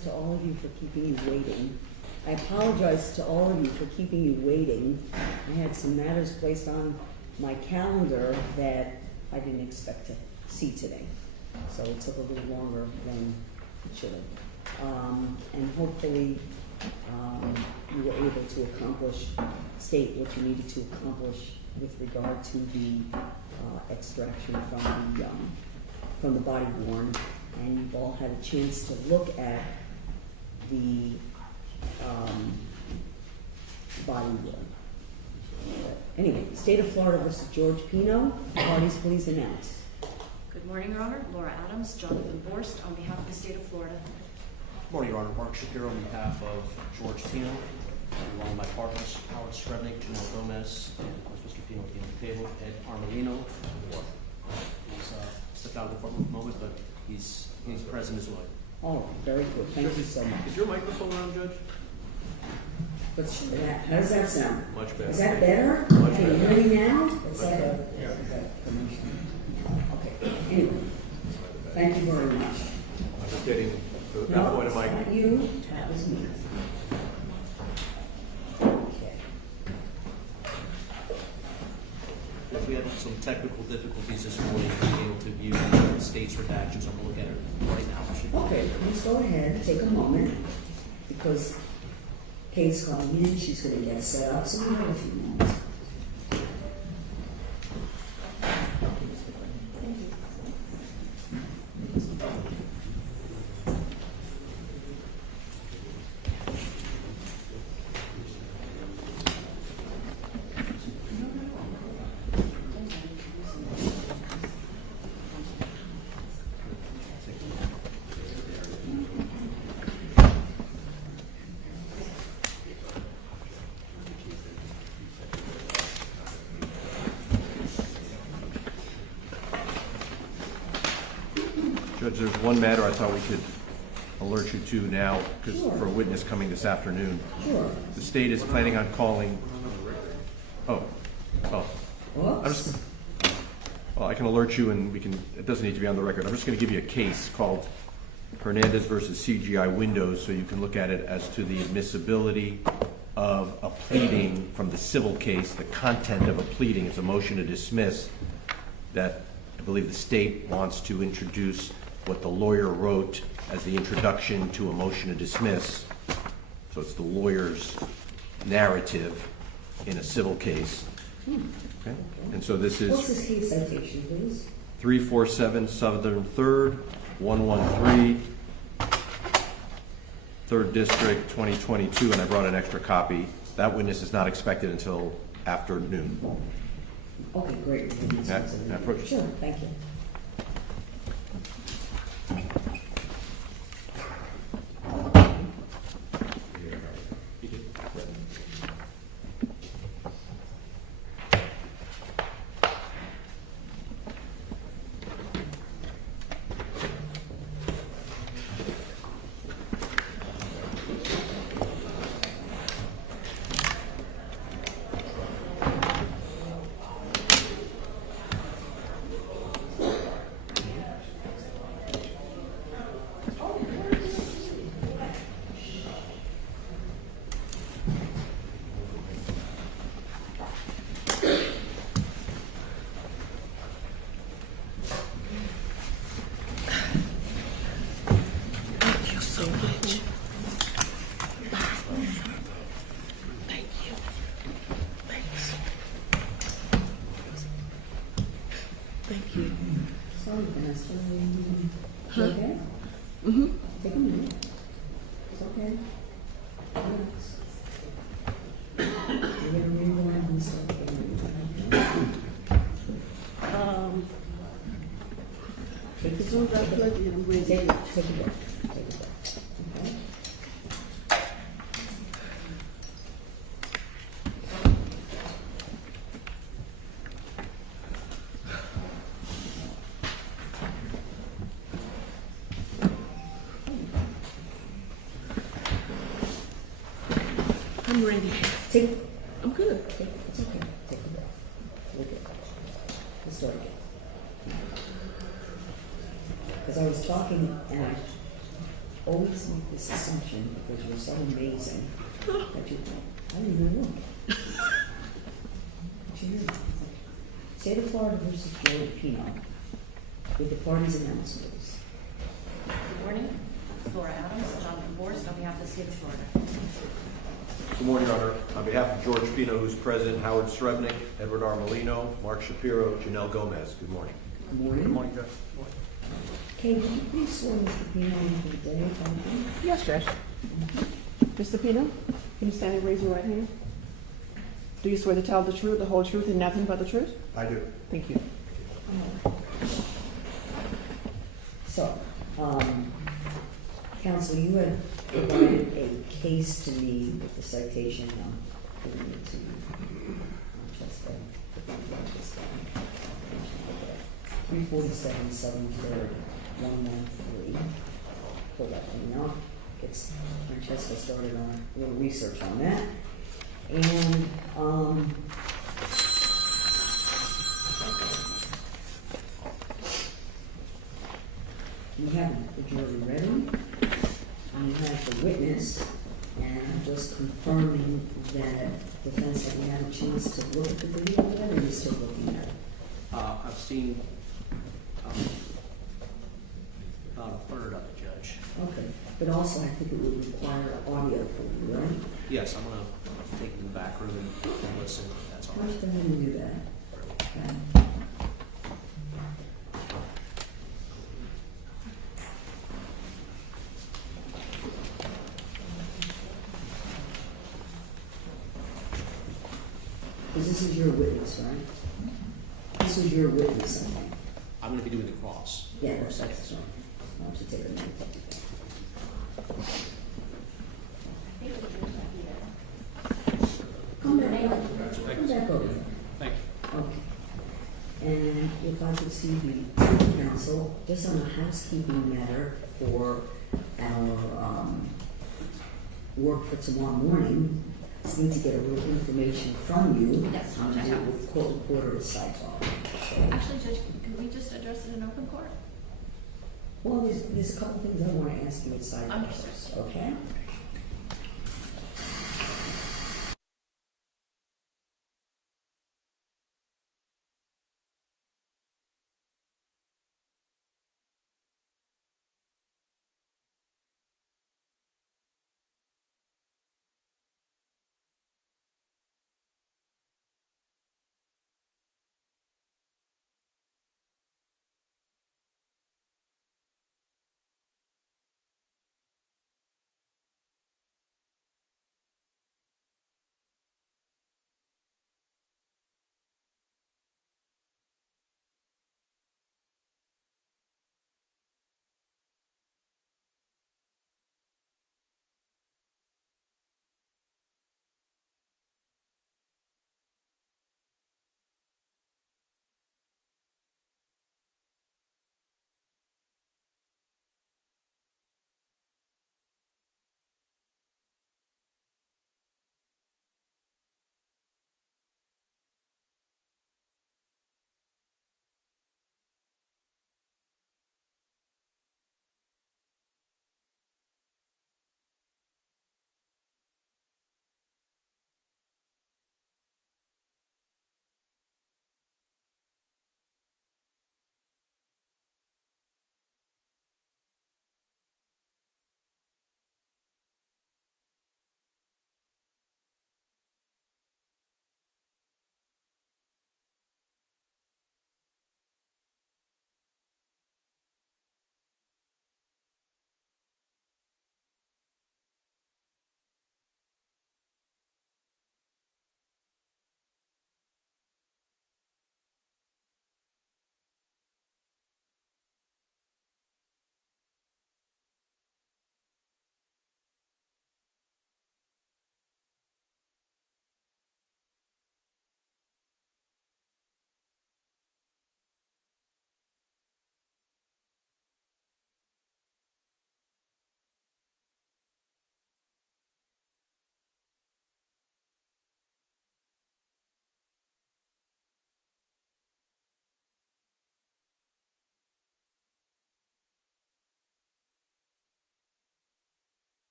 apologize to all of you for keeping you waiting. I apologize to all of you for keeping you waiting. I had some matters placed on my calendar that I didn't expect to see today. So it took a little longer than it should have. And hopefully you were able to state what you needed to accomplish with regard to the extraction from the body worn, and you've all had a chance to look at the body worn. Anyway, State of Florida versus George Pino. Parties, please announce. Good morning, Your Honor. Laura Adams, Jonathan Borst, on behalf of the State of Florida. Good morning, Your Honor. Mark Shapiro on behalf of George Pino, along with my partners, Howard Strednick, Janelle Gomez, and of course Mr. Pino at the end of the table, Ed Armelino. He's stepped out of the courtroom for a moment, but he's present as well. Oh, very good. Thank you so much. Is your microphone on, Judge? How does that sound? Much better. Is that better? Much Can you better. hear me now? Yeah. Okay. Anyway, thank you very much. I'm just getting to that No, point of it's my... not you. That was me. Okay. We had some technical difficulties this morning being able to view the state's redactions. I'm going to look at it right now. Okay, please go ahead, take a moment, because Kate's calling in, she's going to get set up, so we have a few moments. Judge, there's one matter I thought we could alert you to now, because Sure. for a witness coming this afternoon. Sure. The state is planning on calling. I'm just. Well, I can alert you, and we can. It doesn't need to be on the record. I'm just going to give you a case called Hernandez versus CGI Windows, so you can look at it as to the admissibility of a pleading from the civil case. The content of a pleading is a motion to dismiss that I believe the state wants to introduce what the lawyer wrote as the introduction to a motion to dismiss. So it's the lawyer's narrative in a civil case. Okay? And so this What's is this case citation, please? 347 Southern 3rd, 113, 3rd District, 2022, and I brought an extra copy. That witness is not expected until afternoon. Okay, great. Can I approach? Sure, thank you. Thank you. Sorry, Vanessa. Huh? Okay? Mm-hmm. Take a minute. It's okay. Relax. You're going to read the one and stuff. As soon as I plug in, I'm ready. Take a breath. Take a breath. Okay? I'm ready. I'm good. It's okay. Take a breath. We're good. Let's start again. Because I was talking and I always make this assumption because you're so amazing that you think, I don't even look. But you hear, State of Florida versus George Pino with the parties announced, please. Good morning. Laura Adams, Jonathan Borst, on behalf of the state of Florida. Good morning, Your Honor. On behalf of George Pino, who's present, Howard Strebnick, Edward R. Molino, Mark Shapiro, Janelle Gomez. Good morning. Good morning. Good morning, Judge. Kay, would you please swear Mr. Pino in for the day? Thank you. Yes, Judge. Mr. Pino, can you stand and raise your right hand? Do you swear to tell the truth, the whole truth, and nothing but the truth? I do. Thank you. So, counsel, you had provided a case to me with the citation, giving it to you. Just, 347 7/3 113. Pull that thing out. Gets Francesca started on a little research on that. And, we have the jury ready. We have the witness, and I'm just confirming that defense, have you had a chance to look at the video yet, or are you still looking at it? I've seen, not a third of it, Judge. Okay, but also I think it would require audio for you, right? Yes, I'm gonna take it in the back room and listen. That's all Why right. don't you go ahead and do that? Okay. Because this is your witness, right? This is your witness, I think. I'm gonna be doing the cross. Yeah, that's right. Why don't you take a minute? Come back over. Thank you. Okay. And if I could see the council, just on a housekeeping matter for our work for tomorrow morning, just need to get a little information from you. Yes, on Judge. with court reporter to sidebar. Actually, Judge, can we just address it in open court? Well, there's a couple things I want to ask you at sidebar. Understood. Okay?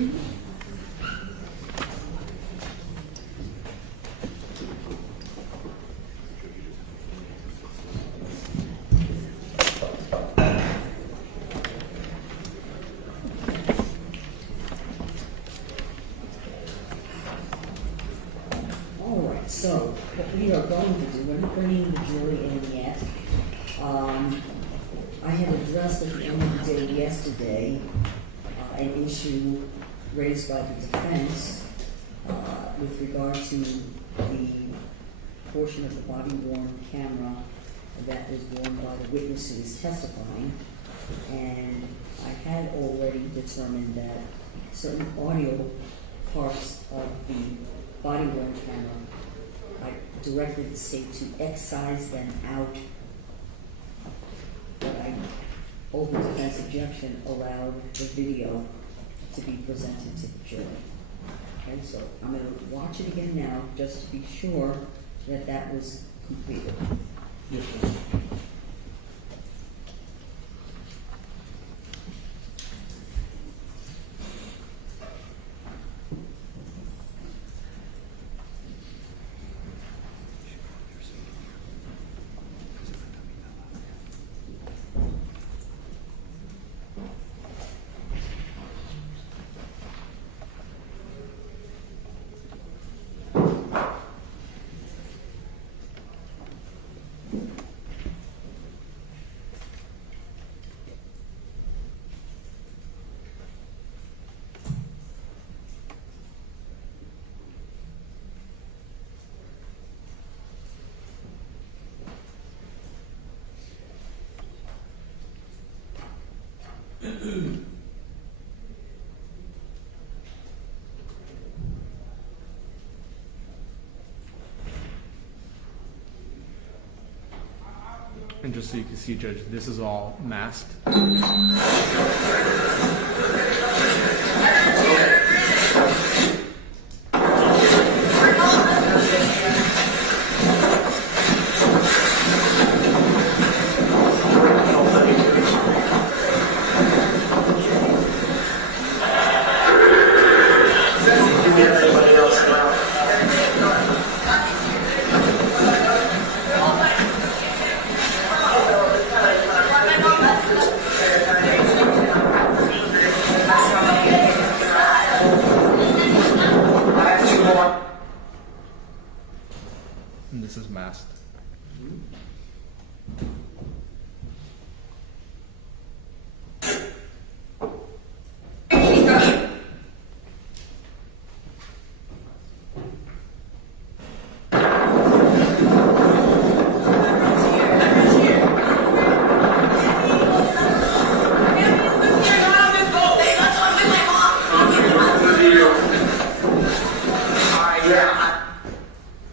All right, so what we are going to do, we're not bringing the jury in yet. I had addressed at the end of the day yesterday an issue raised by the defense with regard to the portion of the body-worn camera that was worn by the witnesses testifying. And I had already determined that certain audio parts of the body-worn camera, I directed the state to excise them out. But I, over defense objection, allowed the video to be presented to the jury. Okay, so I'm going to watch it again now, just to be sure that that was completed. Yes, ma'am. And just so you can see, Judge, this is all masked. And this is masked.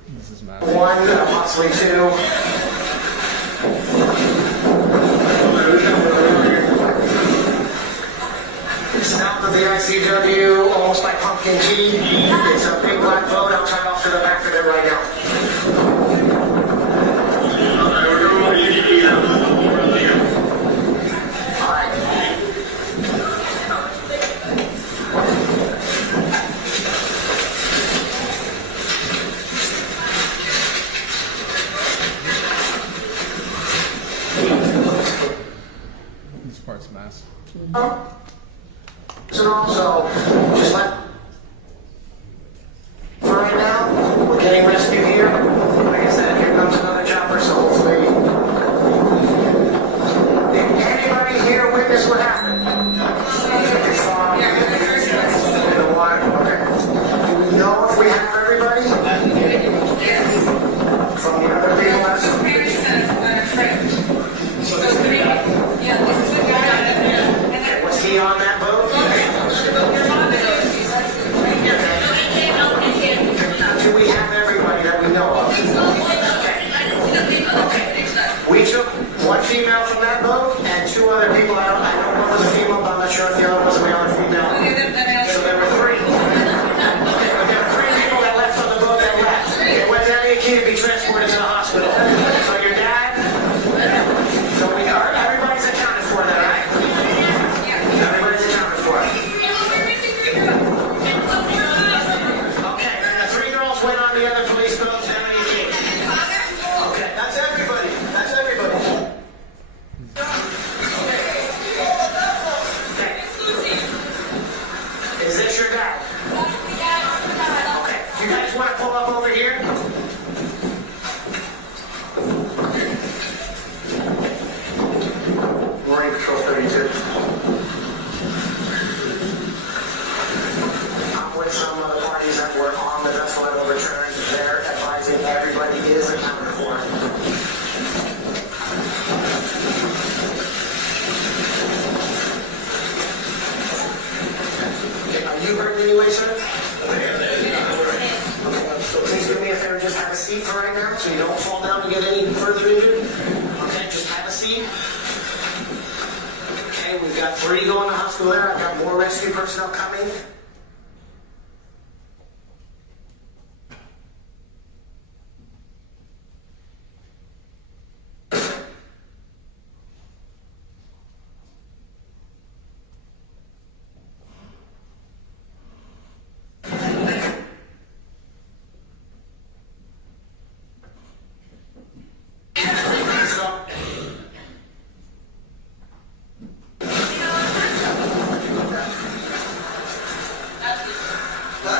This is masked. One, possibly two. South of the ICW, almost like Pumpkin Key. It's a big black boat. I'll turn off to the back of it right now. All right. This part's masked. So also, just let, for right now, we're getting rescued here. Like I said, here comes another chopper, so hopefully, did anybody here witness what happened? In the water, okay. Do we know if we have everybody? From the other people that's... Okay, was he on that boat? Is this your dad? Okay. Do you guys want to pull up over here? Marine Patrol 32. I'm with some of the parties that were on the vessel that overturned. They're advising everybody is accounted for. Okay, are you hurt in any way, sir? So please do me a favor, just have a seat for right now so you don't fall down and get any further injured. Okay, just have a seat. Okay, we've got 3 going to hospital there. I've got more rescue personnel coming.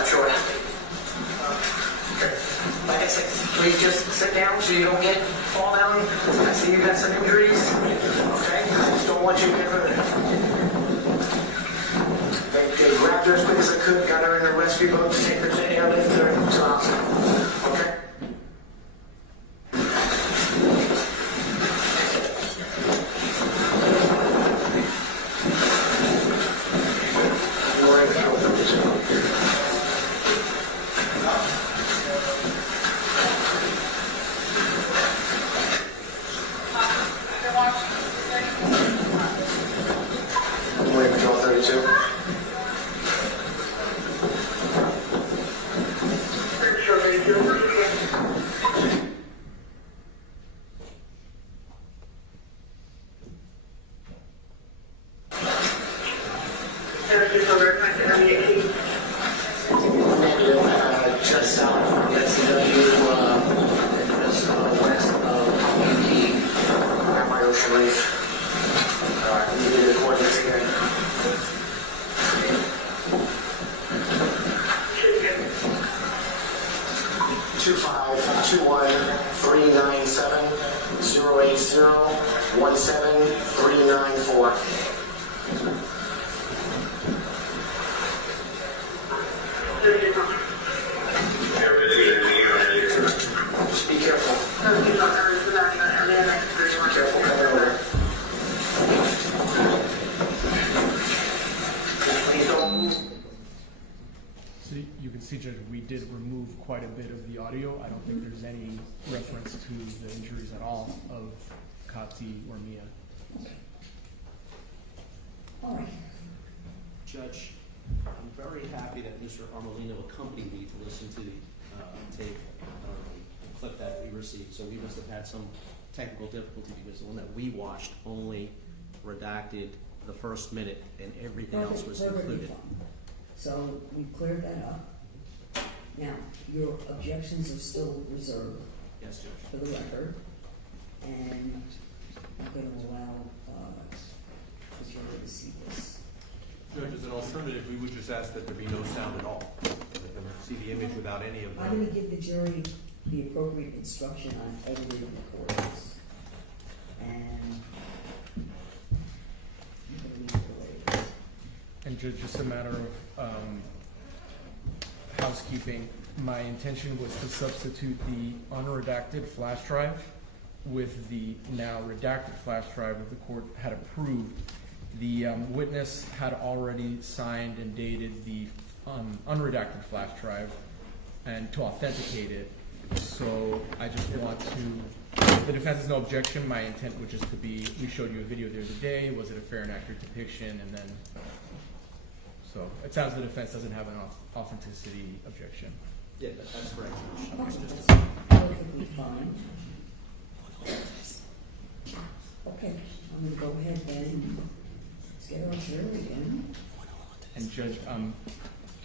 Sure. Okay. Like I said, please just sit down so you don't fall down. I see you got some injuries. Okay? I just don't want you to get further. They grabbed her as quick as they could, got her in the rescue boat to take her to airlift her to the hospital. Okay? Marine Patrol 32. Just south of the SCW, just west of Pumpkin Key, at my Ocean Reef. Alright, let me give you the coordinates again. Two 521-397-080-17394. Just be careful. Be careful coming over. Please don't move. So you can see, Judge, we did remove quite a bit of the audio. I don't think there's any reference to the injuries at all of Kati or Mia. All right. Judge, I'm very happy that Mr. Armolino accompanied me to listen to the tape, the clip that we received. So we must have had some technical difficulty because the one that we watched only redacted the first minute and everything else was included. So we cleared that up. Now, your objections are still reserved Yes, Judge. for the record, and I'm going to allow the jury to see this. Judge, as an alternative, we would just ask that there be no sound at all. Let them see the image without any of I'm going to give the jury the appropriate instruction on editing the recordings. And I'm going to leave it the way it is. And Judge, just a matter of housekeeping, my intention was to substitute the unredacted flash drive with the now redacted flash drive that the court had approved. The witness had already signed and dated the unredacted flash drive and to authenticate it. So I just want to, the defense has no objection. My intent would just to be, we showed you a video the other day. Was it a fair and accurate depiction? And then, so it sounds the defense doesn't have an authenticity objection. Yeah, that's correct, Judge. Okay. It's just Perfectly fine. Okay, I'm going to go ahead then. Let's get our jury in. And Judge,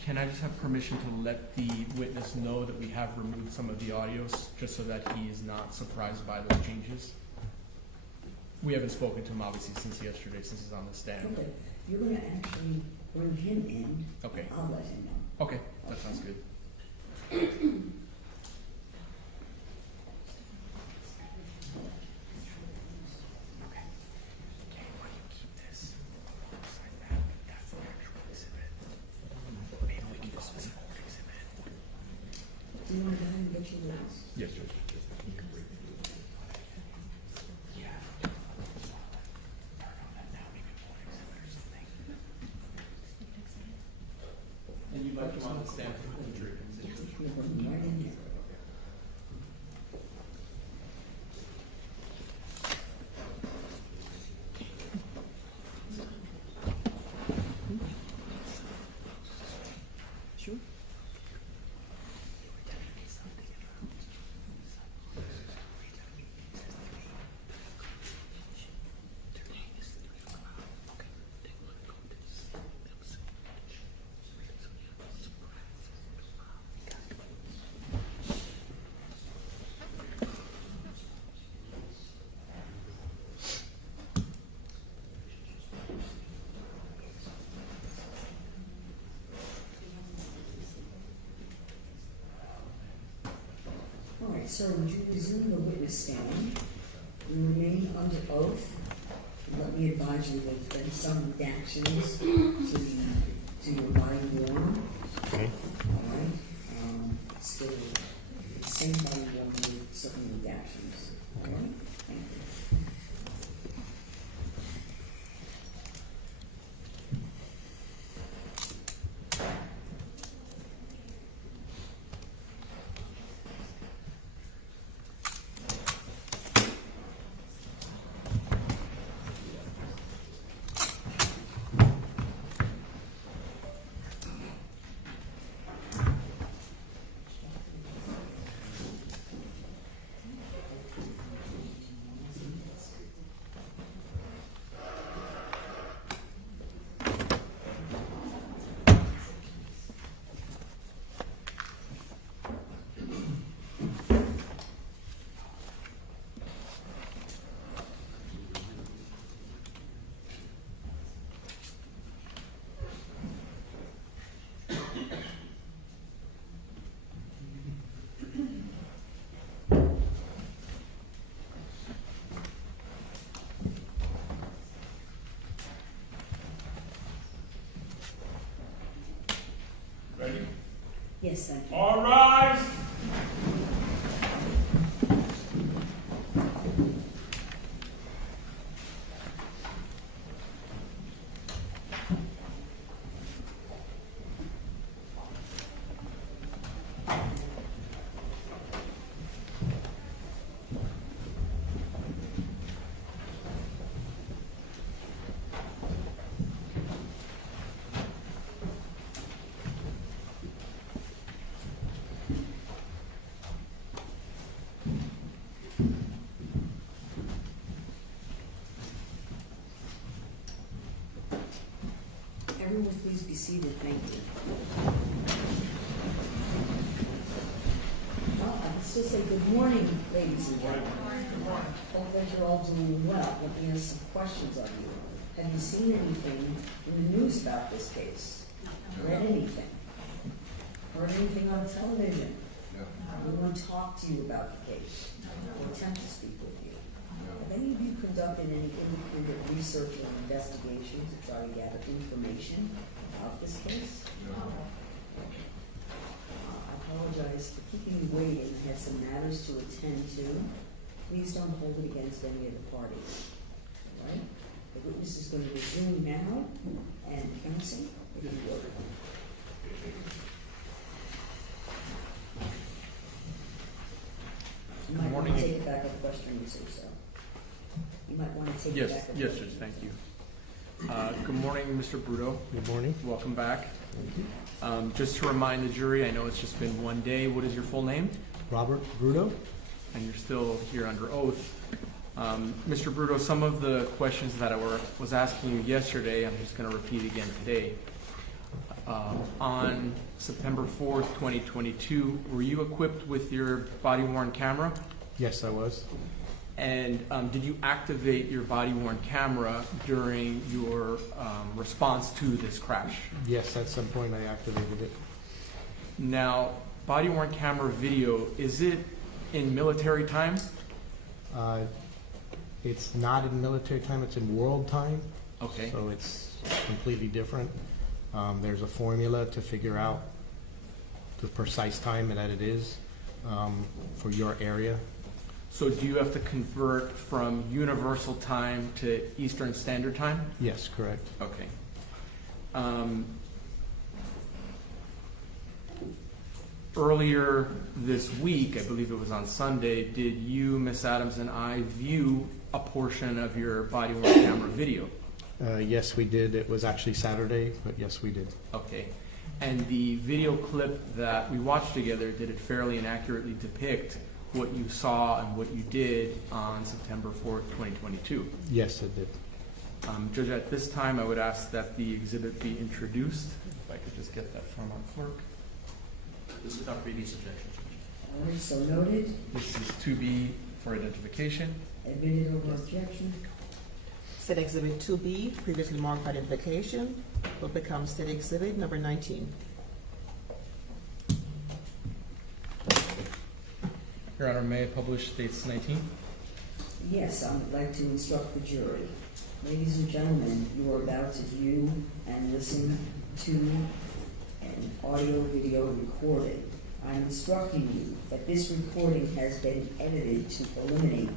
can I just have permission to let the witness know that we have removed some of the audios, just so that he is not surprised by those changes? We haven't spoken to him obviously since yesterday, since he's on the stand. Okay, you're going to actually bring him in. Okay. Okay, that sounds good. Do you want to go ahead and get your witness? Yes, Judge. And you'd like to on the stand for the jury? You're going right in there. Sure. All right, sir, would you resume the witness stand? You remain under oath. Let me advise you that there's been some redactions to your body worn. Okay. All right? Still the same body worn with certain redactions. All right? Thank you. Ready? Yes, thank you. All rise. Everyone, please be seated. Thank you. Well, I'd still say good morning, ladies and gentlemen. Hope that you're all doing well. Let me ask some questions of you. Have you seen anything in the news about this case? Read anything? Heard anything on television? Anyone talk to you about the case? Or attempt to speak with you? Have any of you conducted any independent research or investigations to try to gather information about this case? I apologize for keeping you waiting. I had some matters to attend to. Please don't hold it against any of the parties. All right? The witness is going to resume now, and counsel, it is your turn. You might want to take it back up question you say so. You might want to take it back up. Yes, Judge, thank you. Good morning, Mr. Bruto. Good morning. Welcome back. Just to remind the jury, I know it's just been one day. What is your full name? Robert Bruto. And you're still here under oath. Mr. Bruto, some of the questions that I was asking you yesterday, I'm just going to repeat again today. On September 4th, 2022, were you equipped with your body-worn camera? Yes, I was. And did you activate your body-worn camera during your response to this crash? Yes, at some point I activated it. Now, body-worn camera video, is it in military time? It's not in military time, it's in world time, Okay. so it's completely different. There's a formula to figure out the precise time that it is for your area. So do you have to convert from universal time to Eastern Standard Time? Yes, correct. Okay. Earlier this week, I believe it was on Sunday, did you, Ms. Adams, and I view a portion of your body-worn camera video? Yes, we did. It was actually Saturday, but yes, we did. Okay. And the video clip that we watched together, did it fairly and accurately depict what you saw and what you did on September 4th, 2022? Yes, it did. Judge, at this time, I would ask that the exhibit be introduced. If I could just get that from our clerk. This is without previous objection, Judge. All right, so noted, This is to be for identification. admitted over objection. State Exhibit 2B, previously marked for identification, will become State Exhibit number 19. Your Honor, may I publish States 19? Yes, I would like to instruct the jury. Ladies and gentlemen, you are about to view and listen to an audio-video recording. I'm instructing you that this recording has been edited to eliminate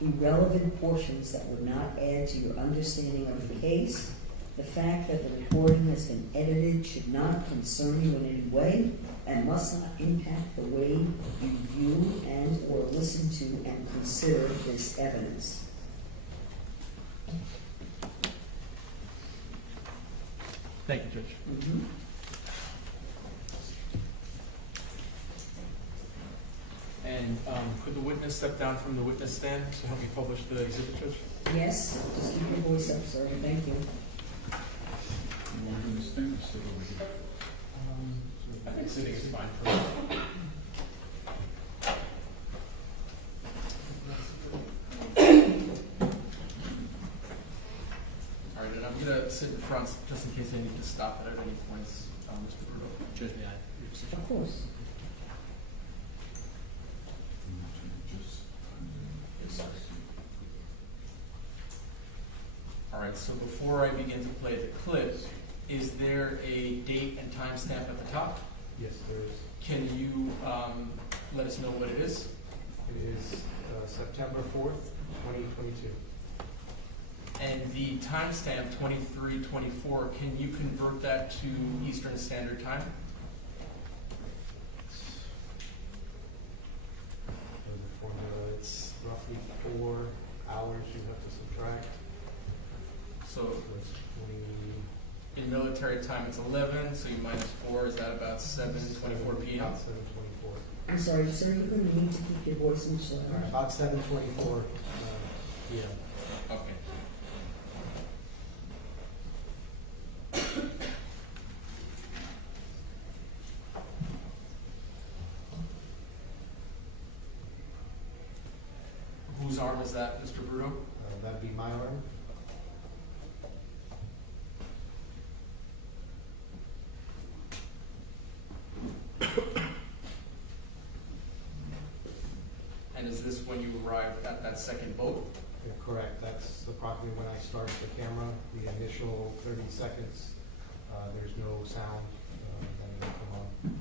irrelevant portions that would not add to your understanding of the case. The fact that the recording has been edited should not concern you in any way and must not impact the way you view and or listen to and consider this evidence. Thank you, Judge. And could the witness step down from the witness stand to help me publish the exhibit, Judge? Yes, just keep your voice up, sir. Thank you. I think sitting is fine for me. All right, and I'm going to sit in front just in case I need to stop at any points, Mr. Bruno. Judge, may I? Your decision? Of course. All right, so before I begin to play the clip, is there a date and time stamp at the top? Yes, there is. Can you let us know what it is? It is September 4th, 2022. And the timestamp 2324, can you convert that to Eastern Standard Time? The formula, it's roughly 4 hours you have to subtract. So So it's 20. in military time, it's 11, so you minus 4, is that about 7:24 p.m.? About 7:24. I'm sorry, sir, you're going to need to keep your voice much louder. About 7:24 p.m. Okay. Whose arm is that, Mr. Bruno? That'd be my arm. And is this when you arrived at that second boat? Yeah, correct. That's approximately when I start the camera. The initial 30 seconds, there's no sound. Then it'll come on.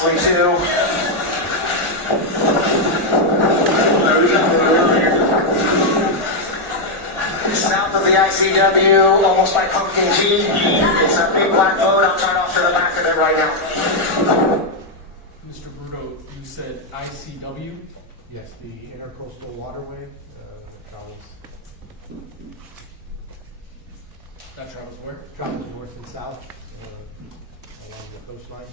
possibly two. South of the ICW, almost by Pumpkin G. It's a big black boat. I'll turn off to the back of it right now. Mr. Bruto, you said ICW? Yes, the intercoastal waterway travels That travels where? north and south along the coastline.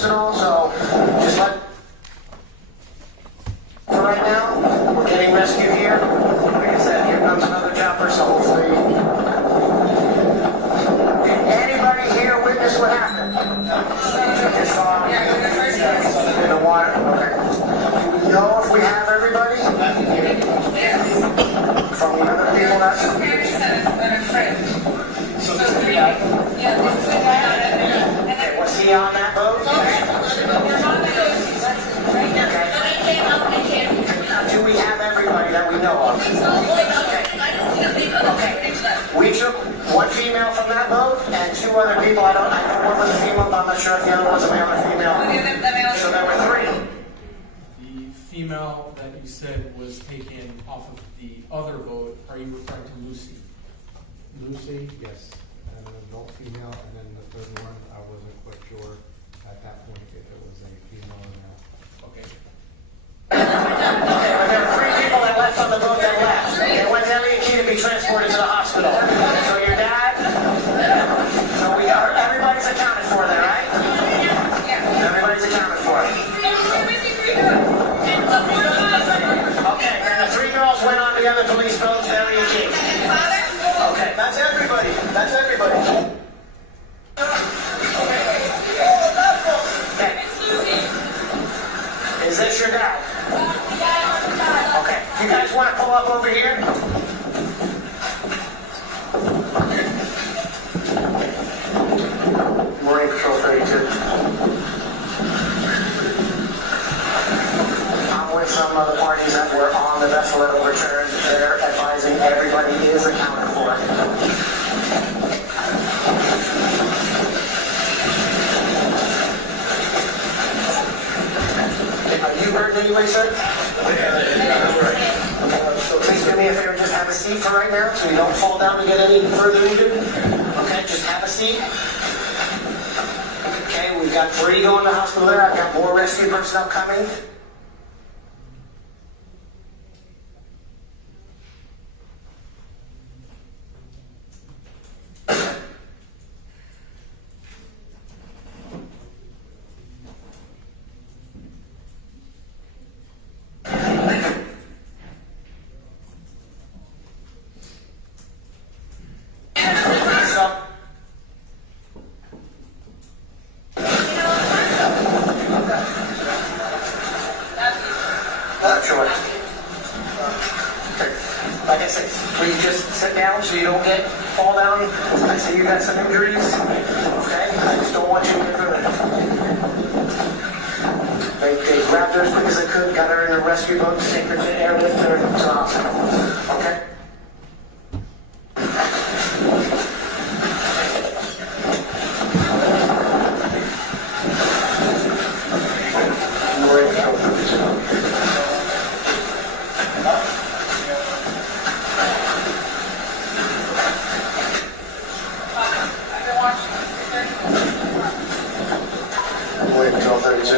And also, just let, for right now, we're getting rescued here. Like I said, here comes another chopper, so hopefully. Did anybody here witness what happened? Just saw in the water. Okay. Do we know if we have everybody? From the other people that's. Okay, was he on that boat? Do we have everybody that we know of? Okay. We took one female from that boat and two other people. I know one was a female, but I'm not sure if the other one's a male or female. So there were three. The female that you said was taken off of the other boat, are you referring to Lucy? Lucy, yes, and an adult female, and then the third one, I wasn't quite sure at that point if it was a female or not. Okay. Okay, but there were three people that left on the boat that left. They went to Elliott Key to be transported to the hospital. So your dad, so we are, everybody's accounted for there, right? Everybody's accounted for. Okay, and the three girls went on the other police boat to Elliott Key. Okay, that's everybody. That's everybody. Okay. Is this your dad? Okay. You guys want to pull up over here? Marine Patrol 32. I'm with some of the parties that were on the vessel that overturned. They're advising everybody is accounted for. You heard me, Lisa? So please do me a favor, just have a seat for right now so you don't fall down and get any further injured. Okay, just have a seat. Okay, we've got 3 going to the hospital there. I've got more rescue personnel coming. Sure. Okay. Like I said, please just sit down so you don't fall down. I see you got some injuries. Okay? I just don't want you to get further. They grabbed her as quick as they could, got her in a rescue boat to take her to airlift her to the hospital. Okay? Wait until 32.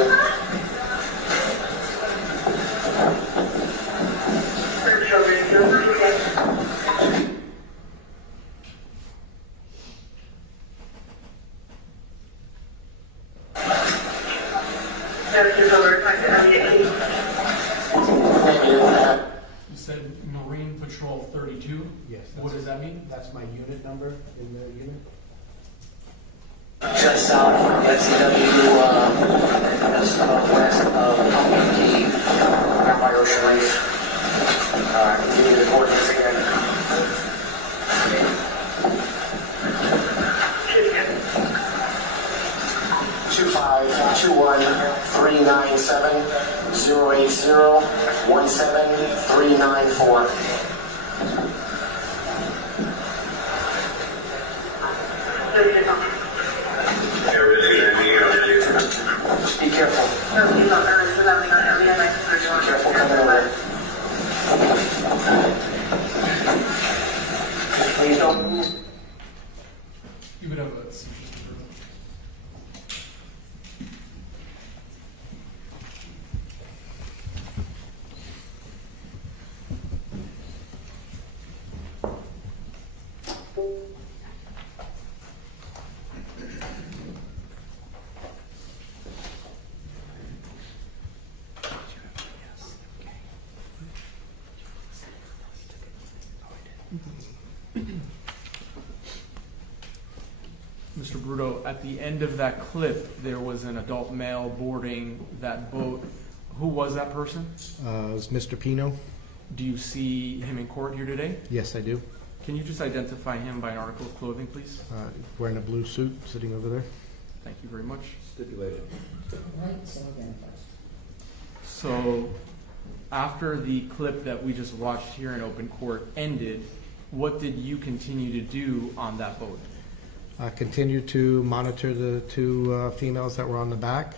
You said Marine Patrol 32? Yes. What does that mean? That's my unit number in the unit. Just south from SCW, just west of Pumpkin Key, down by Ocean Reef. Give me the coordinates again. 080-17394. Be careful. Be careful coming over. Please don't move. You would have a Mr. Bruto, at the end of that clip, there was an adult male boarding that boat. Who was that person? It was Mr. Pino. Do you see him in court here today? Yes, I do. Can you just identify him by an article of clothing, please? Wearing a blue suit, sitting over there. Thank you very much. Stipulated. Right, so identifies. So, after the clip that we just watched here in open court ended, what did you continue to do on that boat? I continued to monitor the two females that were on the back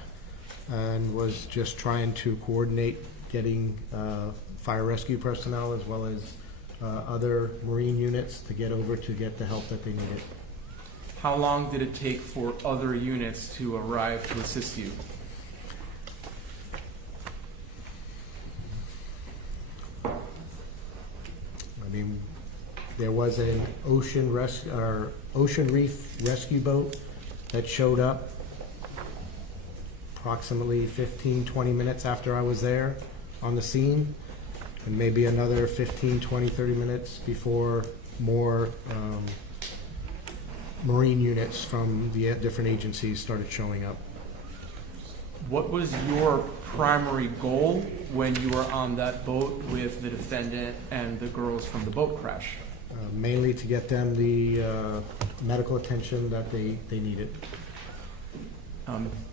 and was just trying to coordinate getting fire rescue personnel as well as other Marine units to get over to get the help that they needed. How long did it take for other units to arrive to assist you? I mean, there was an ocean reef rescue boat that showed up approximately 15, 20 minutes after I was there on the scene, and maybe another 15, 20, 30 minutes before more Marine units from the different agencies started showing up. What was your primary goal when you were on that boat with the defendant and the girls from the boat crash? Mainly to get them the medical attention that they needed.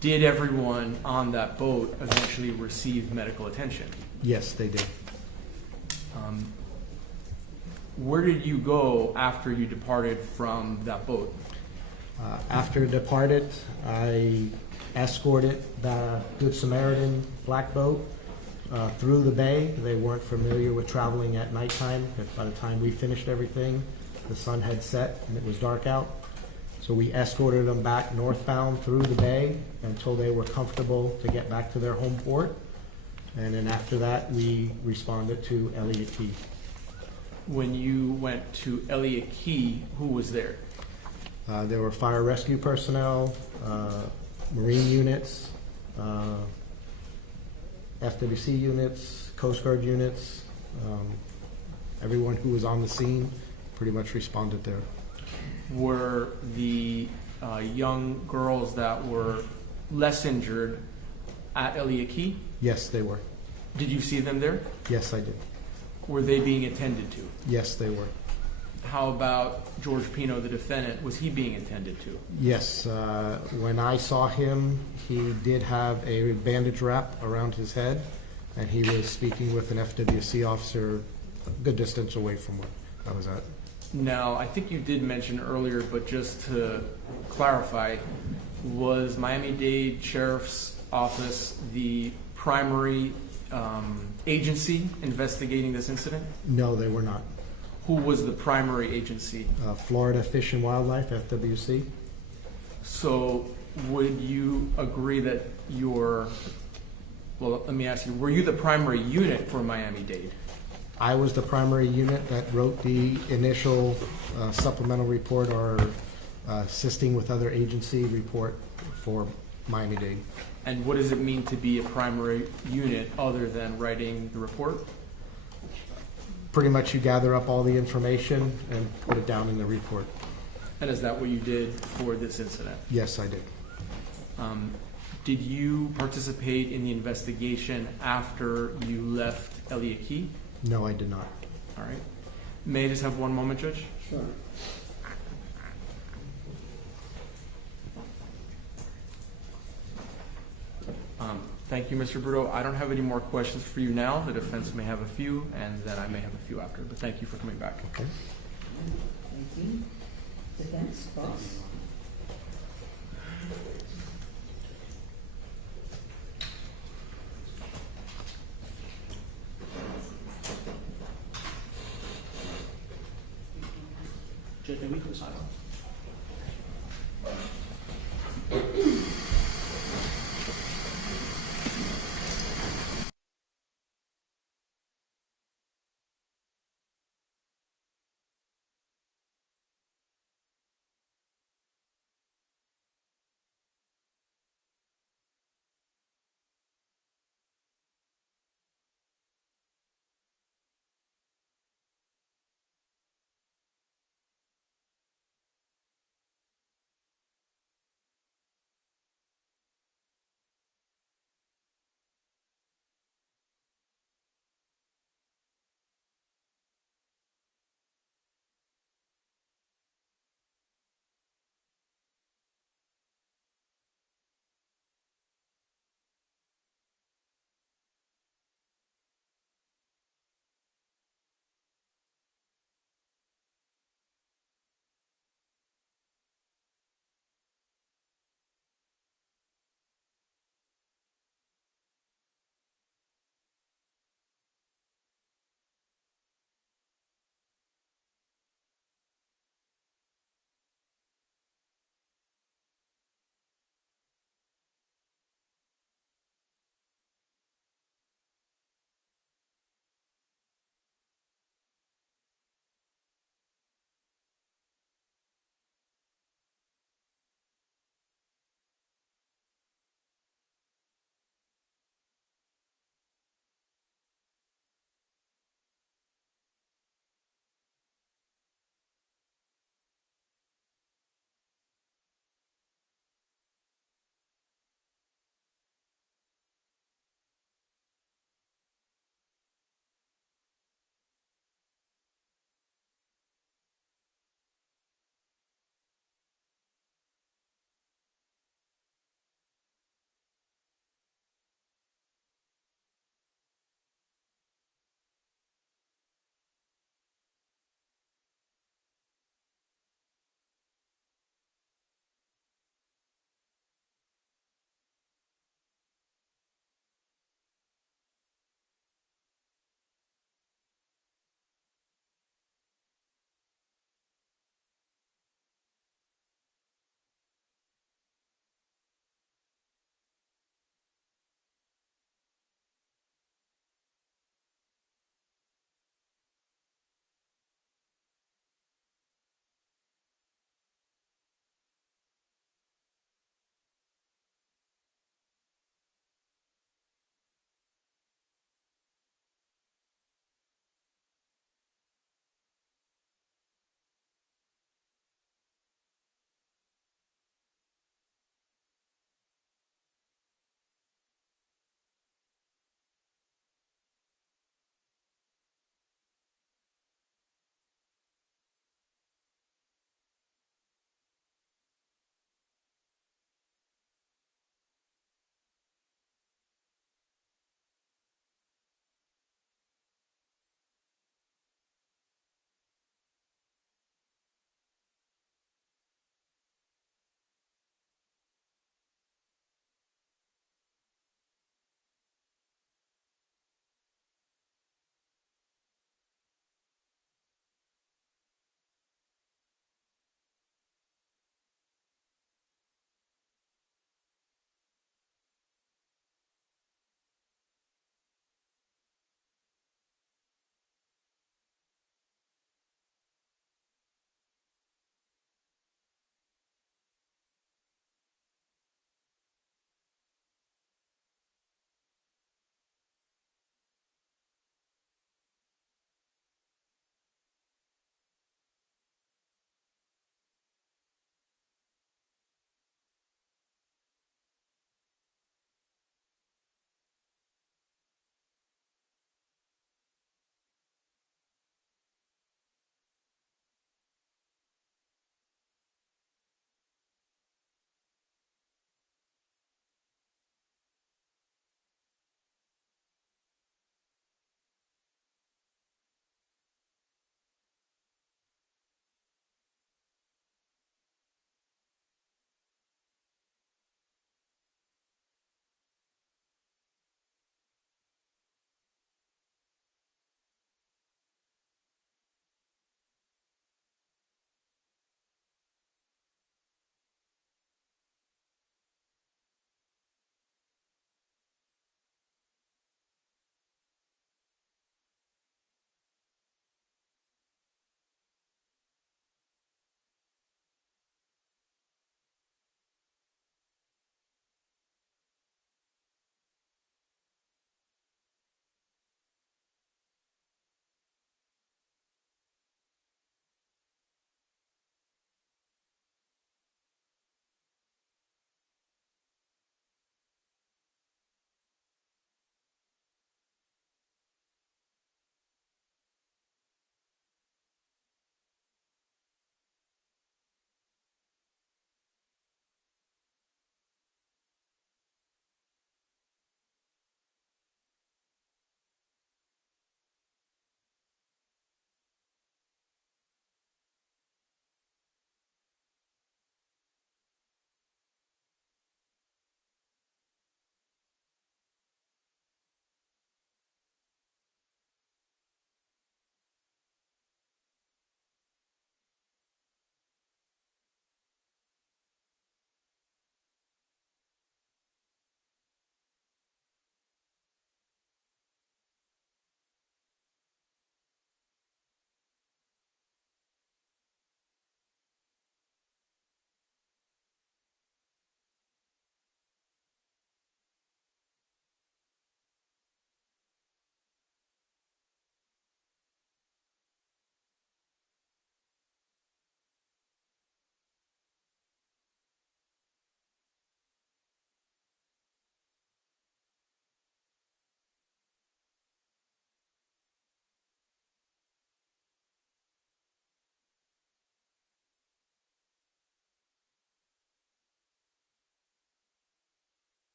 Did everyone on that boat eventually receive medical attention? Yes, they did. Where did you go after you departed from that boat? After it departed, I escorted the Good Samaritan black boat through the bay. They weren't familiar with traveling at nighttime. By the time we finished everything, the sun had set and it was dark out. So we escorted them back northbound through the bay until they were comfortable to get back to their home port. And then after that, we responded to Elliott Key. When you went to Elliott Key, who was there? There were fire rescue personnel, Marine units, FWC units, Coast Guard units. Everyone who was on the scene pretty much responded there. Were the young girls that were less injured at Elliott Key? Yes, they were. Did you see them there? Yes, I did. Were they being attended to? Yes, they were. How about George Pino, the defendant? Was he being attended to? Yes, when I saw him, he did have a bandage wrap around his head, and he was speaking with an FWC officer a good distance away from where I was at. Now, I think you did mention earlier, but just to clarify, was Miami-Dade Sheriff's Office the primary agency investigating this incident? No, they were not. Who was the primary agency? Florida Fish and Wildlife, FWC. So would you agree that well, let me ask you, were you the primary unit for Miami-Dade? I was the primary unit that wrote the initial supplemental report or assisting with other agency report for Miami-Dade. And what does it mean to be a primary unit other than writing the report? Pretty much you gather up all the information and put it down in the report. And is that what you did for this incident? Yes, I did. Did you participate in the investigation after you left Elliott Key? No, I did not. All right. May I just have one moment, Judge? Sure. Thank you, Mr. Bruto. I don't have any more questions for you now. The defense may have a few, and then I may have a few after, but thank you for coming back. Okay. Thank you. Defense, cross. Judge, may we come aside?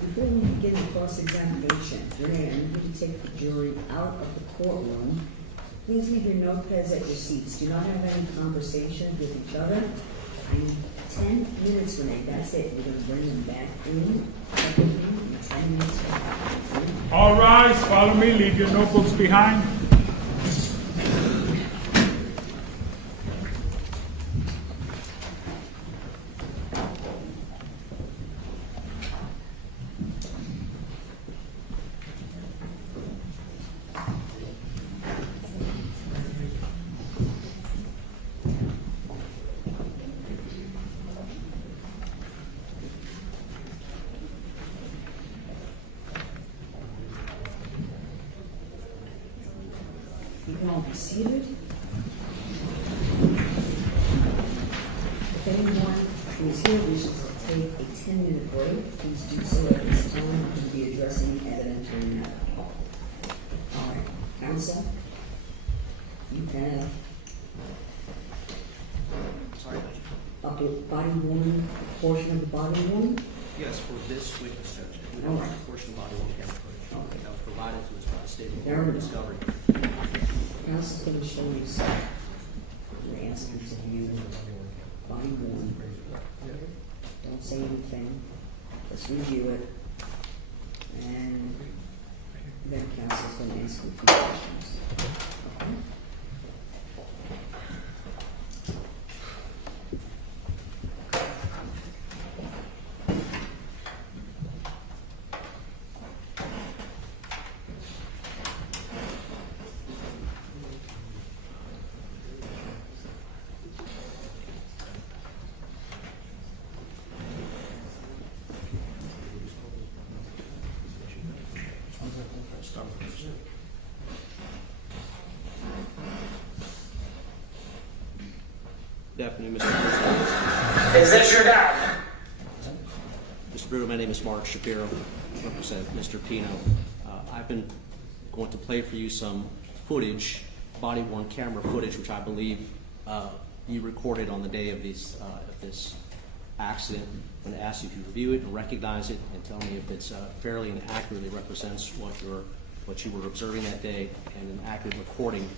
before we begin the cross-examination, Renee, I need you to take the jury out of the courtroom. Please leave your notepads at your seats. Do not have any conversations with each other. I need 10 minutes, Renee, that's it. We're gonna bring them back in 10 minutes. All rise, follow me, leave your notebooks behind. You can all be seated. If anyone who is here wishes to take a 10-minute break, please do so at this time. We'll be addressing evidentiary matter. All right, counsel, you have Sorry. up to body worn, portion of the body worn. Yes, for this witness, Judge. We All don't right. have a portion of body on camera footage. Okay. That was provided to us by the state There we of go. discovery. Counsel can show you some. You're asking to view body worn. Don't say anything, just review it. And then counsel's going to ask you a few questions. Okay? Good afternoon, Mr. Bruto. Is this your dad? Mr. Bruto, my name is Mark Shapiro. I represent Mr. Pino. I've been going to play for you some footage, body-worn camera footage, which I believe you recorded on the day of this accident. I'm going to ask you to review it and recognize it and tell me if it's fairly and accurately represents what you were observing that day and an accurate recording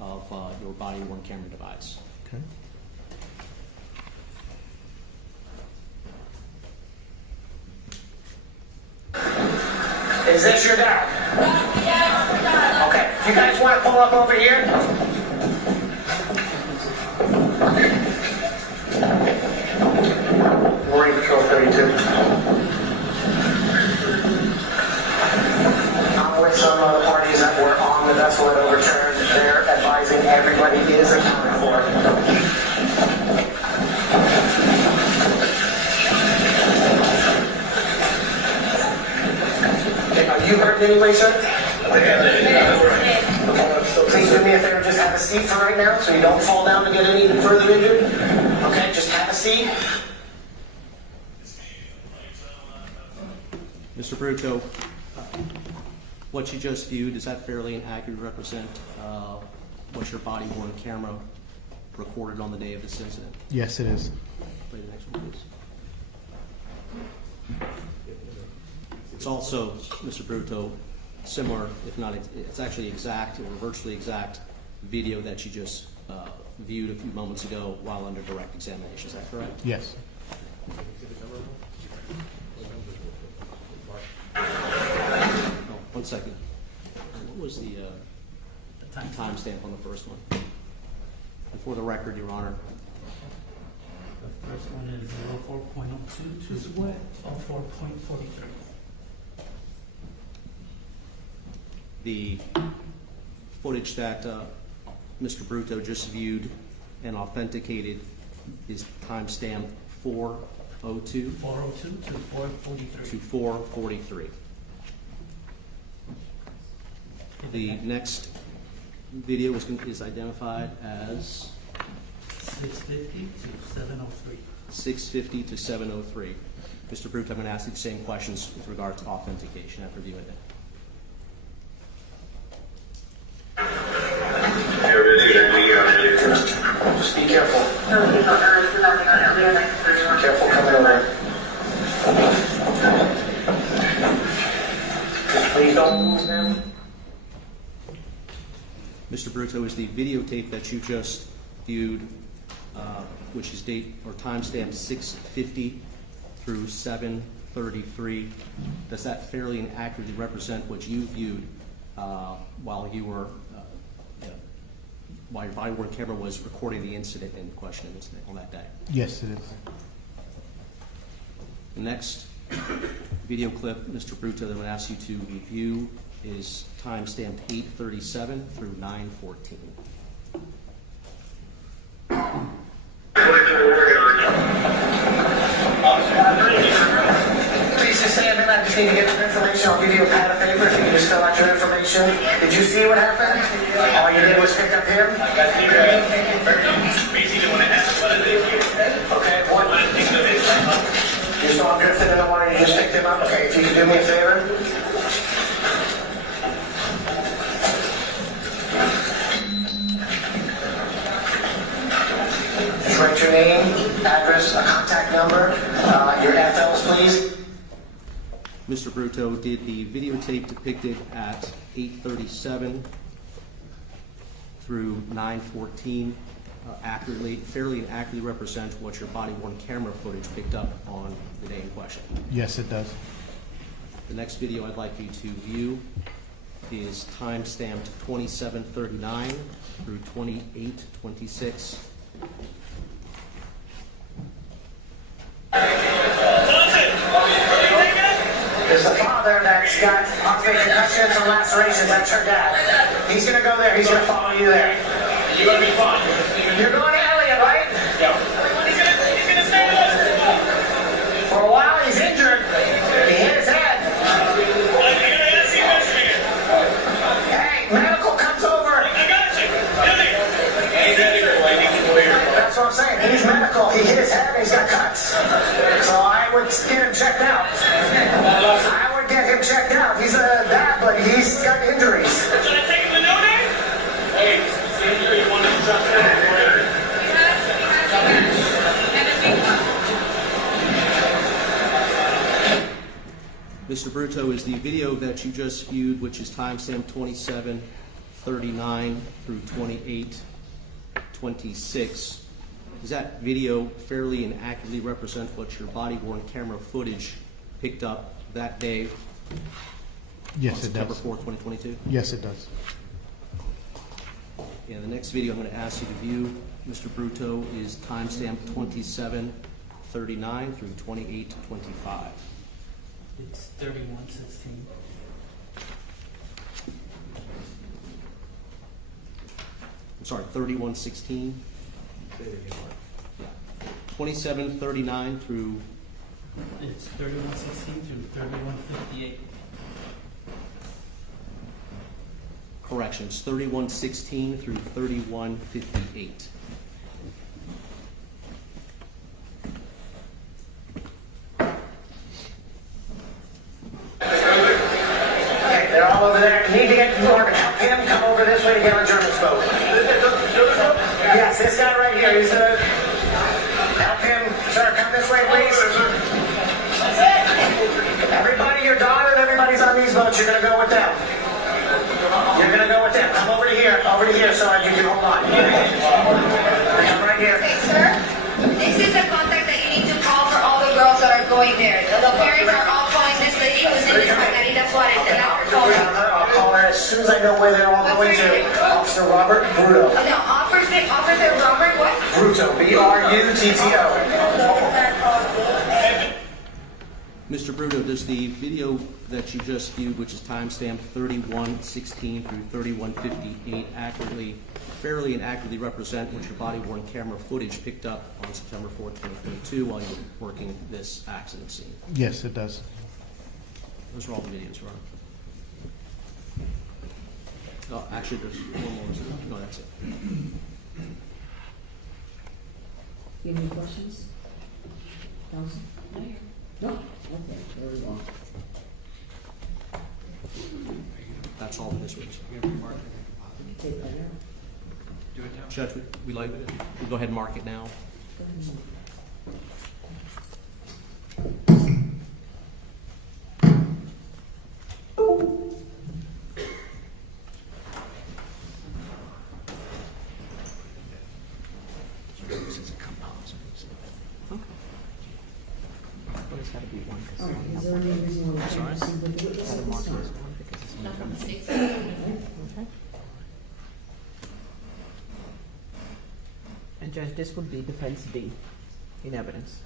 of your body-worn camera device. Okay. Is this your dad? Okay, you guys want to pull up over here? Marine Patrol 32. I'm with some of the parties that were on the vessel that overturned. They're advising everybody is accounted for. Are you hurt in any way, sir? Okay, so please do me a favor, just have a seat for right now so you don't fall down and get any further injured. Okay, just have a seat. Mr. Bruto, what you just viewed, does that fairly and accurately represent what your body-worn camera recorded on the day of this incident? Yes, it is. Play the next one, please. It's also, Mr. Bruto, similar, if not, it's actually exact or virtually exact video that you just viewed a few moments ago while under direct examination. Is that correct? Yes. Oh, 1 second. What was the timestamp on the first one? And for the record, Your Honor. The first one is 04.02 to 04.43. The footage that Mr. Bruto just viewed and authenticated is timestamp 4:02 402 to 443. to 4:43. The next video is identified as 650 to 703. 6:50 to 7:03. Mr. Bruto, I'm going to ask you the same questions with regard to authentication after viewing it. Just be careful. Careful coming over. Mr. Brutto, is the videotape that you just viewed, which is date or timestamp 6:50 through 7:33, does that fairly and accurately represent what you viewed while you were, while your body-worn camera was recording the incident in question on that day? Yes, it is. The next video clip, Mr. Brutto, that I'm going to ask you to review is timestamped 8:37 through 9:14. Please just say a minute. I just need to get some information. I'll give you a pad of paper if you can just fill out your information. Did you see what happened? All you did was pick up him? Okay, what? You saw him drifting in the water, you just picked him up? Okay, if you could do me a favor. Just write your name, address, a contact number, your FLs, please. Mr. Brutto, did the videotape depicted at 8:37 through 9:14 fairly and accurately represent what your body-worn camera footage picked up on the day in question? Yes, it does. The next video I'd like you to view is timestamped 27:39 through 28:26. There's a father that's got occupational concussions and lacerations. That's your dad. He's gonna go there. He's gonna follow you there. You're gonna be fine. You're going to Elliot, right? Yeah. He's gonna stay with us. For a while, he's injured. He hit his head. Hey, medical comes over. I got you. Hey, medical. I need to go here. That's what I'm saying. He's medical. He hit his head and he's got cuts. So I would get him checked out. I would get him checked out. He's a dad, but he's got injuries. Should I take him to no day? Hey, injury. You want to trust him? Mr. Brutto, is the video that you just viewed, which is timestamped 27:39 through 28:26, does that video fairly and accurately represent what your body-worn camera footage picked up that day? Yes, on it September does. 4th, 2022? Yes, it does. And the next video I'm going to ask you to view, Mr. Brutto, is timestamped 27:39 through 28:25. It's 31:16. I'm sorry, 31:16. 27:39 through, It's 31:16 through 31:58. corrections, 31:16 through 31:58. Okay, they're all over there. You need to get to Morgan. Help him come over this way to get on German's boat. Yes, this guy right here. He's the... Help him. Sir, come this way, please. Everybody, your daughter and everybody's on these boats. You're going to go with them. You're going to go with them. Come over to here so you can hold on. Come right here. Okay, sir, this is a contact that you need to call for all the girls that are going there. The parents are all calling this lady who's in this Margarita Suarez. And I'll call her as soon as I know where they're all going to. Officer Robert Bruto. No, Officer Robert what? Bruto. B-R-U-T-T-O. Mr. Brutto, does the video that you just viewed, which is timestamped 31:16 through 31:58, fairly and accurately represent what your body-worn camera footage picked up on September 4th, 2022 while you were working this accident scene? Yes, it does. Those are all the videos, Ron. Oh, actually, there's one more. No, that's it. You have any questions? Counsel? No? Okay, very well. That's all the this was. Take that out. Judge, we go ahead and mark it now. Go ahead. All right, is there any reason why we can't proceed with the witness at this time? Nothing states that. Okay. And Judge, this would be defense B in evidence.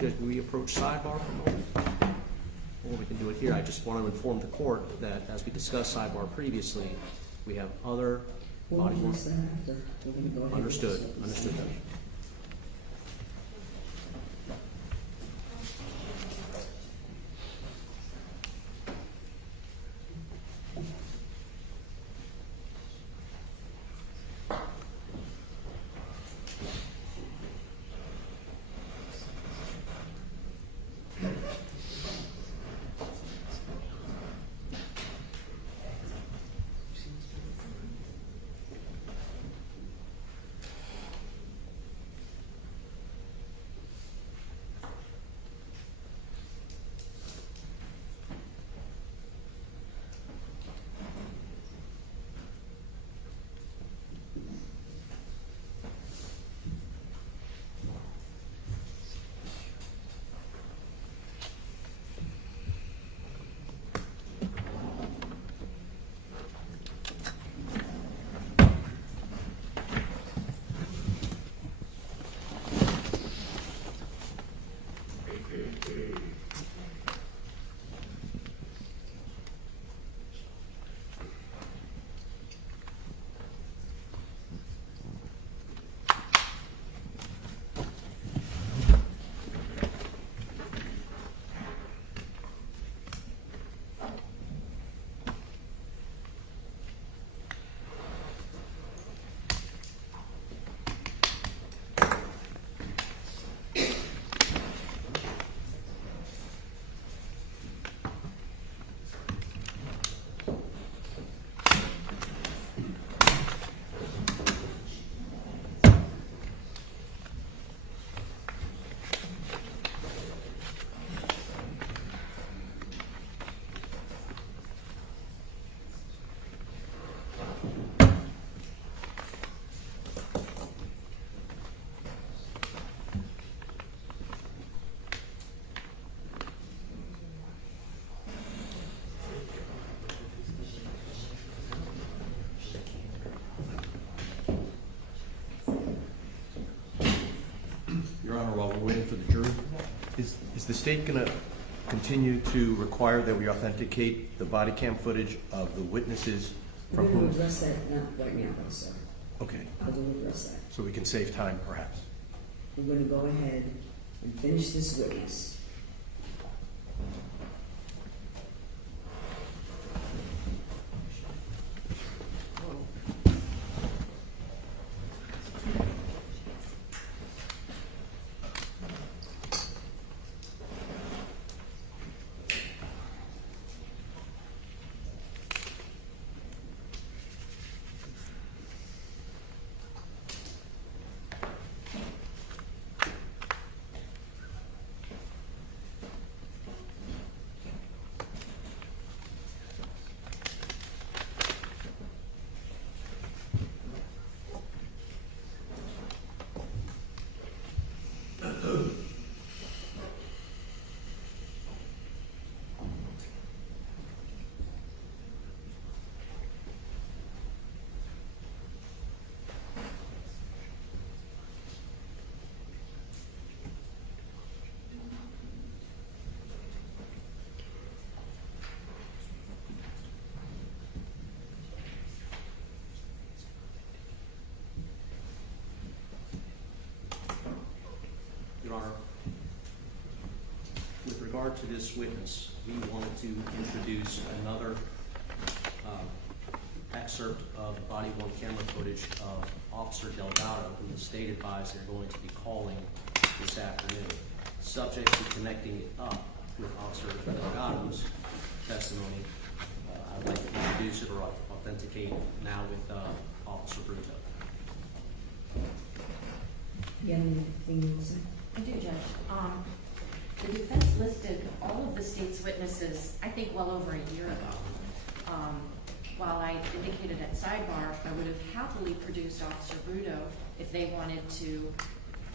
Judge, will we approach sidebar for a moment? Or we can do it here. I just want to inform the court that as we discussed sidebar previously, we have other We'll body use that after. We're gonna go ahead with Understood, this witness. understood, Judge. Your Honor, while we're waiting for the jury, is the state going to continue to require that we authenticate the body cam footage of the witnesses We're from going whom? to address that not right now, though, sir. Okay, I will address that. so we can save time perhaps. We're going to go ahead and finish this witness. Your Honor, with regard to this witness, we wanted to introduce another excerpt of body-worn camera footage of Officer Delgado, who the state advised they're going to be calling this afternoon. Subject to connecting it up with Officer Delgado's testimony. I'd like to introduce it or authenticate now with Officer Bruto. You have anything to say? I do, Judge. The defense listed all of the state's witnesses, I think, well over a year ago. While I indicated at sidebar, I would have happily produced Officer Bruto if they wanted to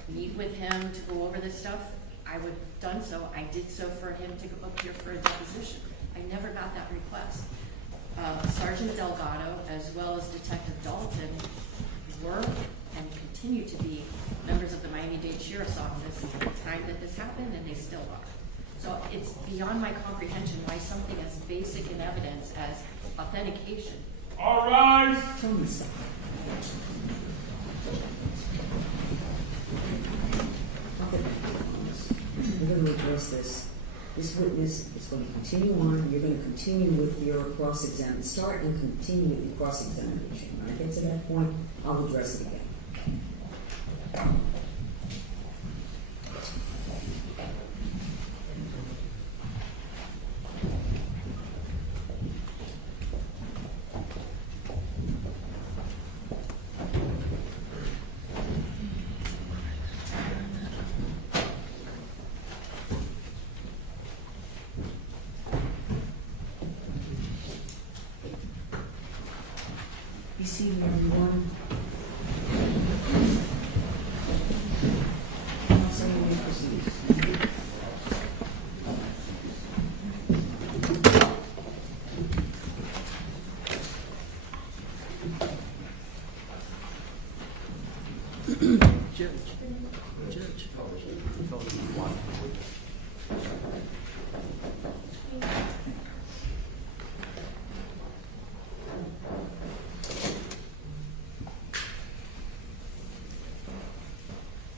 meet with him to go over this stuff. I would have done so. I did so for him to appear for a deposition. I never got that request. Sergeant Delgado, as well as Detective Dalton, were and continue to be members of the Miami-Dade Sheriff's Office at the time that this happened, and they still are. So it's beyond my comprehension why something as basic in evidence as authentication. All rise. Tell me something. We're going to address this. This witness is going to continue on. You're going to continue with your cross-examination. Start and continue with your cross-examination. When I get to that point, I'll address it again. Be seated, everyone. Counsel, you may proceed.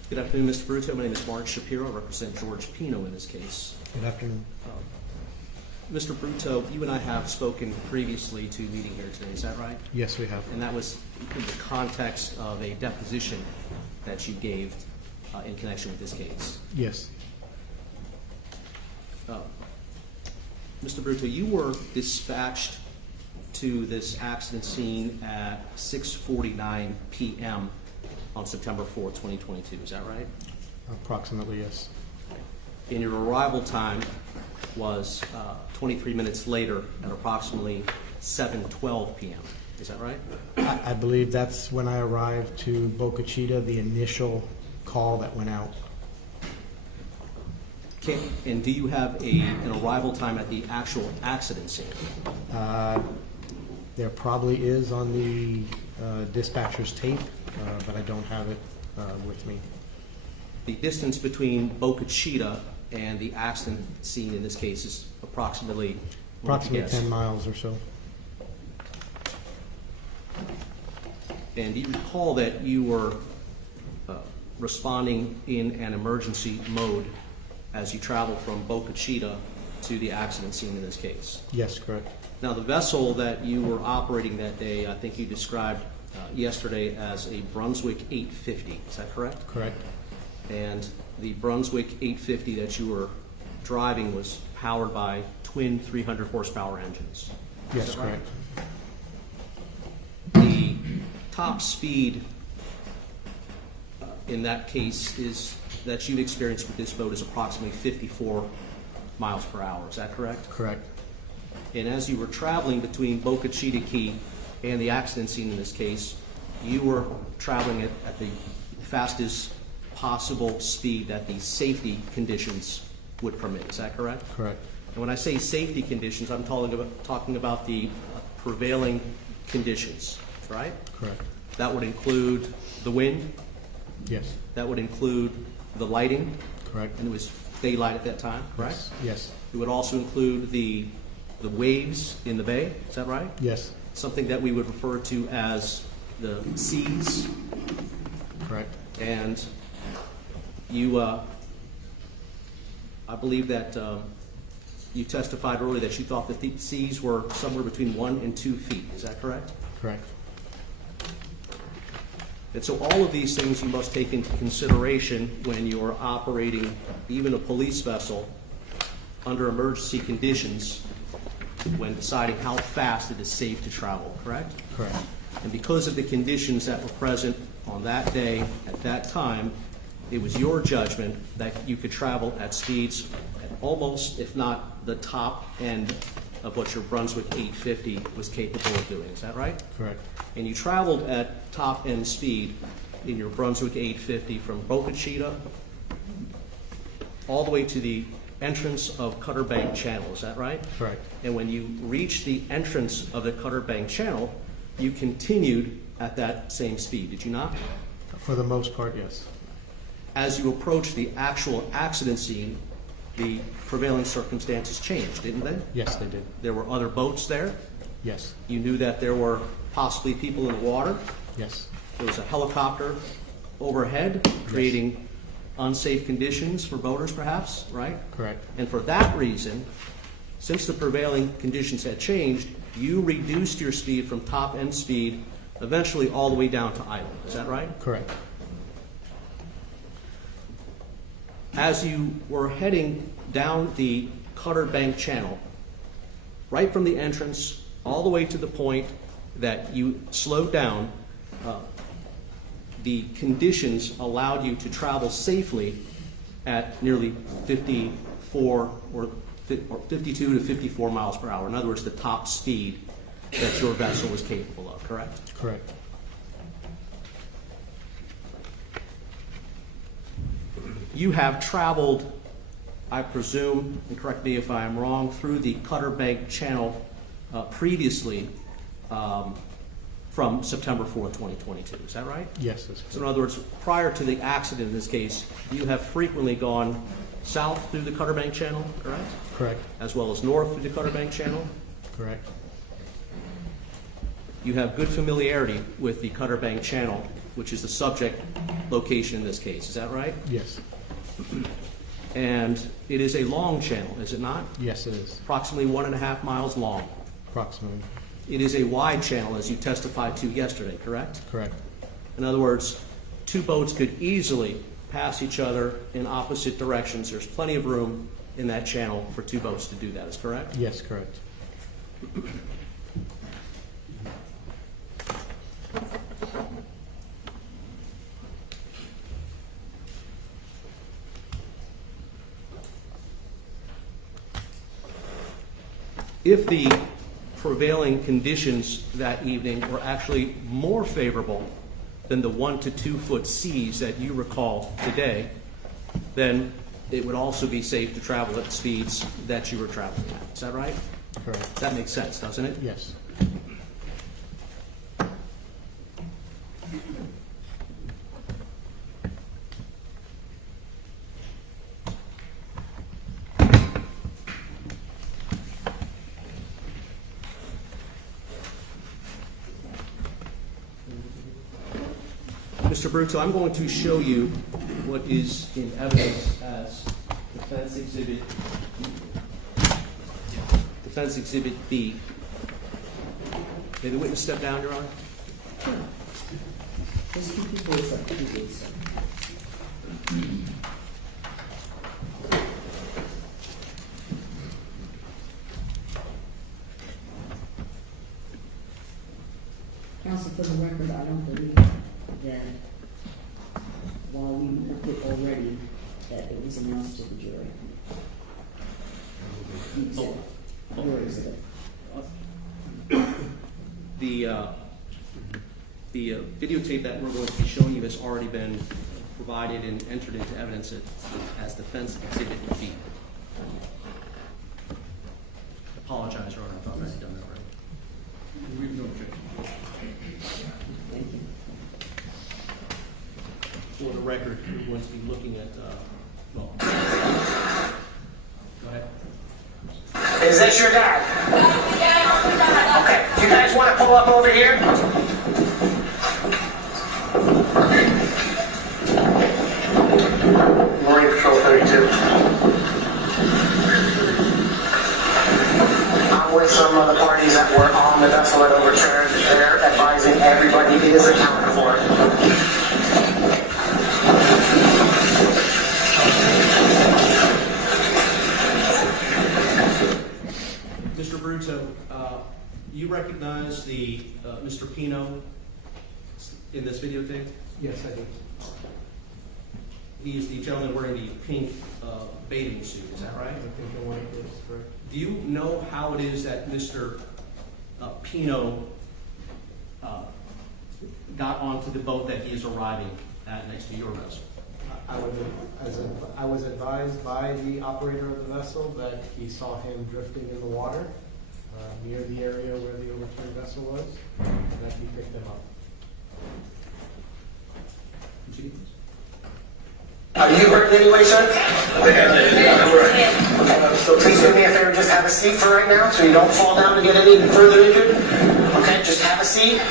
Good afternoon, Mr. Bruto. My name is Mark Shapiro. I represent George Pino in this case. Good afternoon. Mr. Bruto, you and I have spoken previously to meeting here today. Is that right? Yes, we have. And that was in the context of a deposition that you gave in connection with this case. Yes. Mr. Bruto, you were dispatched to this accident scene at 6:49 p.m. on September 4th, 2022. Is that right? Approximately, yes. And your arrival time was 23 minutes later at approximately 7:12 p.m. Is that right? I believe that's when I arrived to Boca Chita, the initial call that went out. And do you have an arrival time at the actual accident scene? There probably is on the dispatcher's tape, but I don't have it with me. The distance between Boca Chita and the accident scene in this case is approximately 10 miles or so. And do you recall that you were responding in an emergency mode as you traveled from Boca Chita to the accident scene in this case? Yes, correct. Now, the vessel that you were operating that day, I think you described yesterday as a Brunswick 850. Is that correct? Correct. And the Brunswick 850 that you were driving was powered by twin 300 horsepower engines. Yes, correct. The top speed in that case is that you've experienced with this boat is approximately 54 miles per hour. Is that correct? Correct. And as you were traveling between Boca Chita Key and the accident scene in this case, you were traveling at the fastest possible speed that the safety conditions would permit. Is that correct? Correct. And when I say safety conditions, I'm talking about the prevailing conditions, right? Correct. That would include the wind. Yes. That would include the lighting. Correct. And it was daylight at that time, correct? Yes. It would also include the waves in the bay. Is that right? Yes. Something that we would refer to as the seas. Correct. And you, I believe that you testified earlier that you thought that the seas were somewhere between 1 and 2 feet. Is that correct? Correct. And so all of these things you must take into consideration when you're operating even a police vessel under emergency conditions when deciding how fast it is safe to travel, correct? Correct. And because of the conditions that were present on that day, at that time, it was your judgment that you could travel at speeds at almost, if not the top end of what your Brunswick 850 was capable of doing. Is that right? Correct. And you traveled at top end speed in your Brunswick 850 from Boca Chita all the way to the entrance of Cutter Bank Channel. Is that right? Correct. And when you reached the entrance of the Cutter Bank Channel, you continued at that same speed, did you not? For the most part, yes. As you approached the actual accident scene, the prevailing circumstances changed, didn't they? Yes, they did. There were other boats there. Yes. You knew that there were possibly people in the water. Yes. There was a helicopter overhead, creating unsafe conditions for boaters, perhaps, right? Correct. And for that reason, since the prevailing conditions had changed, you reduced your speed from top end speed eventually all the way down to idle. Is that right? Correct. As you were heading down the Cutter Bank Channel, right from the entrance all the way to the point that you slowed down, the conditions allowed you to travel safely at nearly 54 or 52 to 54 miles per hour. In other words, the top speed that your vessel was capable of, correct? Correct. You have traveled, I presume, and correct me if I am wrong, through the Cutter Bank Channel previously from September 4th, 2022. Is that right? Yes, that's So correct. in other words, prior to the accident in this case, you have frequently gone south through the Cutter Bank Channel, correct? Correct. As well as north through the Cutter Bank Channel. Correct. You have good familiarity with the Cutter Bank Channel, which is the subject location in this case. Is that right? Yes. And it is a long channel, is it not? Yes, it is. Approximately 1.5 miles long. Approximately. It is a wide channel, as you testified to yesterday, correct? Correct. In other words, two boats could easily pass each other in opposite directions. There's plenty of room in that channel for two boats to do that, is correct? Yes, correct. If the prevailing conditions that evening were actually more favorable than the 1 to 2 foot seas that you recall today, then it would also be safe to travel at the speeds that you were traveling at. Is that right? Correct. That makes sense, doesn't it? Yes. Mr. Bruto, I'm going to show you what is in evidence as Defense Exhibit B. May the witness step down, Your Honor? Just keep your voice up, keep your voice up. Counsel, for the record, I don't believe that while we marked it already, that it was announced to the jury. Your exhibit. The videotape that we're going to be showing you has already been provided and entered into evidence as Defense Exhibit B. Apologize, Your Honor, I thought I had done that right. We've no objection. Thank you. For the record, we're going to be looking at, well, go ahead. Is this your dad? Okay, do you guys want to pull up over here? Marine Patrol 32. I'm with some of the parties that were on the vessel that overturned. They're advising everybody is accounted for. Bruto, you recognize the Mr. Pino in this videotape? Yes, I do. He's the gentleman wearing the pink bathing suit, is that right? I think the white is correct. Do you know how it is that Mr. Pino got onto the boat that he is arriving at next to your vessel? I was advised by the operator of the vessel that he saw him drifting in the water near the area where the overturned vessel was, and that he picked him up. Continue. Are you hurt in any way, sir? Okay, so please do me a favor, just have a seat for right now, so you don't fall down and get any further injured. Okay, just have a seat.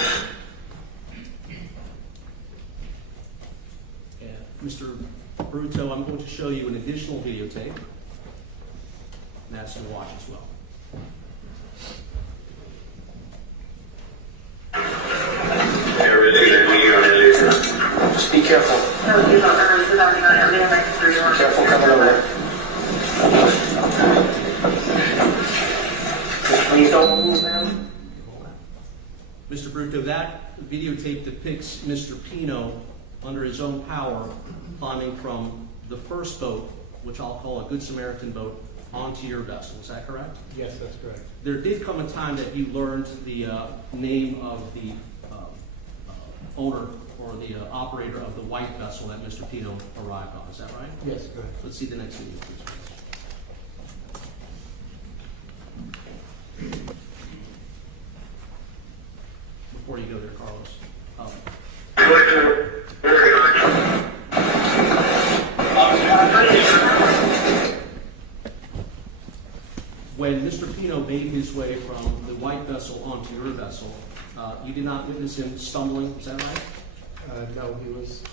Mr. Bruto, I'm going to show you an additional videotape, and that's to watch as well. Just be careful. Careful coming over. Just please don't move them. Mr. Bruto, that videotape depicts Mr. Pino under his own power climbing from the first boat, which I'll call a Good Samaritan boat, onto your vessel. Is that correct? Yes, that's correct. There did come a time that you learned the name of the owner or the operator of the white vessel that Mr. Pino arrived on. Is that right? Yes, correct. Let's see the next video, please. Before you go there, Carlos. When Mr. Pino made his way from the white vessel onto your vessel, you did not witness him stumbling, is that right? No, he was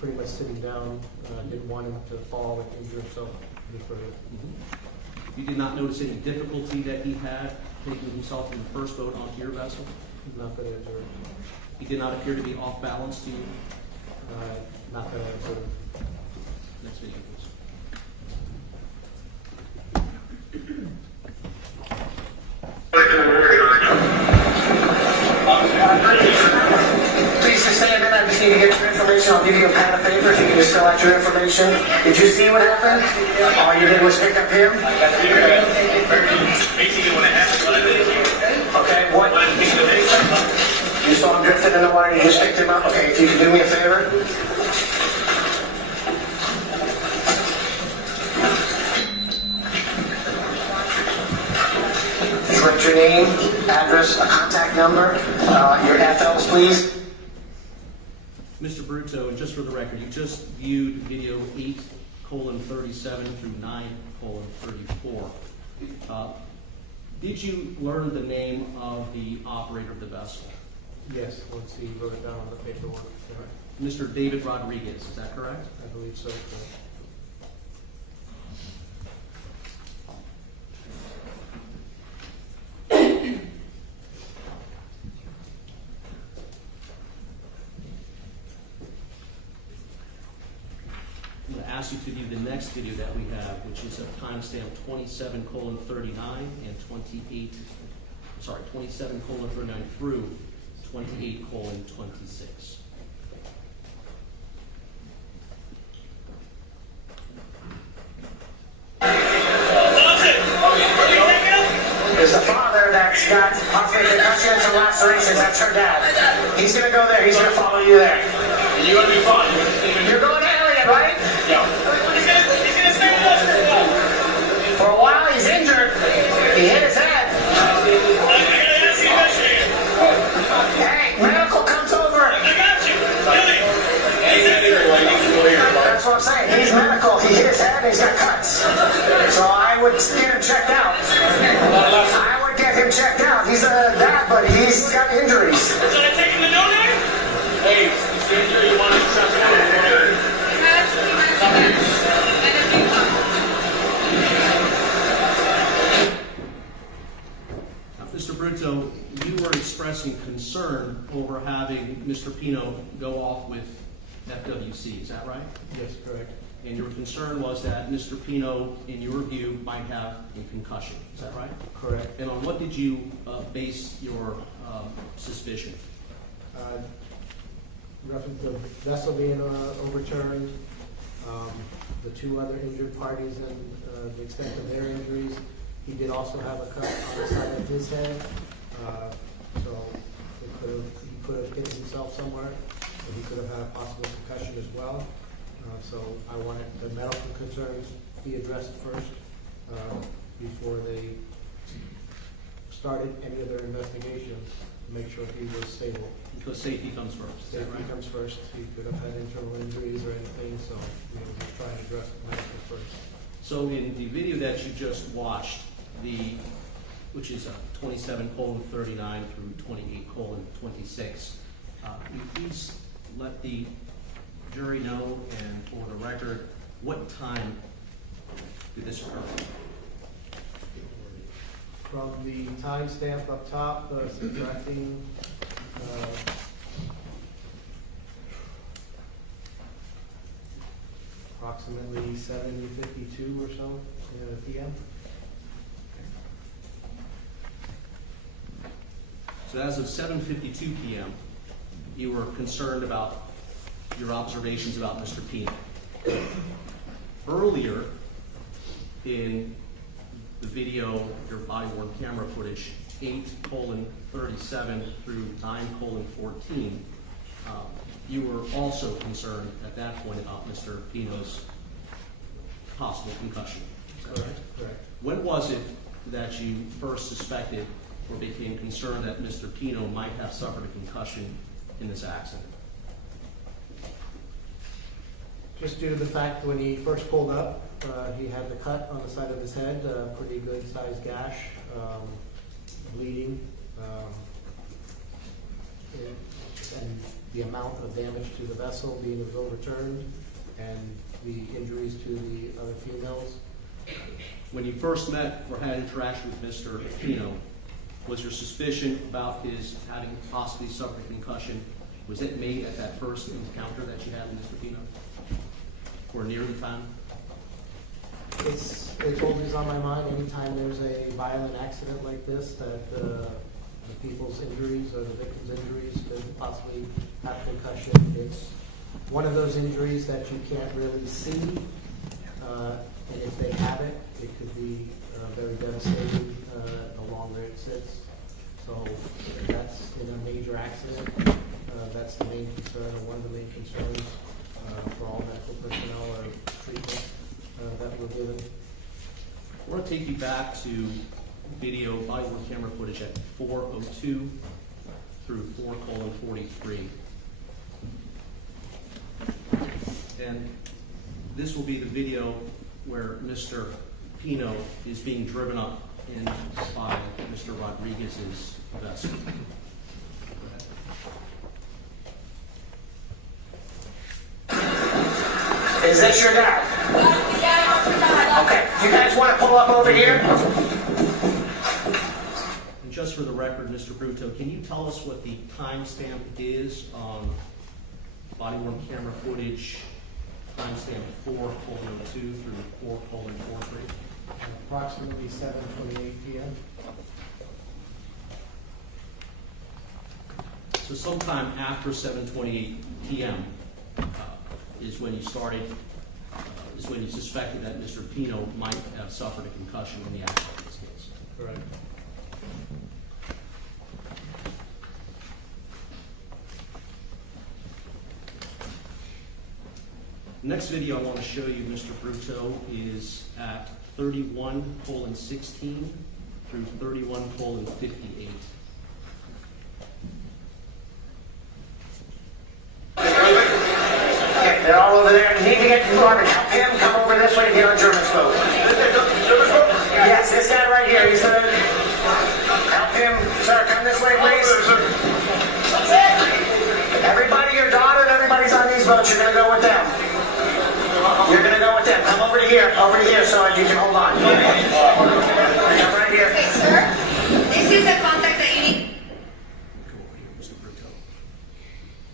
pretty much sitting down. Didn't want him to fall and injure himself any further. You did not notice any difficulty that he had taking himself from the first boat onto your vessel? Not that I observed. He did not appear to be off balance to you? Not that I observed. Next video, please. Please just stay a minute. I just need to get your information. I'll give you a pad of paper if you can just fill out your information. Did you see what happened? All you did was pick up him? Okay, what? You saw him drifting in the water, you just picked him up? Okay, if you could do me a favor. Just write your name, address, a contact number, your FLs, please. Mr. Bruto, and just for the record, you just viewed video 8:37 through 9:34. Did you learn the name of the operator of the vessel? Yes, once he wrote it down on the paperwork. Mr. David Rodriguez, is that correct? I believe so. I'm going to ask you to view the next video that we have, which is a timestamp 27:39 and 27:39 through 28:26. There's a father that's got possibly concussions and lacerations. That's her dad. He's going to go there. He's going to follow you there. You're going to be fine. You're going to Elliot, right? Yeah. He's going to stay with us for a while. For a while, he's injured. He hit his head. Hey, medical comes over. I got you. That's what I'm saying. He's medical. He hit his head and he's got cuts. So I would get him checked out. I would get him checked out. He's a dad, but he's got injuries. Should I take him to donate? Hey, it's injury. You want to transfer? Mr. Bruto, you were expressing concern over having Mr. Pino go off with FWC, is that right? Yes, correct. and your concern was that Mr. Pino, in your view, might have a concussion. Is that right? Correct. And on what did you base your suspicion? Reference the vessel being overturned, the two other injured parties and the extent of their injuries. He did also have a cut on the side of his head, so he could have hit himself somewhere, or he could have had a possible concussion as well. So I wanted the medical concerns be addressed first before they started any of their investigations to make sure he was stable. Because safety comes first. Is that Safety right? comes first. He could have had internal injuries or anything, so we were just trying to address the medical first. So in the video that you just watched, which is 27:39 through 28:26, you please let the jury know, and for the record, what time did this occur? From the timestamp up top, subtracting approximately 7:52 or so p.m. So as of 7:52 p.m., you were concerned about your observations about Mr. Pino. Earlier in the video, your body-worn camera footage, 8:37 through 9:14, you were also concerned at that point about Mr. Pino's possible concussion. Is that right? Correct. When was it that you first suspected or became concerned that Mr. Pino might have suffered a concussion in this accident? Just due to the fact when he first pulled up, he had the cut on the side of his head, a pretty good sized gash, bleeding, and the amount of damage to the vessel being overturned, and the injuries to the other females. When you first met or had interaction with Mr. Pino, was your suspicion about his having possibly suffered a concussion, was it made at that first encounter that you had with Mr. Pino? Or near the time? It's always on my mind anytime there's a violent accident like this, that the people's injuries or the victim's injuries could possibly have concussion. It's one of those injuries that you can't really see, and if they have it, it could be very devastating the longer it sits. So if that's in a major accident, that's the main concern, or one of the main concerns for all medical personnel or treatment that we're given. I want to take you back to video body-worn camera footage at 4:02 through 4:43. And this will be the video where Mr. Pino is being driven up in by Mr. Rodriguez's vessel. Is this your dad? Okay, you guys want to pull up over here? And just for the record, Mr. Bruto, can you tell us what the timestamp is on body-worn camera footage, timestamp 4:02 through 4:43? Approximately 7:28 p.m. So sometime after 7:28 p.m. Is when you started, is when you suspected that Mr. Pino might have suffered a concussion in the accident in this case. Correct. The next video I want to show you, Mr. Bruto, is at 31:16 through 31:58. Okay, they're all over there. You need to get Marvin. Help him come over this way and get on German boat. Yes, this guy right here. He's gonna help him. Sir, come this way, please. Everybody, your daughter and everybody's on these boats. You're gonna go with them. You're gonna go with them. Come over to here, so you can hold on. Come right here. Okay, sir, this is the contact that you need. Come over here, Mr. Bruto.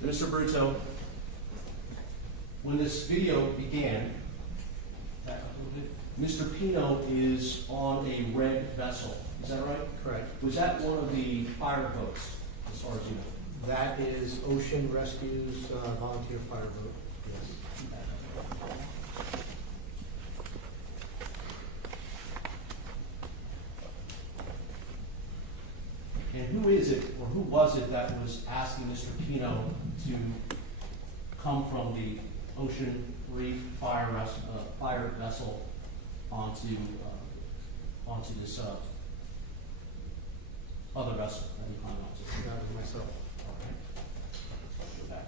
Mr. Bruto, when this video began, back up a little bit. Mr. Pino is on a red vessel, is that right? Correct. Was that one of the fire boats, as far as you know? That is Ocean Rescue's volunteer fire boat, yes. And who is it, or who was it that was asking Mr. Pino to come from the Ocean Reef fire vessel onto this other vessel that he climbed onto? That was myself. Go back.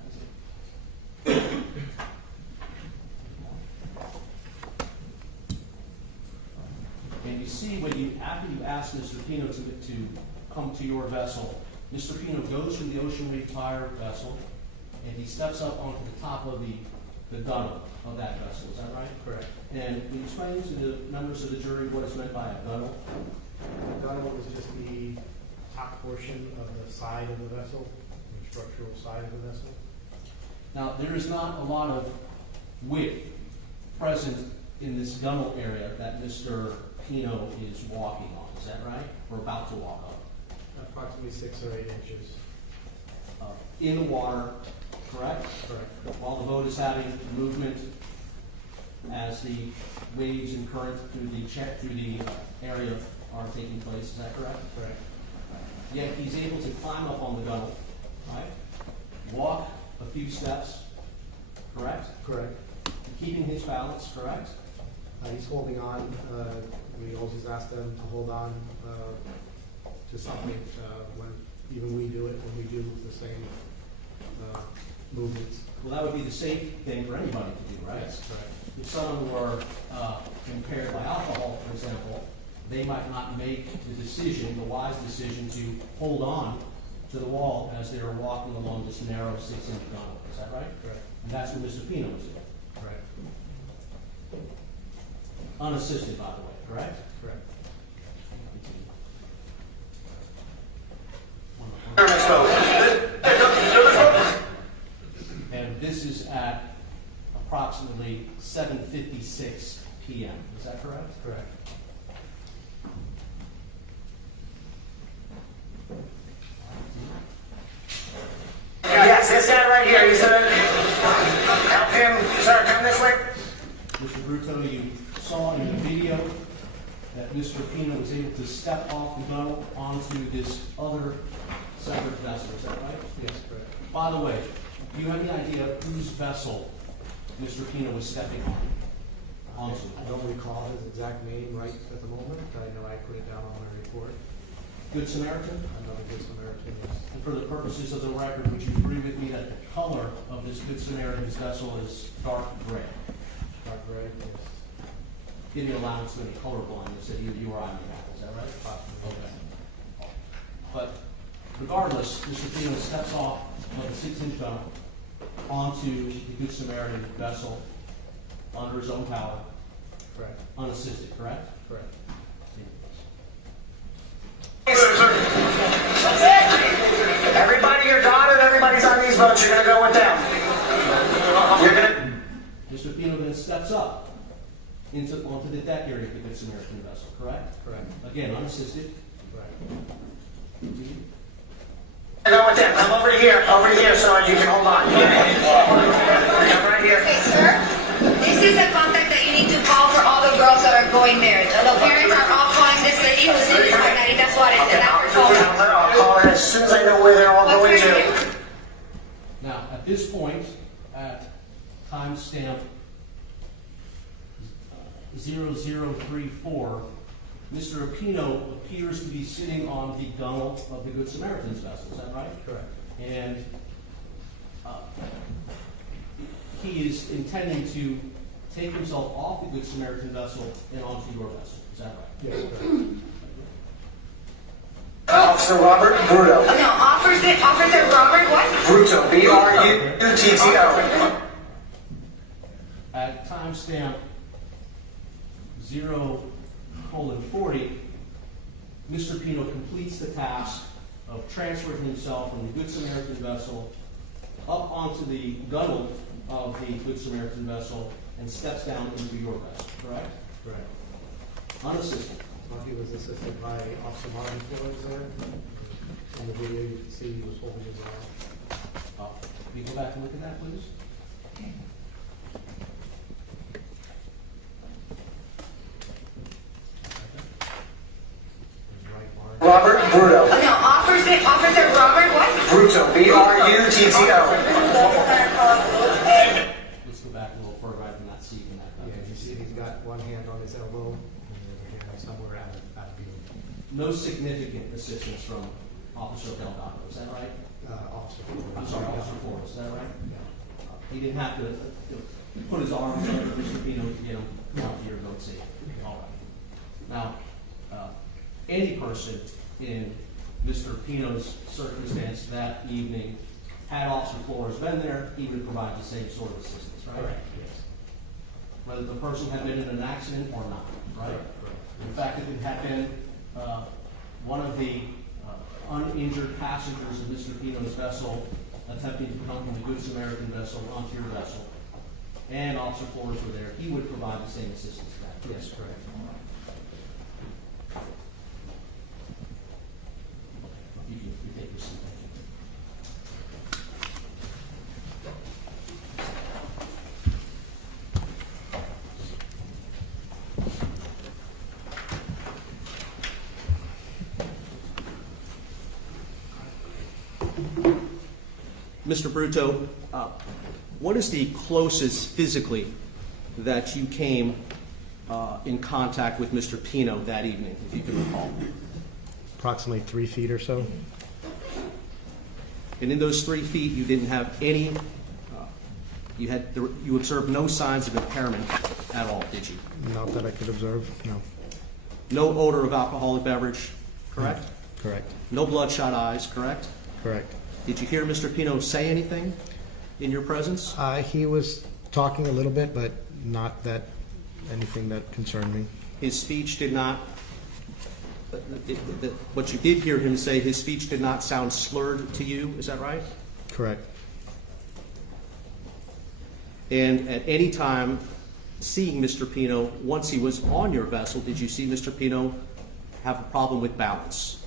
And you see when after you ask Mr. Pino to come to your vessel, Mr. Pino goes from the Ocean Reef fire vessel and he steps up onto the top of the gunnel of that vessel. Is that right? Correct. And can you explain to the members of the jury what is meant by a gunnel? The gunnel is just the top portion of the side of the vessel, the structural side of the vessel. Now, there is not a lot of width present in this gunnel area that Mr. Pino is walking on. Is that right? Or about to walk on? Approximately 6 or 8 inches. In the water, correct? Correct. While the boat is having movement as the waves and current through the area are taking place. Is that correct? Correct. Yet he's able to climb up on the gunnel, right? Walk a few steps, correct? Correct. Keeping his balance, correct? He's holding on. We always ask them to hold on to something when even we do it, when we do the same movements. Well, that would be the safe thing for anybody to do, right? Yes, correct. If someone were impaired by alcohol, for example, they might not make the decision, the wise decision, to hold on to the wall as they are walking along this narrow 6-inch gunnel. Is that right? Correct. And that's what Mr. Pino was doing. Correct. Unassisted, by the way, correct? Correct. And this is at approximately 7:56 p.m. Is that correct? Correct. Yes, this guy right here, he's gonna help him, sir, come this way. Mr. Bruto, you saw in the video that Mr. Pino was able to step off the gunnel onto this other separate vessel. Is that right? Yes, correct. By the way, do you have any idea whose vessel Mr. Pino was stepping onto? I don't recall his exact name right at the moment. I know I put it down on my report. Good Samaritan? Another Good Samaritan, yes. And for the purposes of the record, would you agree with me that the color of this Good Samaritan's vessel is dark gray? Dark gray, yes. Give me allowance to any color blindness that either you or I may have. Is that right? Possibly. Okay. But regardless, Mr. Pino steps off of the 6-inch gunnel onto the Good Samaritan vessel under his own power, Correct. unassisted, correct? Correct. Everybody, you're dotted, everybody's on these boats, you're gonna go with them. You're gonna... Mr. Pino then steps up onto the deck area of the Good Samaritan vessel, correct? Correct. Again, unassisted. Correct. Go with them, come over here so you can hold on. Come right here. Okay, sir, this is a contact that you need to call for all the girls that are going there. The parents are all calling this lady who's in Margarita Suarez, and now we're calling. I'll call her as soon as I know where they're all going What's her to. name? Now, at this point, at timestamp 0034, Mr. Pino appears to be sitting on the gunnel of the Good Samaritan's vessel. Is that right? Correct. And he is intending to take himself off the Good Samaritan vessel and onto your vessel. Is that right? Yes, correct. Officer Robert Bruto. No, Officer Robert what? Bruto, B-R-U-T-T-O. At timestamp 0:40, Mr. Pino completes the task of transferring himself from the Good Samaritan vessel up onto the gunnel of the Good Samaritan vessel and steps down into your vessel, correct? Correct. Unassisted. He was assisted by Officer Martin Flores there. In the video, you can see he was holding his arm. Can you go back and look at that, please? Robert Bruto. Oh, no, Officer Robert what? Bruto. B-R-U-T-T-O. Let's go back a little further right from that seat in that. Yeah, you see he's got one hand on his elbow and the other hand somewhere out of view. No significant assistance from Officer Delgado, is that right? Officer Flores. I'm sorry, Officer Flores, is that right? Yeah. He didn't have to put his arms under Mr. Pino to get him out here and go see him. All right. Now, any person in Mr. Pino's circumstance that evening, had Officer Flores been there, he would provide the same sort of assistance, right? Correct, yes. Whether the person had been in an accident or not, right? Correct. In fact, if it had been one of the uninjured passengers of Mr. Pino's vessel attempting to come from the Good Samaritan vessel onto your vessel, and Officer Flores were there, he would provide the same assistance to that. Yes, correct. You take your seat. Mr. Bruto, what is the closest physically that you came in contact with Mr. Pino that evening, if you can recall? Approximately 3 feet or so. And in those 3 feet, you didn't have any, you observed no signs of impairment at all, did you? Not that I could observe, no. No odor of alcoholic beverage, correct? Correct. No bloodshot eyes, correct? Correct. Did you hear Mr. Pino say anything in your presence? He was talking a little bit, but not that anything that concerned me. His speech did not, what you did hear him say, his speech did not sound slurred to you, is that right? Correct. And at any time seeing Mr. Pino, once he was on your vessel, did you see Mr. Pino have a problem with balance?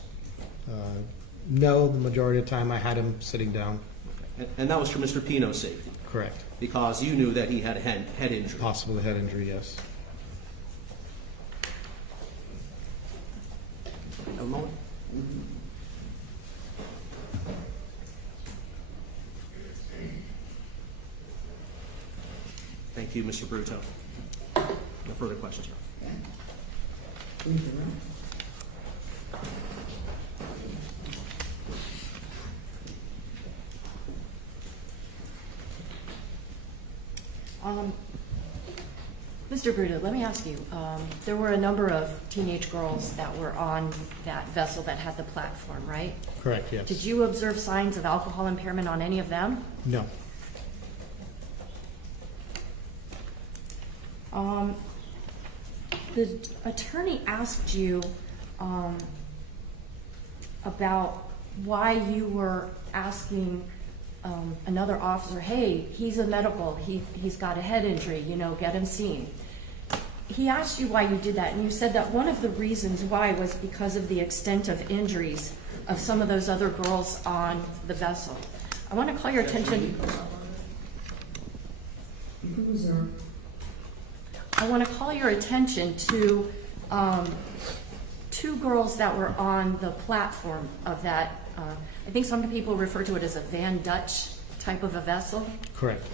No, the majority of the time I had him sitting down. And that was for Mr. Pino's safety? Correct. Because you knew that he had a head injury? Possible head injury, yes. A moment. Thank you, Mr. Bruto. No further questions, sir. Mr. Bruto, let me ask you, there were a number of teenage girls that were on that vessel that had the platform, right? Correct, yes. Did you observe signs of alcohol impairment on any of them? No. The attorney asked you about why you were asking another officer, hey, he's a medical, he's got a head injury, get him seen. He asked you why you did that, and you said that one of the reasons why was because of the extent of injuries of some of those other girls on the vessel. I want to call your attention. I want to call your attention to 2 girls that were on the platform of that. I think some people refer to it as a Van Dutch type of a vessel. Correct.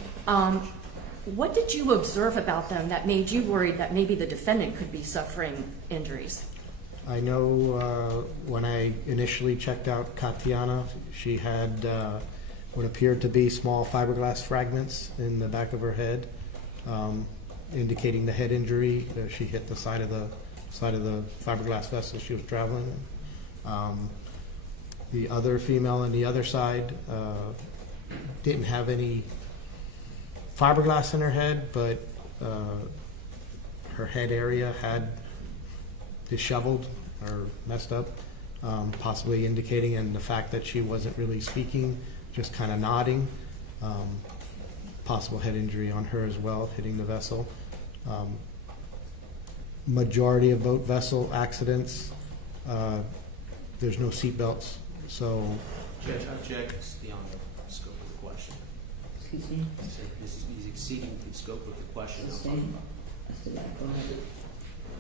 What did you observe about them that made you worried that maybe the defendant could be suffering injuries? I know when I initially checked out Katiana, she had what appeared to be small fiberglass fragments in the back of her head, indicating the head injury. She hit the side of the fiberglass vessel she was traveling in. The other female on the other side didn't have any fiberglass in her head, but her head area had disheveled or messed up, possibly indicating in the fact that she wasn't really speaking, just kind of nodding. possible head injury on her as well, hitting the vessel. Majority of boat vessel accidents, there's no seat belts, so Judge, objects beyond the scope of the question. Excuse me? I said he's exceeding the scope of the question. I'm Sustain. talking about. After that, go ahead.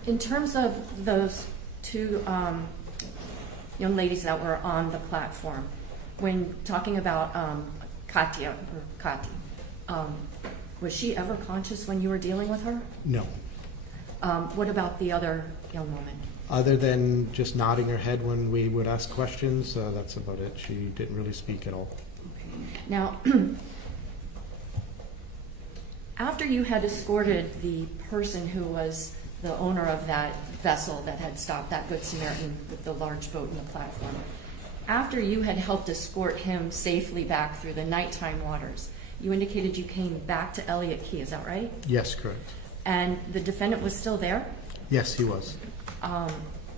In terms of those two young ladies that were on the platform, when talking about Katia, or Kati, was she ever conscious when you were dealing with her? no. What about the other young woman? Other than just nodding her head when we would ask questions, that's about it. She didn't really speak at all. Now, after you had escorted the person who was the owner of that vessel that had stopped, that Good Samaritan with the large boat and the platform, after you had helped escort him safely back through the nighttime waters, you indicated you came back to Elliott Key, is that right? Yes, correct. And the defendant was still there? Yes, he was.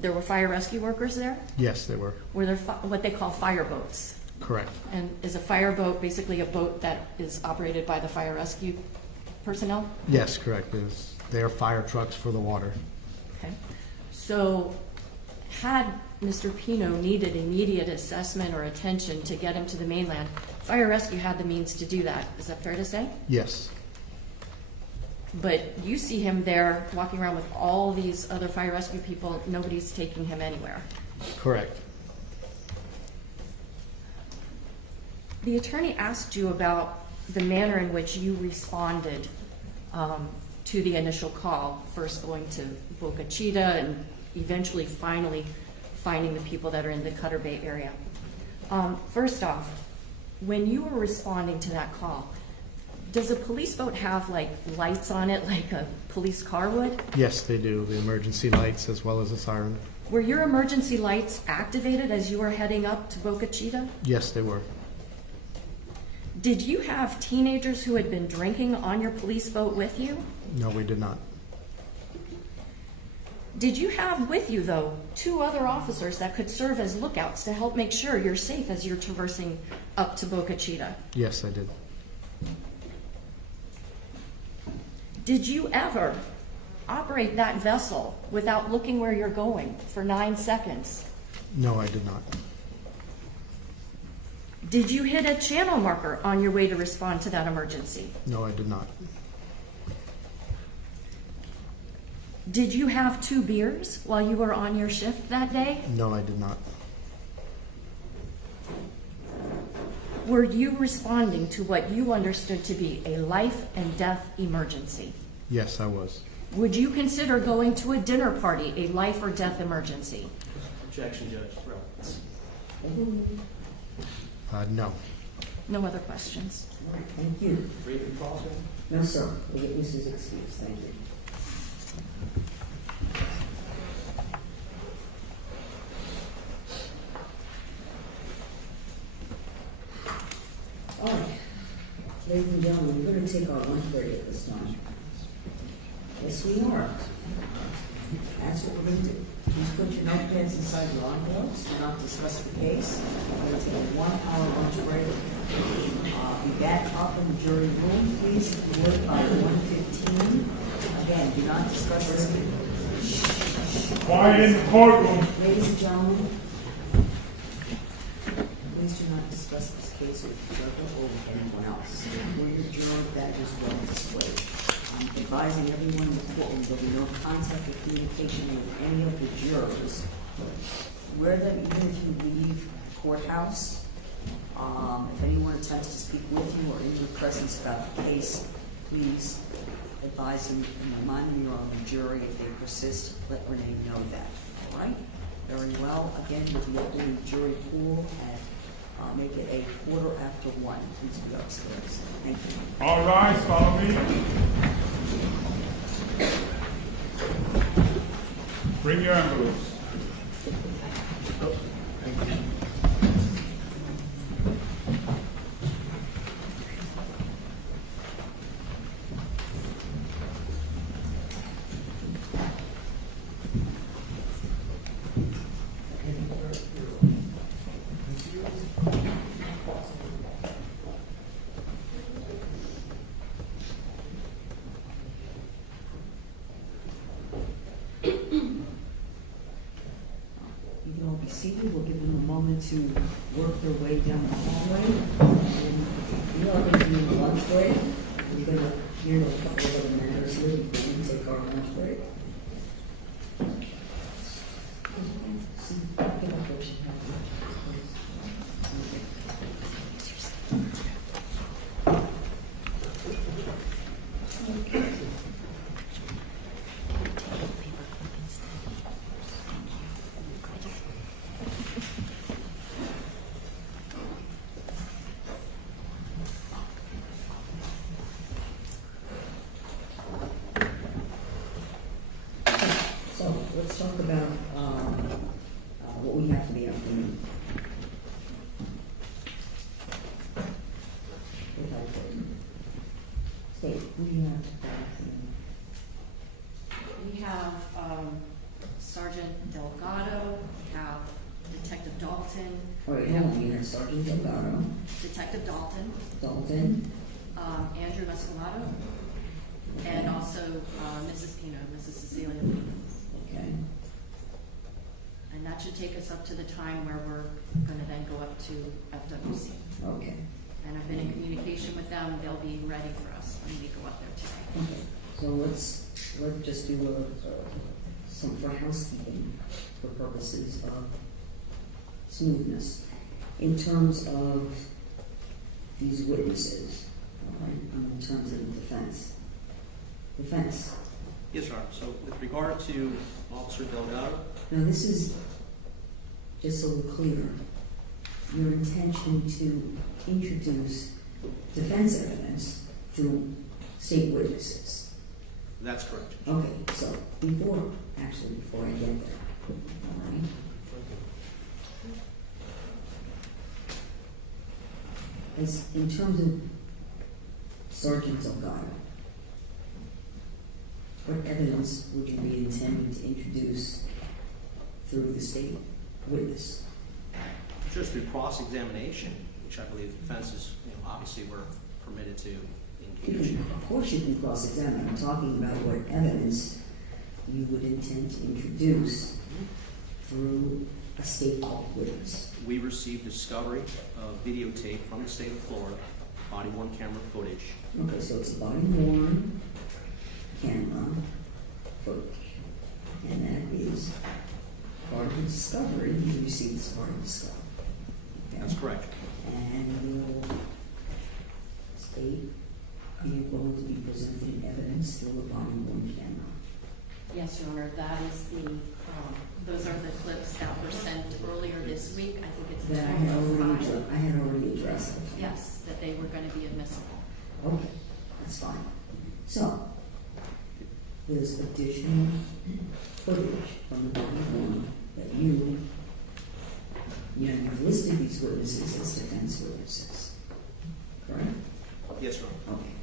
There were fire rescue workers there? Yes, they were. Were there what they call fire boats? Correct. And is a fire boat basically a boat that is operated by the fire rescue personnel? Yes, correct. They are fire trucks for the water. Okay. So had Mr. Pino needed immediate assessment or attention to get him to the mainland, fire rescue had the means to do that. Is that fair to say? Yes. But you see him there walking around with all these other fire rescue people. Nobody's taking him anywhere. Correct. The attorney asked you about the manner in which you responded to the initial call, first going to Boca Chita and eventually finally finding the people that are in the Cutter Bay area. First off, when you were responding to that call, does a police boat have like lights on it like a police car would? Yes, they do. The emergency lights as well as a siren. Were your emergency lights activated as you were heading up to Boca Chita? Yes, they were. Did you have teenagers who had been drinking on your police boat with you? No, we did not. Did you have with you, though, 2 other officers that could serve as lookouts to help make sure you're safe as you're traversing up to Boca Chita? Yes, I did. Did you ever operate that vessel without looking where you're going for 9 seconds? No, I did not. Did you hit a channel marker on your way to respond to that emergency? No, I did not. Did you have 2 beers while you were on your shift that day? No, I did not. Were you responding to what you understood to be a life and death emergency? Yes, I was. Would you consider going to a dinner party a life or death emergency? Objection, Judge. Relevance. No. No other questions? All right, thank you. Briefing clause, No, sir. The witness is excused. Thank you. All right, ladies and gentlemen, we're going to take our lunch break at this time. Yes, we are. That's what we're going to do. Please put your notepads inside your envelopes. Do not discuss the case. We're going to take a 1-hour lunch break. Be back up in the jury room. Please report by 1:15. Again, do not discuss this. Quiet in the courtroom. Ladies and gentlemen, please do not discuss this case with each other or with anyone else. We're your jury, that is well displayed. I'm advising everyone in the courtroom there will be no contact or communication with any of the jurors. Where them, even if you leave the courthouse, if anyone attempts to speak with you or in your presence about the case, please advise them and remind them you're on the jury. If they persist, let Renee know that. All right? Very well. Again, we'll be opening the jury pool at make it 1:15. Please be upstairs. Thank you. All rise, follow me. Bring your envelopes. to work their way down the hallway. And you are going to need a lunch break. We're going to hear a couple of other matters here before we take our lunch break. So let's talk about what we have to be up to. State, who do you have? We have Sergeant Delgado, we have Detective Dalton. All right, hold on, you have Sergeant Delgado, Detective Dalton, Dalton, Andrew Mescalato, and also Mrs. Pino, Mrs. Cecilia Pino. okay. And that should take us up to the time where we're going to then go up to FWC. Okay. And I've been in communication with them. They'll be ready for us when we go up there today. Okay, so let's just do some for housekeeping for purposes of smoothness. In terms of these witnesses, all right, in terms of the defense. Defense. Yes, Your Honor. So with regard to Officer Delgado, Now this is, just so we're clear, your intention to introduce defense evidence through state witnesses. that's correct. Okay, so before I get there, all right? As in terms of Sergeant Delgado, what evidence would you be intending to introduce through the state witness? Just through cross-examination, which I believe the defense is, obviously we're permitted to engage in. Of course you can cross-examine. I'm talking about what evidence you would intend to introduce through a state witness. We received discovery of videotape from the state of Florida, body-worn camera footage. Okay, so it's a body-worn camera footage, and that is part of the discovery. You received as part of the discovery. Okay? That's correct. And your state, are you going to be presenting evidence through a body-worn camera? Yes, Your Honor, that is those are the clips that were sent earlier this week. I think it's That I had already addressed it. Yes, that they were going to be admissible. Okay, that's fine. So, there's additional footage from the body-worn that you've listed these witnesses as defense witnesses, correct? Yes, Your Honor. Okay.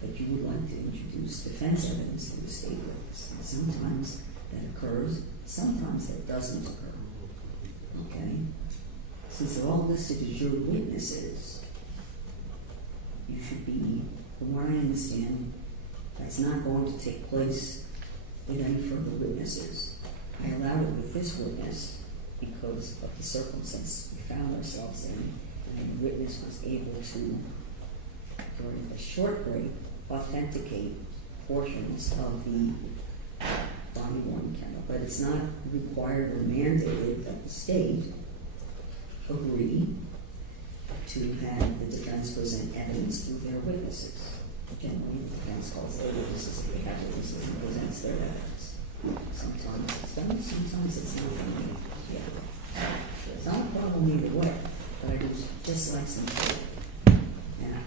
But you would like to introduce defense evidence through the state witness. And sometimes that occurs, sometimes that doesn't occur. Okay? Since they're all listed as your witnesses, you should be, from what I understand, that's not going to take place with any further witnesses. I allowed it with this witness because of the circumstances we found ourselves in, and the witness was able to, during a short break, authenticate portions of the body-worn camera. But it's not required or mandated that the state agree to have the defense present evidence through their witnesses. Generally, the defense calls their witnesses, they have witnesses and presents their evidence. Sometimes it's done, sometimes it's not done. Yeah. It's not a problem either way, but I would just like some proof.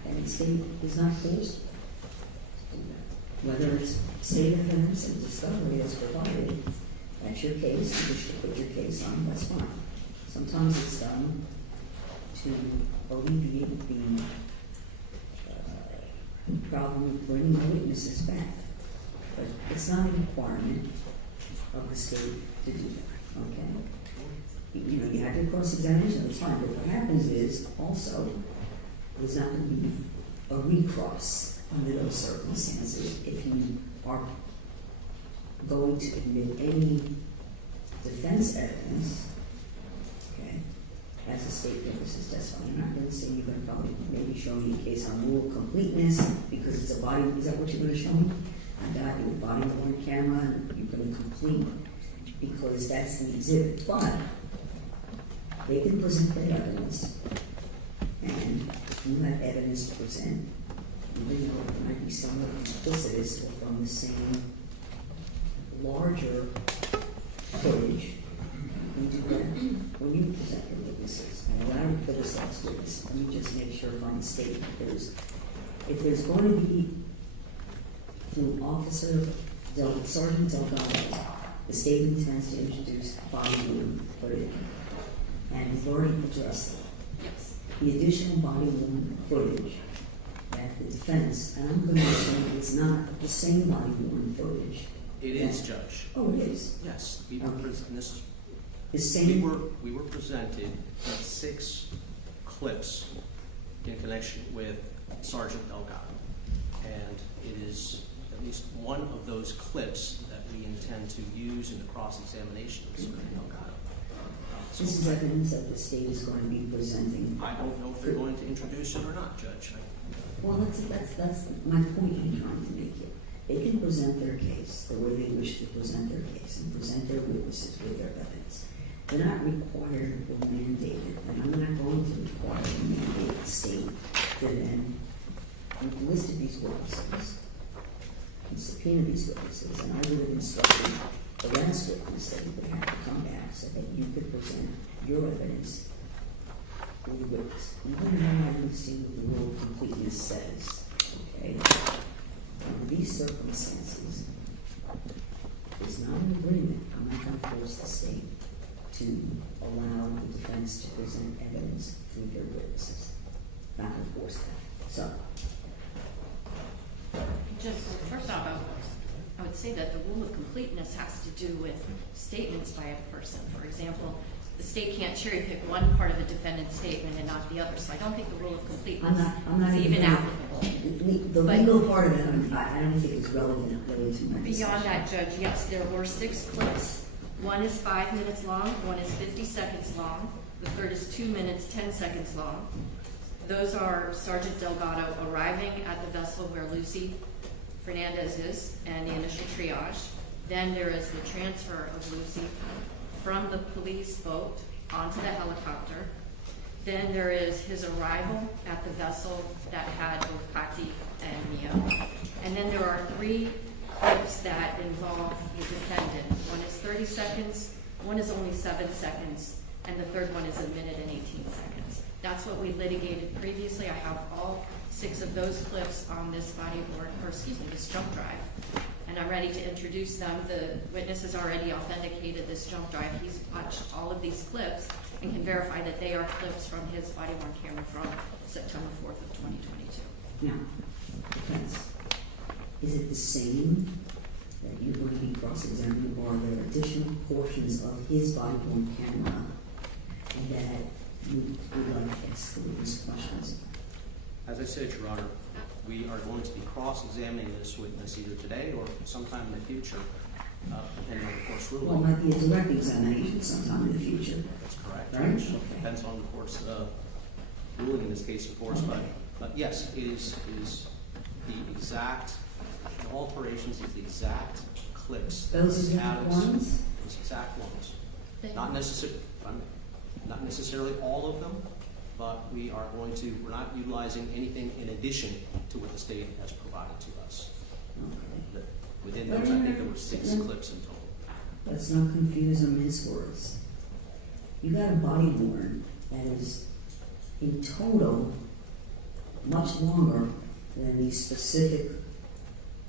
And the state is not forced to do that. Whether it's state evidence and discovery that's provided, that's your case, you wish to put your case on, that's fine. Sometimes it's done to alleviate the problem of bringing the witnesses back. But it's not a requirement of the state to do that, okay? You have your cross-examination, that's fine, but what happens is, also, there's not going to be a recross under those circumstances if you are going to admit any defense evidence, okay, as a state witness's testimony. I'm not gonna say you're gonna probably maybe show me a case on rule of completeness, because it's a body, is that what you're gonna show me? I got your body worn camera, and you're gonna complete, because that's the exhibit, but they can present their evidence, and you have evidence to present, even though it might be somewhat duplicitous or from the same larger footage. You do that when you present your witnesses. And allow you for this last witness. Let me just make sure if I'm mistaken. If there's going to be through Sergeant Delgado, the state intends to introduce body worn footage, and we've already addressed the additional body worn footage that the defense, and I'm going to assume it's not the same body worn footage. It is, Judge. Oh, it is? Yes. We were and this is, the same? We were presented with 6 clips in connection with Sergeant Delgado. And it is at least one of those clips that we intend to use in the cross-examination of Sergeant Delgado. This is evidence that the state is going to be presenting. I don't know if they're going to introduce it or not, Judge. Well, that's my point I'm trying to make here. They can present their case the way they wish to present their case and present their witnesses with their evidence. They're not required or mandated, and I'm not going to require or mandate the state to then we've listed these witnesses and subpoena these witnesses, and I would have instructed the last witness that you would have to come back so that you could present your evidence with the witness. Even though I understand what the rule of completeness says, okay? Under these circumstances, there's not an agreement. I'm not going to force the state to allow the defense to present evidence through their witnesses. Not going to force that. So. Just first off, I would say that the rule of completeness has to do with statements by a person. For example, the state can't cherry pick one part of a defendant's statement and not the other. So I don't think the rule of completeness is even applicable. The legal part of it, I don't think is relevant really to my Beyond discussion. that, Judge, yes, there were 6 clips. One is 5 minutes long, one is 50 seconds long, the third is 2 minutes, 10 seconds long. Those are Sergeant Delgado arriving at the vessel where Lucy Fernandez is and the initial triage. Then there is the transfer of Lucy from the police boat onto the helicopter. Then there is his arrival at the vessel that had both Patti and Mia. And then there are 3 clips that involve the defendant. One is 30 seconds, one is only 7 seconds, and the third one is 1 minute and 18 seconds. That's what we litigated previously. I have all 6 of those clips on this this jump drive. And I'm ready to introduce them. The witness has already authenticated this jump drive. He's watched all of these clips and can verify that they are clips from his body-worn camera from September 4th of 2022. Now, defense, is it the same that you're going to be cross-examining, or are there additional portions of his body-worn camera that you would like to ask the witness questions? As I said, Your Honor, we are going to be cross-examining this witness either today or sometime in the future, depending on the court's ruling. Well, it might be a direct examination sometime in the future. That's correct. Right? Judge. Okay. Depends on the court's ruling in this case, of course. But yes, it is the exact, the alterations is the exact clips. Those exact ones? Those exact ones. Not necessarily all of them, but we're not utilizing anything in addition to what the state has provided to us. Okay. Within those, I think there were 6 clips in total. Let's not confuse or mince words. You got a body worn that is in total much longer than these specific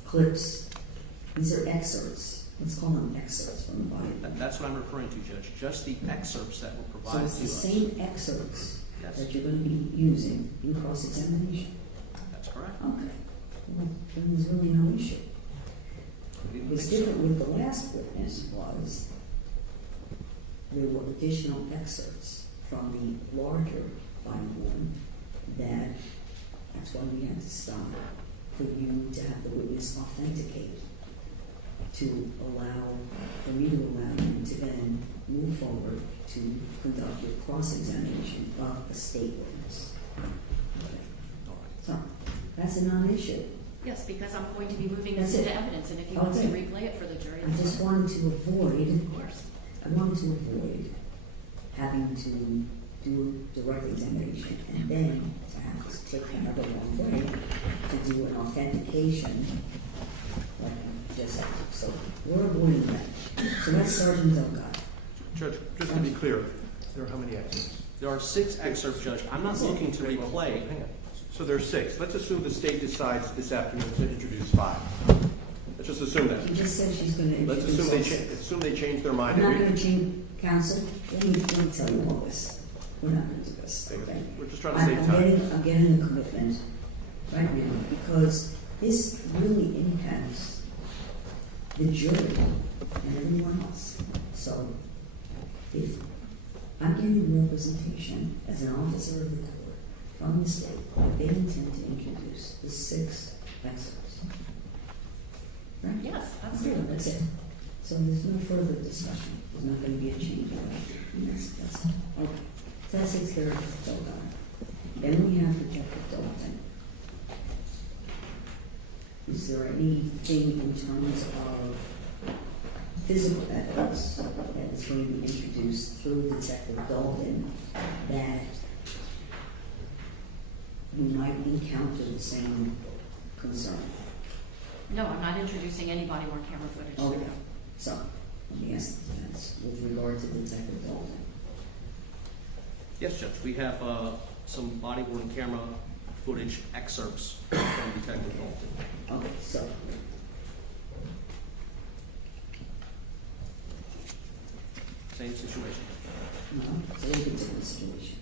clips. These are excerpts. Let's call them excerpts from the body. That's what I'm referring to, Judge. Just the excerpts that were So provided it's to the us. same excerpts Yes. that you're going to be using in cross-examination. That's correct. Okay. Well, then there's really no issue. What's different with the last witness was there were additional excerpts from the larger body worn that's why we had to stop for you to have the witness authenticate for me to allow you to then move forward to conduct your cross-examination of the state witness. So, that's a non-issue. Yes, because I'm going to be moving this That's into it. evidence, and if he wants to Okay. replay it for the jury, I that's just fine. wanted to avoid, Of course. I wanted to avoid having to do a direct examination and then to have to take another long way to do an authentication like I just said. So we're avoiding that. So that's Sergeant Delgado. Judge, just to be clear, there are how many excerpts? There are 6 excerpts, Judge. I'm not looking to replay. Hang on. So there's 6. Let's assume the state decides this afternoon to introduce 5. Let's just assume that. She just said she's going to Let's introduce assume they change their mind. I'm not and going to change counsel. Let me tell you all this. We're not going to do this. Okay? We're just trying to save time. I'm getting a commitment right now because this really impacts the jury and everyone else. So if I'm getting representation as an officer of the court from the state that they intend to introduce the 6 excerpts. Right? Yes, Okay, absolutely. that's it. So there's no further discussion. There's not going to be a change in that. That's it. Okay. So that takes care of Delgado. Then we have Detective Dalton. Is there anything in terms of physical evidence that is going to be introduced through Detective Dalton that we might encounter the same concern? No, I'm not introducing any body worn camera footage. Okay. So, let me ask the defense with regard to Detective Dalton. Yes, Judge. We have some body-worn camera footage excerpts from Detective Dalton. Okay, so. Same situation. No, it's a little bit different situation.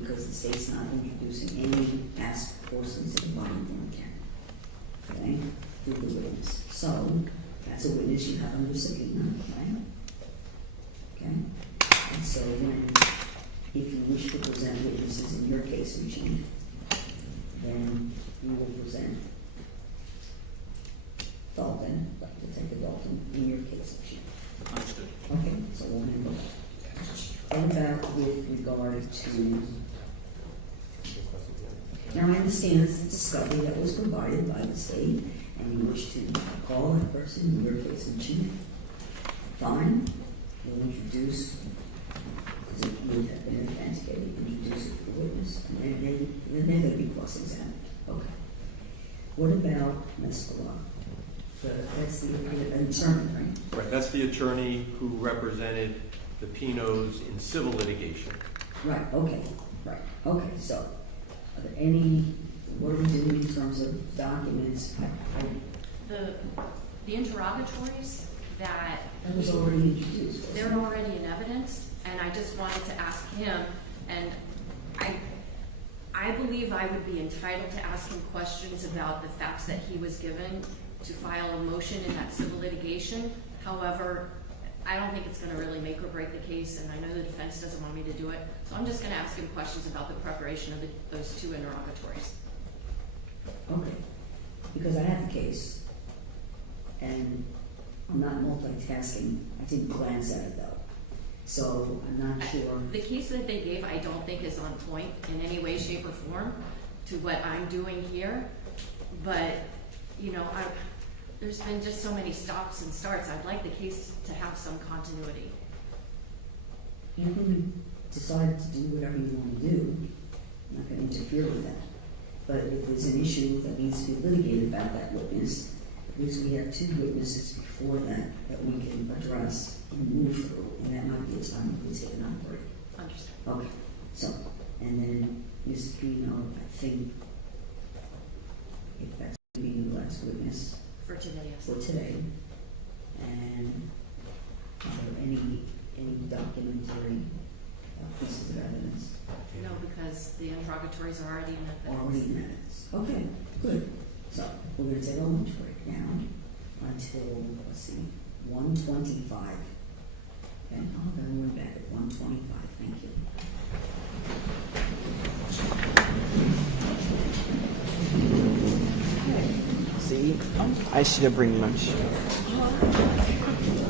Because the state's not introducing any past portions of the body worn camera. Okay? Through the witness. So, that's a witness you have under subpoena, right? Okay? And so when, if you wish to present witnesses in your case, Eugene, then you will present Dalton, Detective Dalton, in your case, Eugene. Understood. Okay, so we'll handle that. And about with regard to, now I understand it's a discovery that was provided by the state, and you wish to call that person, in your case in chief. Fine, we'll introduce, because it would have been authenticated, introduce it to the witness, and then they're going to be cross-examined. Okay. What about Manslaughter? That's the attorney, right? Right, that's the attorney who represented the Pinos in civil litigation. Right, okay, right, okay, so, are there any, what are we doing in terms of documents? The interrogatories that was already introduced. they're already in evidence, and I just wanted to ask him, and I believe I would be entitled to ask him questions about the facts that he was given to file a motion in that civil litigation. However, I don't think it's going to really make or break the case, and I know the defense doesn't want me to do it, so I'm just going to ask him questions about the preparation of those 2 interrogatories. Okay, because I have the case, and I'm not multitasking, I didn't glance at it though, so I'm not sure. The case that they gave, I don't think is on point in any way, shape, or form to what I'm doing here, but, you know, there's been just so many stops and starts. I'd like the case to have some continuity. You can decide to do whatever you want to do, I'm not going to interfere with that. But if there's an issue that needs to be litigated about that witness, at least we have 2 witnesses before that we can address and move through, and that might be a time we take an break. Understood. Okay, so, and then Mr. Pino, I think, if that's going to be the last witness For today, yes. for today, and are there any documentary pieces of evidence? No, because the interrogatories are already in evidence. Already in evidence. Okay, good. So we're going to take a lunch break now until, let's see, 1:25. And I'm going back at 1:25. Thank you. Okay. See? I should have bring lunch.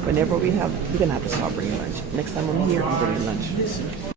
Whenever we're gonna have to start bringing lunch. Next time I'm here, I'm bringing lunch.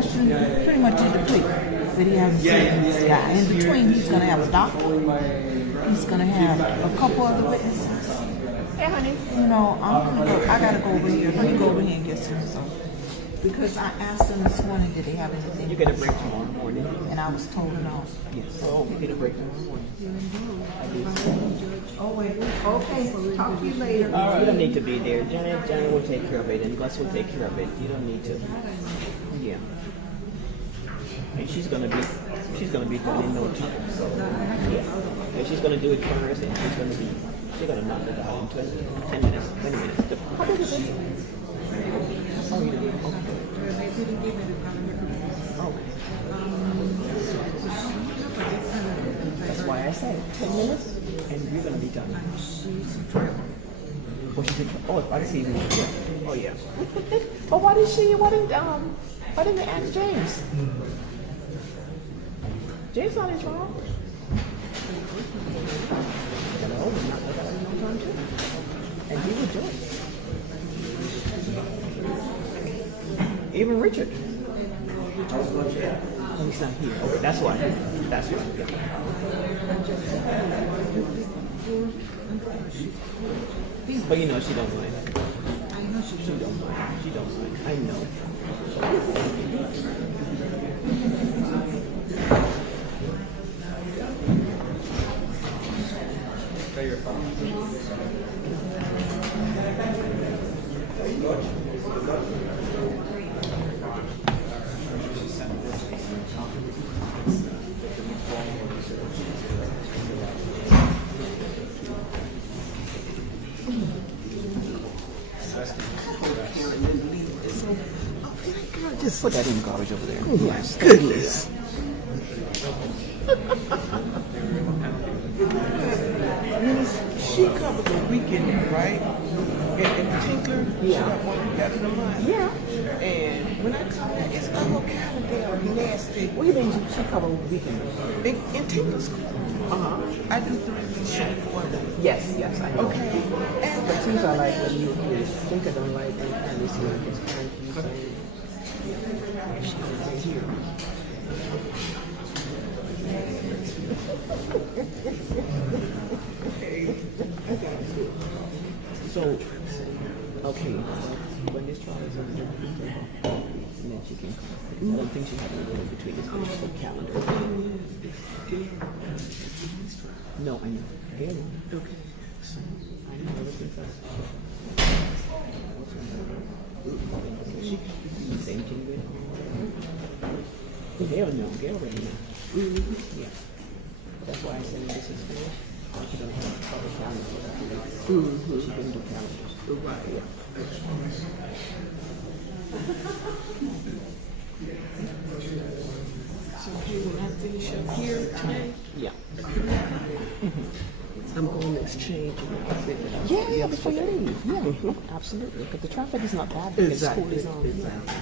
question pretty much did the plea that he hasn't seen this guy. In between, he's going to have a doctor. He's going to have a couple other witnesses. Hey, honey. You know, I got to go over here. Let me go over here and get some. Because I asked them this morning, did they have anything? You get a break tomorrow morning. And I was told no. Yes. So you get a break tomorrow morning. Oh, wait. Okay. Talk to you later. You don't need to be there. Janet will take care of it, and Gus will take care of it. You don't need to. Yeah. And she's gonna be done in no time. So yeah. And she's gonna do it first, and she's gonna knock it out in 10 minutes, 20 minutes. How big is it? Oh, you did? Okay. That's why I said 10 minutes, and you're gonna be done. Oh, I see you. Oh yeah. But why didn't they ask James? James not in trial. And he would do it. Even Richard. Oh, he's not here. Okay, that's why. That's why. Yeah. But you know she don't mind. I know she don't mind. She don't mind. I know. Your phone. Just put that in garbage over there. Oh my goodness. She covered the weekend, right? And Tinkler, she got one together the month. Yeah. And when I come back, it's all calendar nasty. What do you mean she covered the weekend? In Tinkler's school. I do 3 weeks shift for 1 week. Yes, I know. Okay. And but things are like when you think I don't like and this here is kind of right here. So, okay, when this trial is over, and then she can come. I don't think she had anything between this whole calendar. No, I know. Okay. So, I know everything first. She can do the same thing with Gail already know. Yeah. That's why I said this is finished. She don't have to cover calendars. She can do calendars. right. Yeah. So when I finish up here today, Yeah. I'm going to exchange an outfit that I Yeah, before you leave. Yeah, absolutely. Because the traffic is not bad. The school is on. Exactly.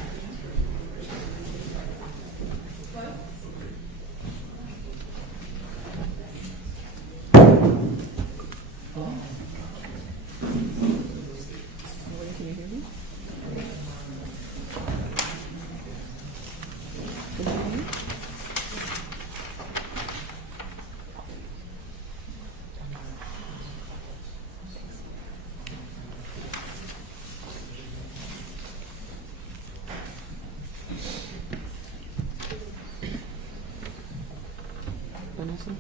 Can you hear me? Can you hear me? Vanessa,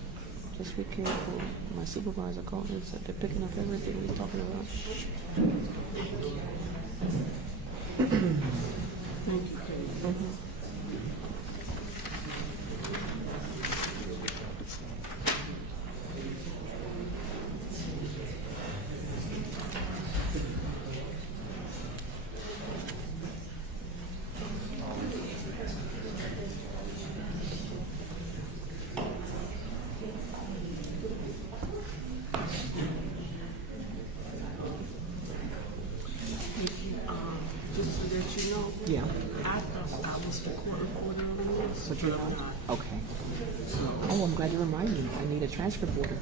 just be careful. My supervisor called and said they're picking up everything he's talking about. Thank you, Kate. Just so that you know, Yeah. I thought I was the court reporter on this, But you're not? Okay. So, Oh, I'm glad you reminded me. I need a transcript order.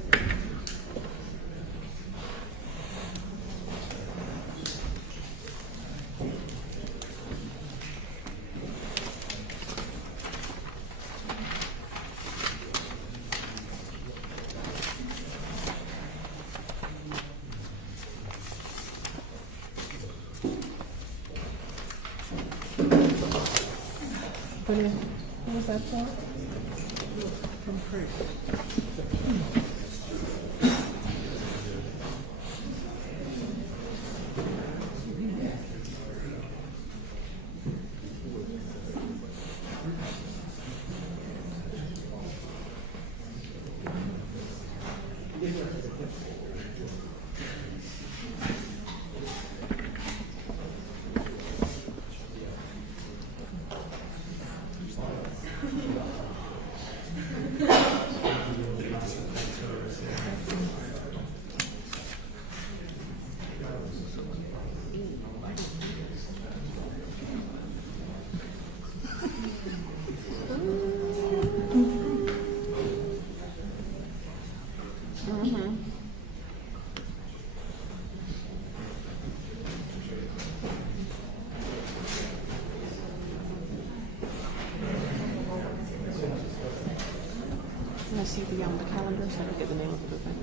for the, what was that for? From Craig. Can I see the calendar so I can get the name of the event?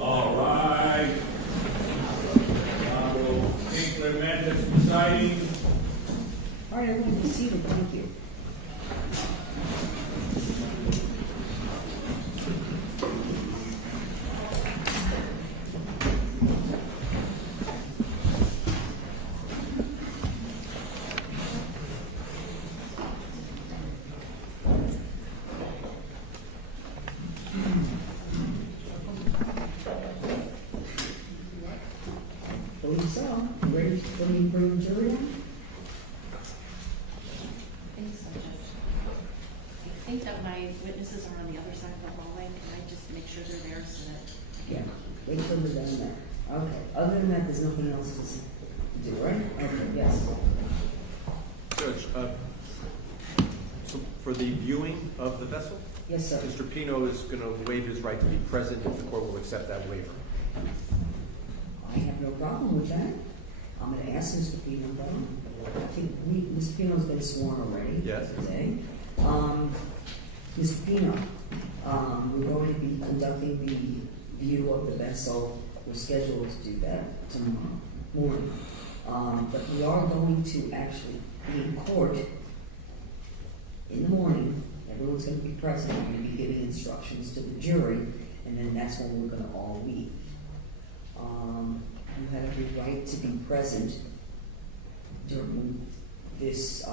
All right. Lucy Fernandez presiding. All right, everyone be seated, thank you. Believe so. Ready for me to bring the jury on? I think that my witnesses are on the other side of the hallway. Can I just make sure they're there so that? Yeah, wait till they're done there. Okay, other than that, there's nothing else to do, right? Okay, yes. Judge, so for the viewing of the vessel, Yes, sir. Mr. Pino is going to waive his right to be present if the court will accept that waiver. I have no problem with that. I'm gonna ask Mr. Pino, though. I think Mr. Pino's been sworn already. Yes. Today. Mr. Pino, we're going to be conducting the view of the vessel. We're scheduled to do that tomorrow morning. But we are going to actually be in court in the morning. Everyone's gonna be present. I'm gonna be giving instructions to the jury, and then that's when we're gonna all leave. You have every right to be present during this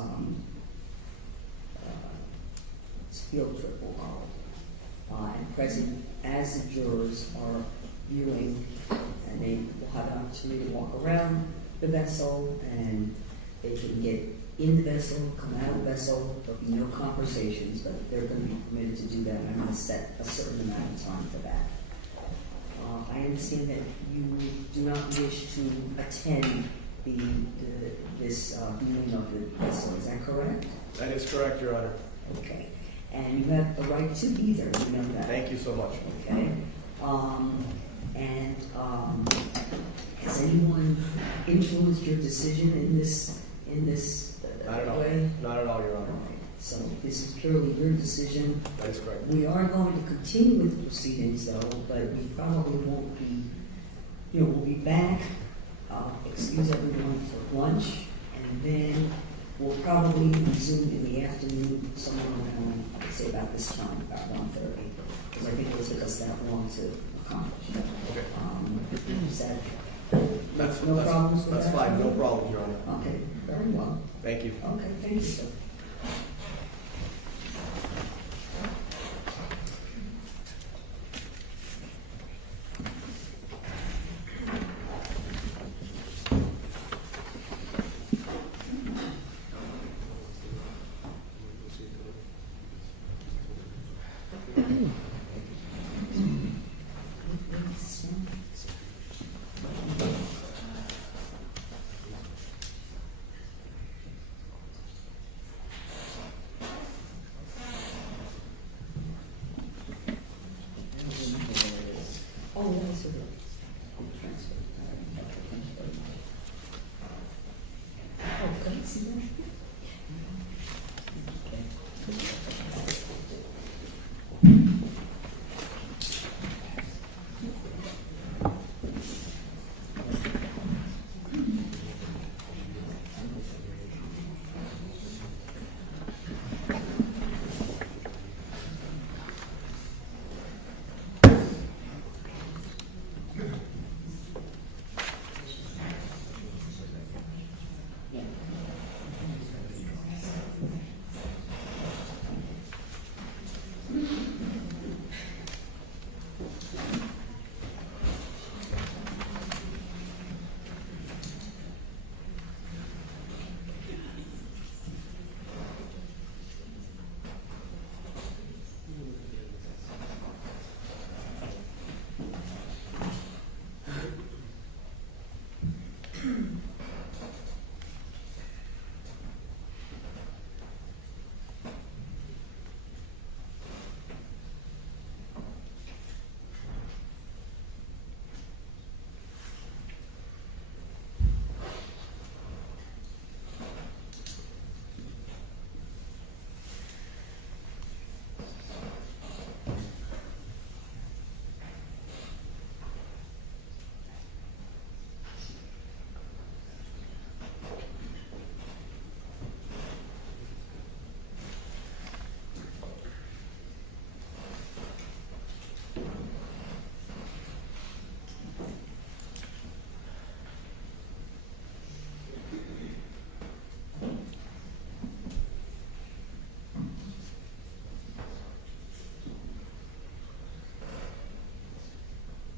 field trip, we'll call it. And present as the jurors are viewing, and they will have an opportunity to walk around the vessel, and they can get in the vessel, come out of the vessel. There'll be no conversations, but they're going to be permitted to do that. I'm going to set a certain amount of time for that. I understand that you do not wish to attend this viewing of the vessel. Is that correct? That is correct, Your Honor. Okay. And you have the right to be there. You know that. Thank you so much. Okay. Has anyone influenced your decision in this Not at all. way? Not at all, Your Honor. So this is purely your decision. That is correct. We are going to continue with the proceedings, though, but we probably won't be. We'll be back. Excuse everyone for lunch, and then we'll probably resume in the afternoon, somewhere around, I'd say about this time, about 1:30. because I think it took us that long to accomplish. Okay. Is that, That's, no problems with that? that's fine, no problem, Your Honor. Okay, very well. Thank you. Okay, thank you, sir. Oh, yes, it is. Transfer. Oh, can I see that?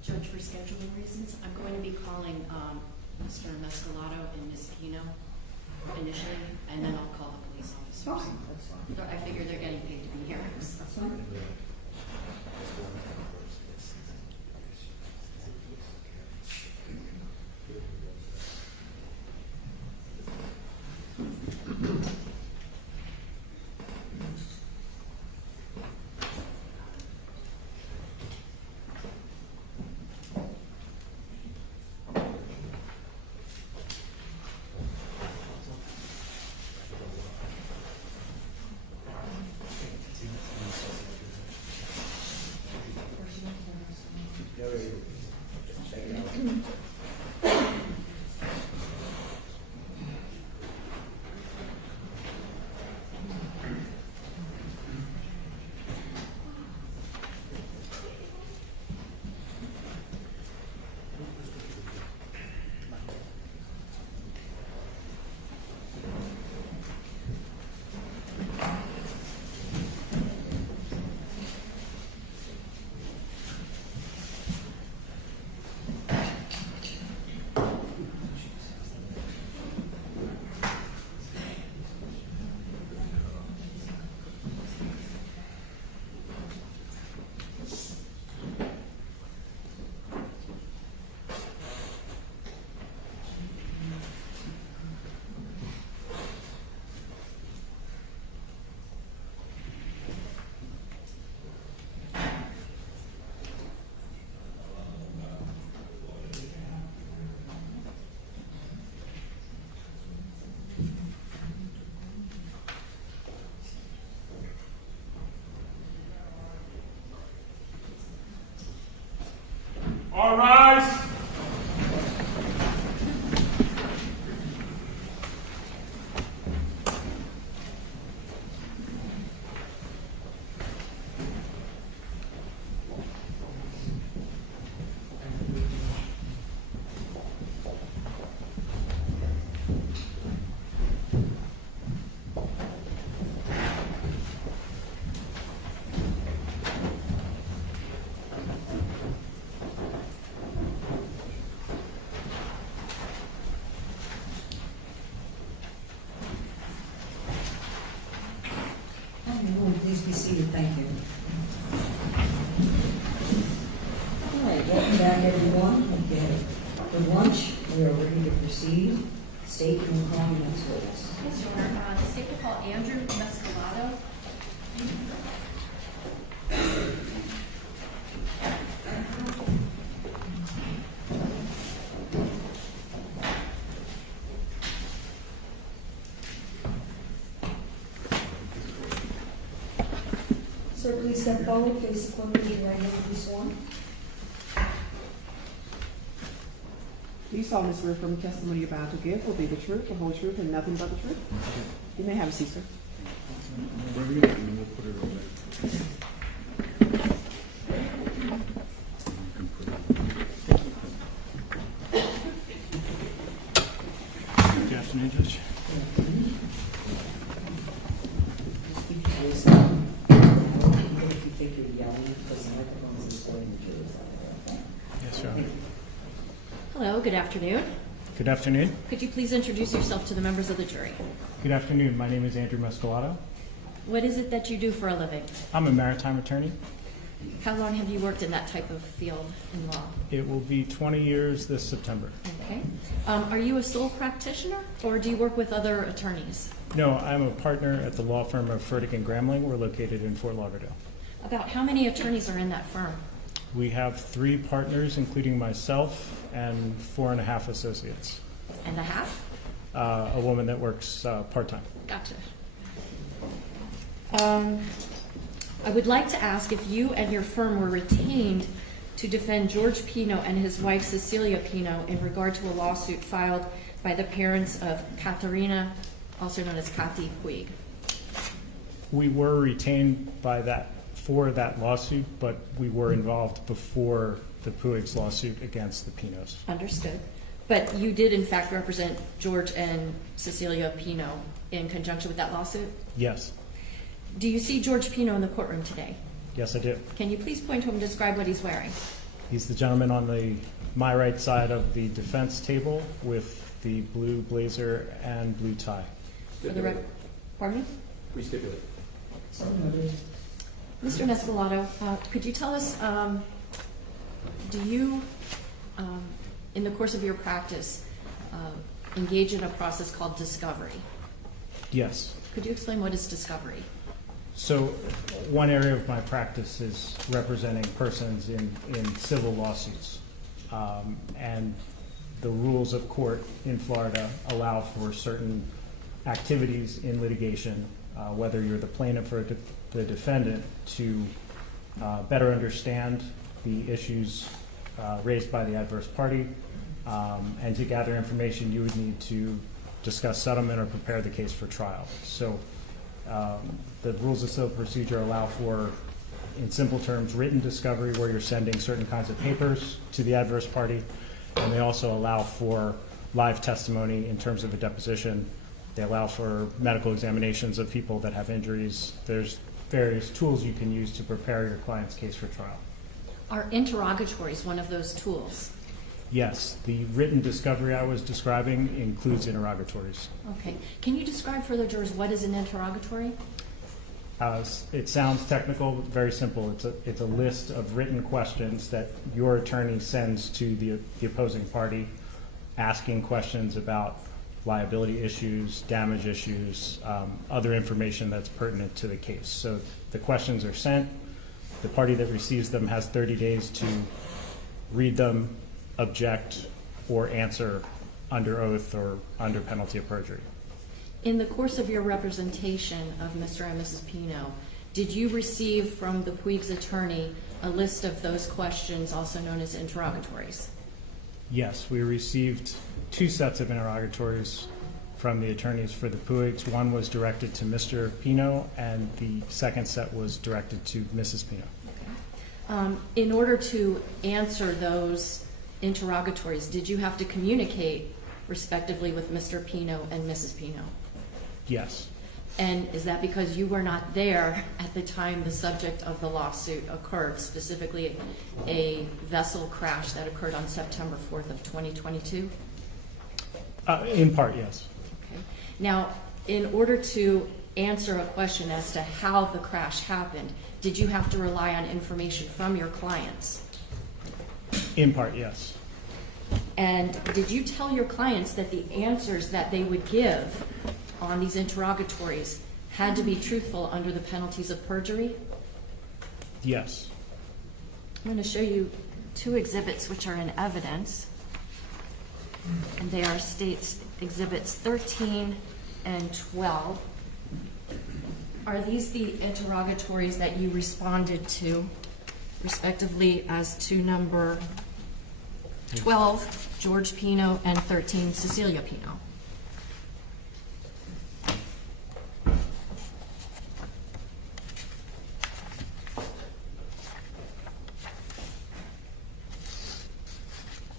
Judge, for scheduling reasons, I'm going to be calling Mr. Manslaughter and Ms. Pino initially, and then I'll call the police officers. Fine, that's fine. I figure they're getting paid to be here. That's fine. seated, thank you. All right, welcome back, everyone. Okay, for lunch, we are ready to proceed. State and call next witness. Yes, Your Honor. The state will call Andrew Mescalado. Sir, please step forward, face the clerk, and right hand, be sworn. Do you solemnly swear from the testimony you're about to give will be the truth, the whole truth, and nothing but the truth? You may have a seat, sir. Good afternoon, Judge. Just keep your voice down. Even if you think you're yelling, because the microphone is recording the truth. Yes, Your Honor. Hello, good afternoon. Good afternoon. Could you please introduce yourself to the members of the jury? Good afternoon. My name is Andrew Mescalado. What is it that you do for a living? I'm a maritime attorney. How long have you worked in that type of field in law? It will be 20 years this September. Okay. Are you a sole practitioner, or do you work with other attorneys? No, I'm a partner at the law firm of Furtick and Gramling. We're located in Fort Lauderdale. About how many attorneys are in that firm? We have 3 partners, including myself, and 4.5 associates. And a half? A woman that works part-time. Gotcha. I would like to ask if you and your firm were retained to defend George Pino and his wife Cecilia Pino in regard to a lawsuit filed by the parents of Katerina, also known as Kati Puig. We were retained for that lawsuit, but we were involved before the Puig's lawsuit against the Pinos. Understood. But you did in fact represent George and Cecilia Pino in conjunction with that lawsuit? Yes. Do you see George Pino in the courtroom today? Yes, I do. Can you please point to him and describe what he's wearing? He's the gentleman on my right side of the defense table with the blue blazer and blue tie. For the record, pardon me? Please stipulate. Mr. Mescalado, could you tell us, do you, in the course of your practice, engage in a process called discovery? Yes. Could you explain what is discovery? So one area of my practice is representing persons in civil lawsuits. And the rules of court in Florida allow for certain activities in litigation, whether you're the plaintiff or the defendant, to better understand the issues raised by the adverse party, and to gather information you would need to discuss settlement or prepare the case for trial. So the rules of civil procedure allow for, in simple terms, written discovery where you're sending certain kinds of papers to the adverse party, and they also allow for live testimony in terms of a deposition. They allow for medical examinations of people that have injuries. There's various tools you can use to prepare your client's case for trial. Are interrogatories one of those tools? Yes, the written discovery I was describing includes interrogatories. Okay. Can you describe for the jurors what is an interrogatory? It sounds technical, but very simple. It's a list of written questions that your attorney sends to the opposing party, asking questions about liability issues, damage issues, other information that's pertinent to the case. So the questions are sent. The party that receives them has 30 days to read them, object, or answer under oath or under penalty of perjury. In the course of your representation of Mr. and Mrs. Pino, did you receive from the Puig's attorney a list of those questions, also known as interrogatories? Yes, we received 2 sets of interrogatories from the attorneys for the Puig's. One was directed to Mr. Pino, and the second set was directed to Mrs. Pino. Okay. In order to answer those interrogatories, did you have to communicate respectively with Mr. Pino and Mrs. Pino? Yes. And is that because you were not there at the time the subject of the lawsuit occurred, specifically a vessel crash that occurred on September 4th of 2022? In part, yes. Okay. Now, in order to answer a question as to how the crash happened, did you have to rely on information from your clients? In part, yes. And did you tell your clients that the answers that they would give on these interrogatories had to be truthful under the penalties of perjury? Yes. I'm going to show you two exhibits which are in evidence, and they are State's Exhibits 13 and 12. Are these the interrogatories that you responded to, respectively, as to number 12, George Pino, and 13, Cecilia Pino?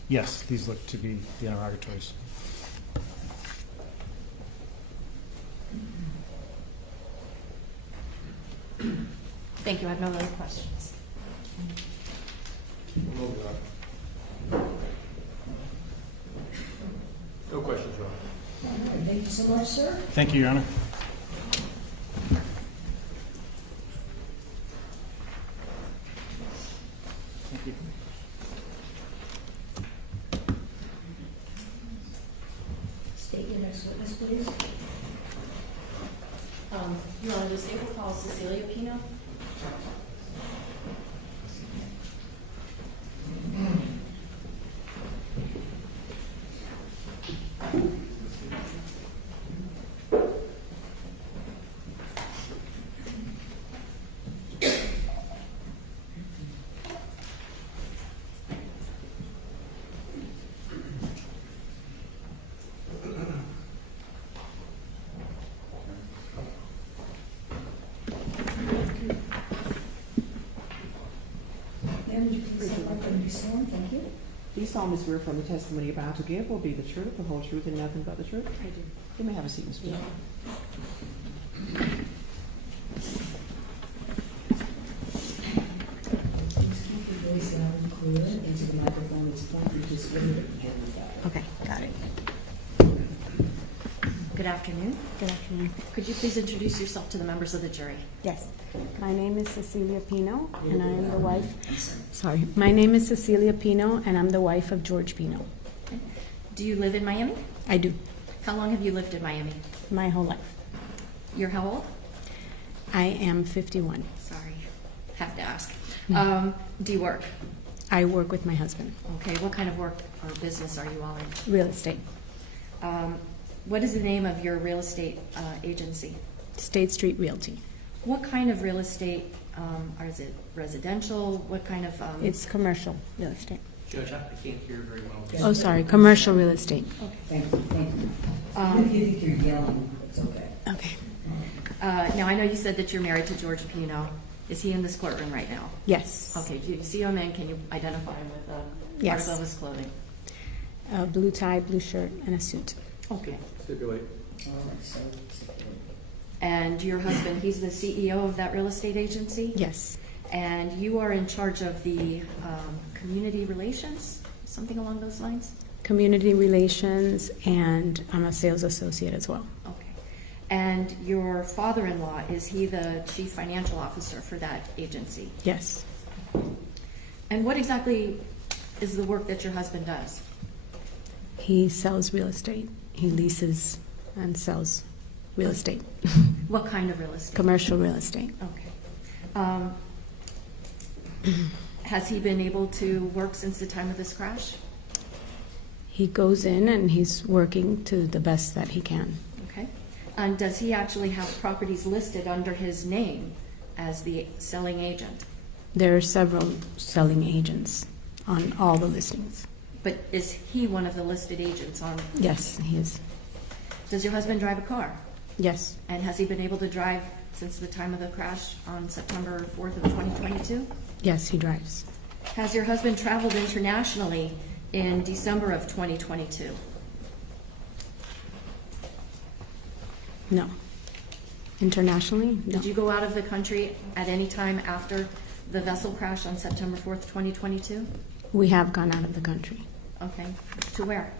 Yes, these look to be the interrogatories. Thank you. I have no other questions. No questions, Your Honor. All right, thank you so much, sir. Thank you, Your Honor. Thank you. State your next witness, please. Your Honor, the State will call Cecilia Pino. Ma'am, would you please stand up and be sworn? Thank you. Do you solemnly swear from the testimony you're about to give will be the truth, the whole truth, and nothing but the truth? I do. You may have a seat, Ms. Pino. Please keep your voice loud and clear into the microphone that's pointed to the Okay, got it. Good afternoon. Good afternoon. Could you please introduce yourself to the members of the jury? Yes. My name is Cecilia Pino, and I am the wife. Sorry. My name is Cecilia Pino, and I'm the wife of George Pino. Okay. Do you live in Miami? I do. How long have you lived in Miami? My whole life. You're how old? I am 51. Sorry, have to ask. Do you work? I work with my husband. Okay, what kind of work or business are you all in? Real estate. What is the name of your real estate agency? State Street Realty. What kind of real estate, or is it residential? What kind of? It's commercial real estate. Judge, I can't hear very well. Oh, sorry. Commercial real estate. Okay, thank you, thank you. Even if you think you're yelling, it's okay. Okay. Now, I know you said that you're married to George Pino. Is he in this courtroom right now? Yes. Okay, do you see him, and can you identify him with Yes. article of his clothing? Blue tie, blue shirt, and a suit. Okay. Stipulate. All right, so. And your husband, he's the CEO of that real estate agency? Yes. And you are in charge of the community relations, something along those lines? Community relations, and I'm a sales associate as well. Okay. And your father-in-law, is he the chief financial officer for that agency? Yes. And what exactly is the work that your husband does? He sells real estate. He leases and sells real estate. What kind of real estate? Commercial real estate. Okay. Has he been able to work since the time of this crash? He goes in and he's working to the best that he can. Okay. And does he actually have properties listed under his name as the selling agent? There are several selling agents on all the listings. But is he one of the listed agents on? Yes, he is. Does your husband drive a car? Yes. And has he been able to drive since the time of the crash on September 4th of 2022? Yes, he drives. Has your husband traveled internationally in December of 2022? No. Internationally? No. Did you go out of the country at any time after the vessel crash on September 4th, 2022? We have gone out of the country. Okay. To where?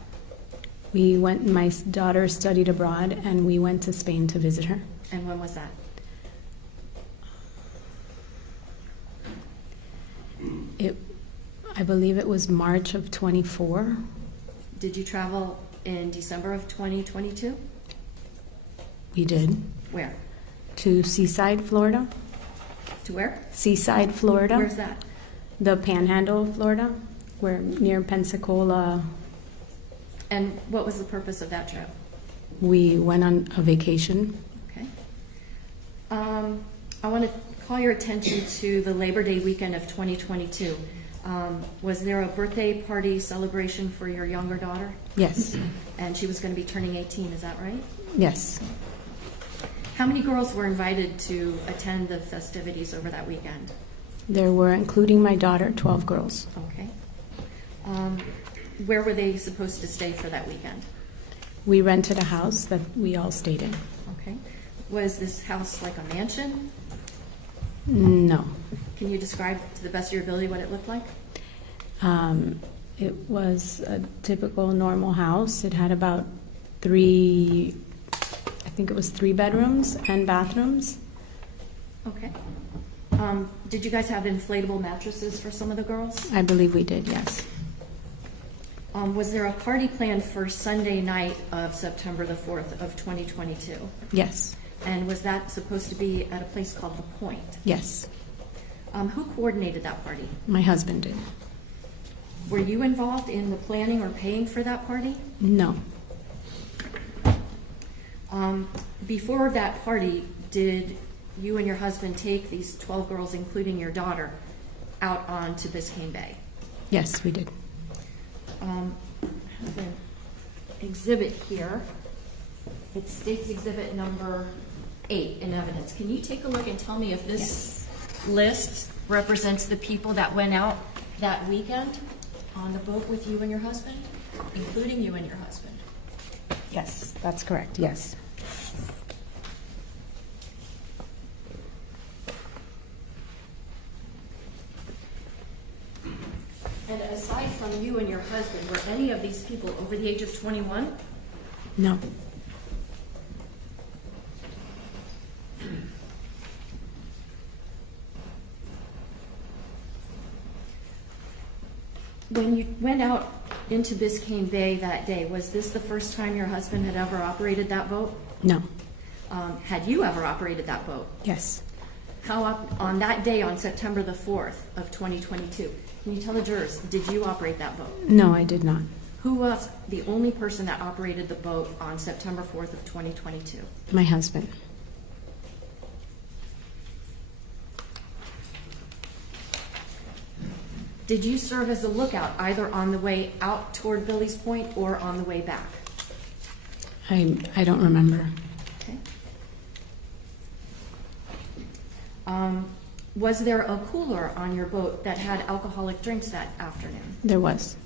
We went, my daughter studied abroad, and we went to Spain to visit her. And when was that? I believe it was March of 24. Did you travel in December of 2022? We did. Where? To Seaside, Florida. To where? Seaside, Florida. Where's that? The Panhandle of Florida. We're near Pensacola. And what was the purpose of that trip? We went on a vacation. Okay. I want to call your attention to the Labor Day weekend of 2022. Was there a birthday party celebration for your younger daughter? Yes. And she was going to be turning 18, is that right? Yes. How many girls were invited to attend the festivities over that weekend? There were, including my daughter, 12 girls. Okay. Where were they supposed to stay for that weekend? We rented a house that we all stayed in. Okay. Was this house like a mansion? No. Can you describe to the best of your ability what it looked like? It was a typical normal house. It had about three bedrooms and bathrooms. Okay. Did you guys have inflatable mattresses for some of the girls? I believe we did, yes. Was there a party planned for Sunday night of September the 4th of 2022? Yes. And was that supposed to be at a place called The Point? Yes. Who coordinated that party? My husband did. Were you involved in the planning or paying for that party? No. Before that party, did you and your husband take these 12 girls, including your daughter, out onto Biscayne Bay? Yes, we did. I have an exhibit here. It's State's Exhibit number 8 in evidence. Can you take a look and tell me if this list represents the people that went out that weekend on the boat with you and your husband, including you and your husband? Yes, that's correct, yes. And aside from you and your husband, were any of these people over the age of 21? No. When you went out into Biscayne Bay that day, was this the first time your husband had ever operated that boat? No. Had you ever operated that boat? Yes. How on that day, on September the 4th of 2022, can you tell the jurors, did you operate that boat? No, I did not. Who was the only person that operated the boat on September 4th of 2022? My husband. Did you serve as a lookout either on the way out toward Billy's Point or on the way back? I don't remember. Okay. Was there a cooler on your boat that had alcoholic drinks that afternoon? There was.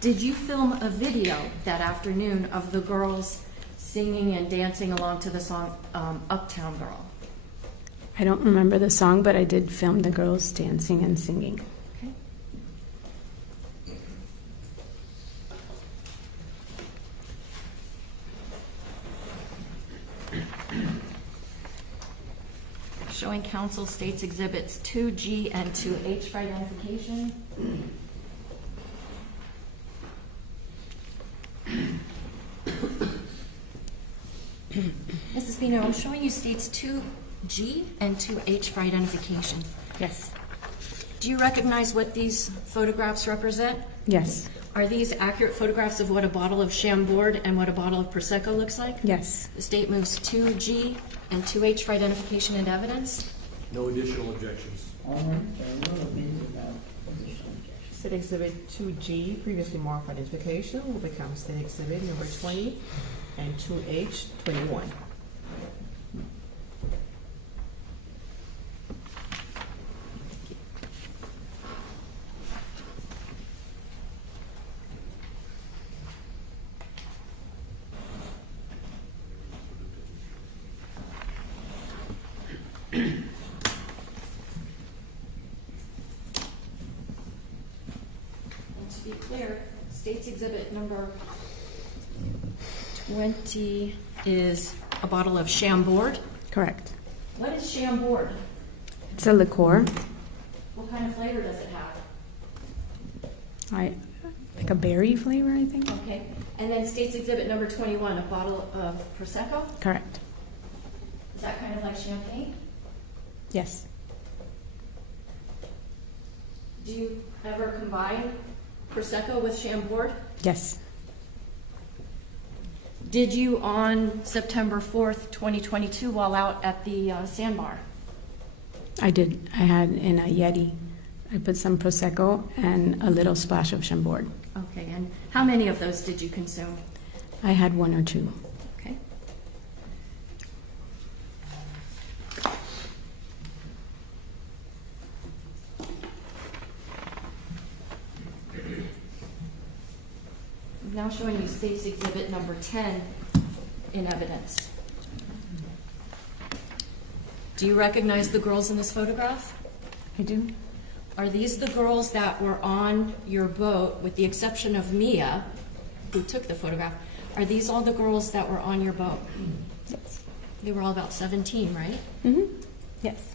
Did you film a video that afternoon of the girls singing and dancing along to the song Uptown Girl? I don't remember the song, but I did film the girls dancing and singing. Okay. Showing counsel States Exhibits 2G and 2H for identification. Mrs. Pino, I'm showing you States 2G and 2H for identification. Yes. Do you recognize what these photographs represent? Yes. Are these accurate photographs of what a bottle of Chambord and what a bottle of Prosecco looks like? Yes. The state moves 2G and 2H for identification and evidence. No additional objections. State Exhibit 2G, previously marked for identification, will become State Exhibit number 20 and 2H 21. And to be clear, States Exhibit number 20 is a bottle of Chambord. Correct. What is Chambord? It's a liqueur. What kind of flavor does it have? Like a berry flavor, I think. Okay. And then State's Exhibit number 21, a bottle of Prosecco. Correct. Is that kind of like champagne? Yes. Do you ever combine Prosecco with Chambord? Yes. Did you on September 4th, 2022, while out at the sandbar? I did. I had in a Yeti. I put some Prosecco and a little splash of Chambord. Okay, and how many of those did you consume? I had 1 or 2. Okay. I'm now showing you State's Exhibit number 10 in evidence. Do you recognize the girls in this photograph? I do. Are these the girls that were on your boat, with the exception of Mia, who took the photograph? Are these all the girls that were on your boat? Yes. They were all about 17, right? Mm-hmm. Yes.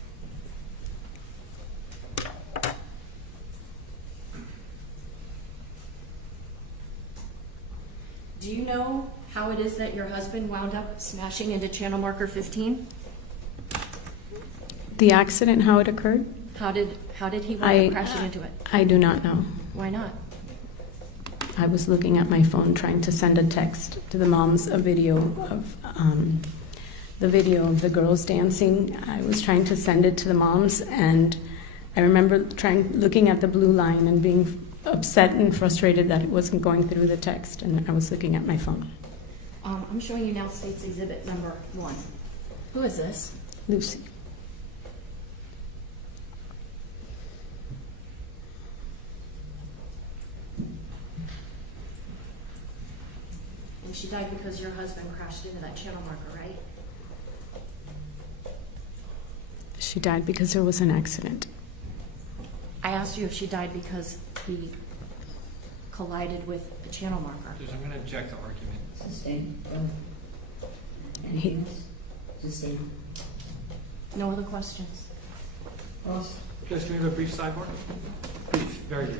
Do you know how it is that your husband wound up smashing into channel marker 15? The accident, how it occurred? How did he wind up crashing into it? I do not know. Why not? I was looking at my phone trying to send a text to the moms, a video of the video of the girls dancing. I was trying to send it to the moms, and I remember looking at the blue line and being upset and frustrated that it wasn't going through the text, and I was looking at my phone. I'm showing you now State's Exhibit number 1. Who is this? Lucy. And she died because your husband crashed into that channel marker, right? She died because there was an accident. I asked you if she died because he collided with a channel marker. Judge, I'm going to object to argument. Sustain. Anything else? Sustain. No other questions? Ross? Judge, can we have a brief sidebar? Brief, very brief.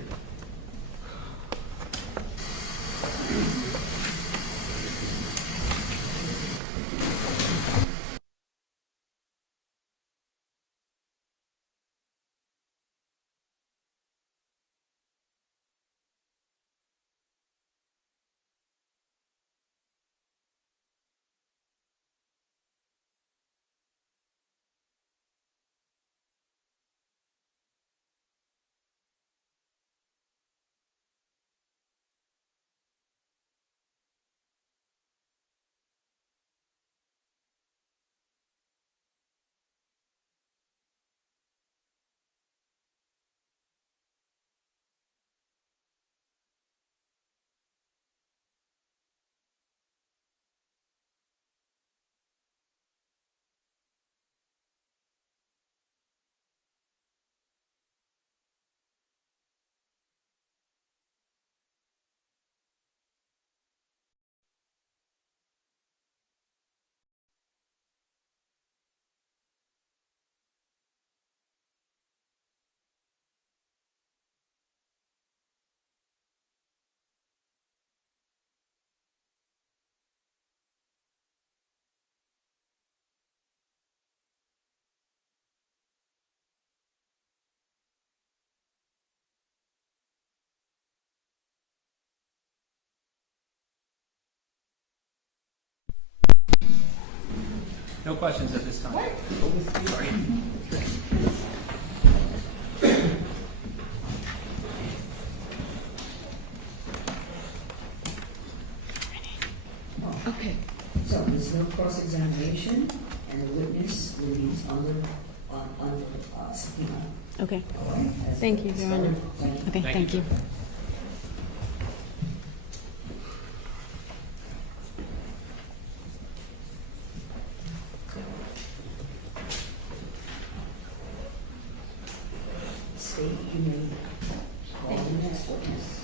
No questions at this time. Sorry. Okay. So there's no cross-examination, and the witness will be under subpoena. Okay. All right? Thank you, Your Honor. Okay, thank you. State, you may call the next witness.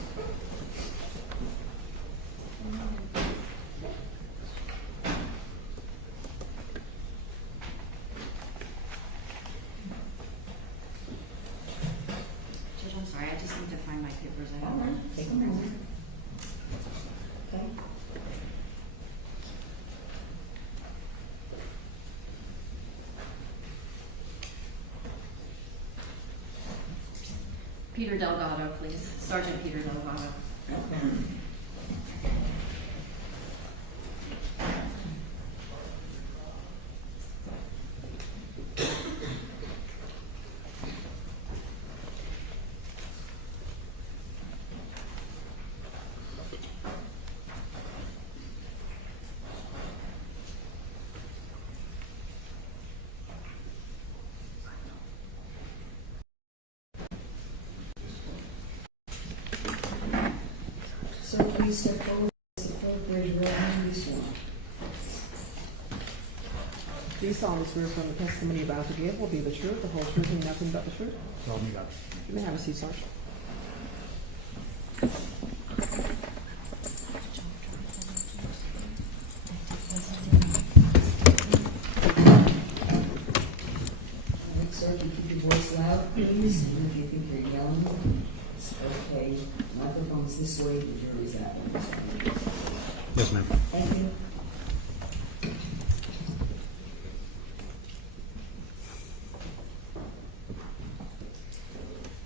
Peter Delgado, please. Sergeant Peter Delgado. So please step forward as the clerk, raise your right hand, and be sworn. Do you solemnly swear from the testimony you're about to give will be the truth, the whole truth, and nothing but the truth? So help me God. You may have a seat, Sergeant. Sergeant, keep your voice loud, please, and if you think you're yelling, it's okay. Microphone's this way, the jury's that way. Yes, ma'am. Thank you.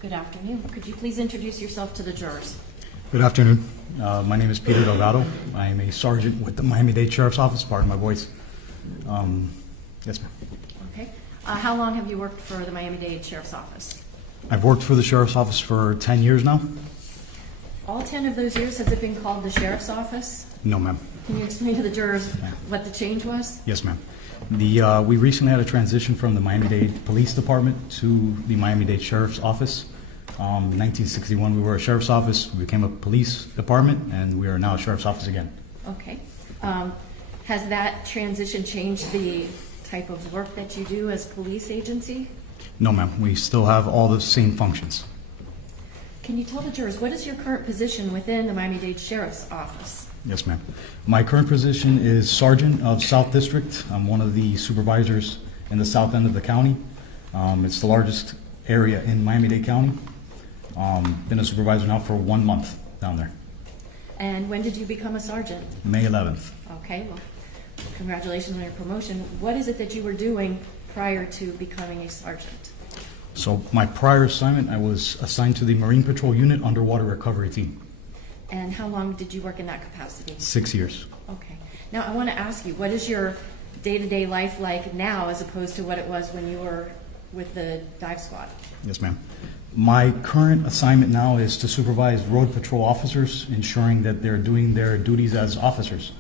Good afternoon. Could you please introduce yourself to the jurors? Good afternoon. My name is Peter Delgado. I am a sergeant with the Miami-Dade Sheriff's Office. Pardon my voice. Yes, ma'am. Okay. How long have you worked for the Miami-Dade Sheriff's Office? I've worked for the Sheriff's Office for 10 years now. All 10 of those years, has it been called the Sheriff's Office? No, ma'am. Can you explain to the jurors what the change was? Yes, ma'am. We recently had a transition from the Miami-Dade Police Department to the Miami-Dade Sheriff's Office. In 1961, we were a Sheriff's Office. We became a police department, and we are now a Sheriff's Office again. Okay. Has that transition changed the type of work that you do as police agency? No, ma'am. We still have all the same functions. Can you tell the jurors, what is your current position within the Miami-Dade Sheriff's Office? Yes, ma'am. My current position is Sergeant of South District. I'm one of the supervisors in the south end of the county. It's the largest area in Miami-Dade County. Been a supervisor now for 1 month down there. And when did you become a sergeant? May 11th. Okay, well, congratulations on your promotion. What is it that you were doing prior to becoming a sergeant? So my prior assignment, I was assigned to the Marine Patrol Unit Underwater Recovery Team. And how long did you work in that capacity? 6 years. Okay. Now, I want to ask you, what is your day-to-day life like now as opposed to what it was when you were with the dive squad? Yes, ma'am. My current assignment now is to supervise road patrol officers, ensuring that they're doing their duties as officers.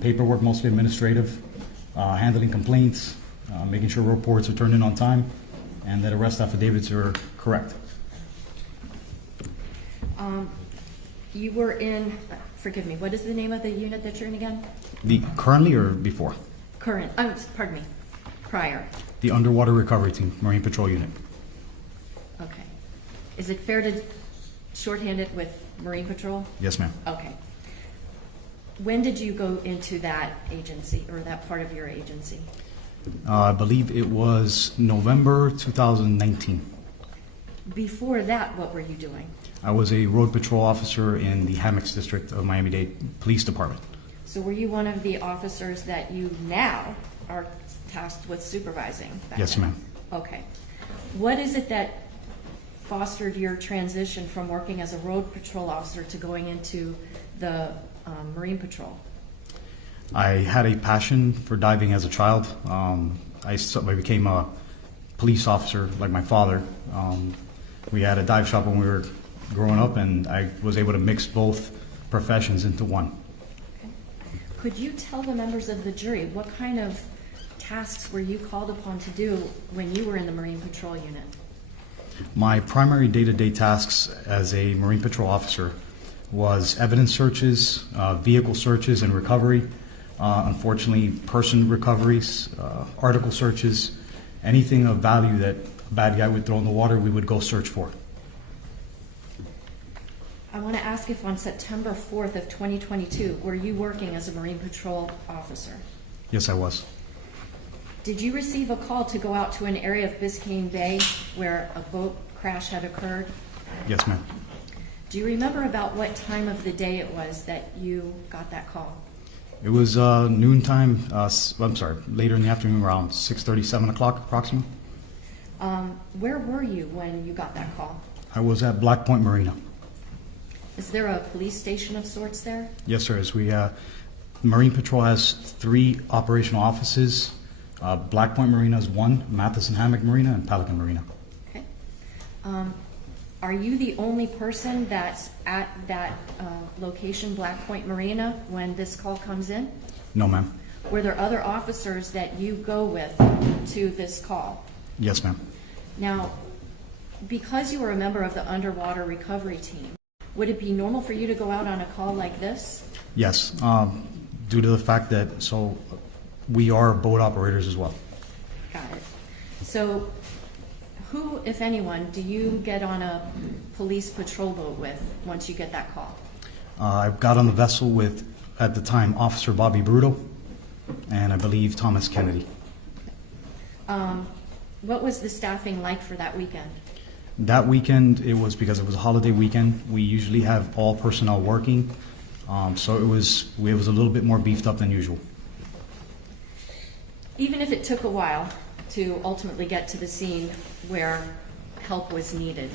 Paperwork, mostly administrative, handling complaints, making sure reports are turned in on time, and that arrest affidavits are correct. You were in, forgive me, what is the name of the unit that you're in again? Currently or before? Current, pardon me, prior. The Underwater Recovery Team, Marine Patrol Unit. Okay. Is it fair to shorthand it with Marine Patrol? Yes, ma'am. Okay. When did you go into that agency, or that part of your agency? I believe it was November 2019. Before that, what were you doing? I was a road patrol officer in the Hammocks District of Miami-Dade Police Department. So were you one of the officers that you now are tasked with supervising? Yes, ma'am. Okay. What is it that fostered your transition from working as a road patrol officer to going into the Marine Patrol? I had a passion for diving as a child. I became a police officer like my father. We had a dive shop when we were growing up, and I was able to mix both professions into one. Okay. Could you tell the members of the jury what kind of tasks were you called upon to do when you were in the Marine Patrol Unit? My primary day-to-day tasks as a Marine Patrol officer was evidence searches, vehicle searches and recovery, unfortunately person recoveries, article searches, anything of value that a bad guy would throw in the water, we would go search for. I want to ask if on September 4th of 2022, were you working as a Marine Patrol officer? Yes, I was. Did you receive a call to go out to an area of Biscayne Bay where a boat crash had occurred? Yes, ma'am. Do you remember about what time of the day it was that you got that call? It was noontime, later in the afternoon, around 6:30, 7 o'clock approximately. Where were you when you got that call? I was at Black Point Marina. Is there a police station of sorts there? Yes, sir. Marine Patrol has 3 operational offices. Black Point Marina is 1, Matheson Hammock Marina, and Pelican Marina. Okay. Are you the only person that's at that location, Black Point Marina, when this call comes in? No, ma'am. Were there other officers that you go with to this call? Yes, ma'am. Now, because you were a member of the underwater recovery team, would it be normal for you to go out on a call like this? Yes, due to the fact that, we are boat operators as well. Got it. So who, if anyone, do you get on a police patrol boat with once you get that call? I got on the vessel with, at the time, Officer Bobby Bruto and I believe Thomas Kennedy. What was the staffing like for that weekend? That weekend, it was because it was a holiday weekend. We usually have all personnel working, so it was a little bit more beefed up than usual. Even if it took a while to ultimately get to the scene where help was needed,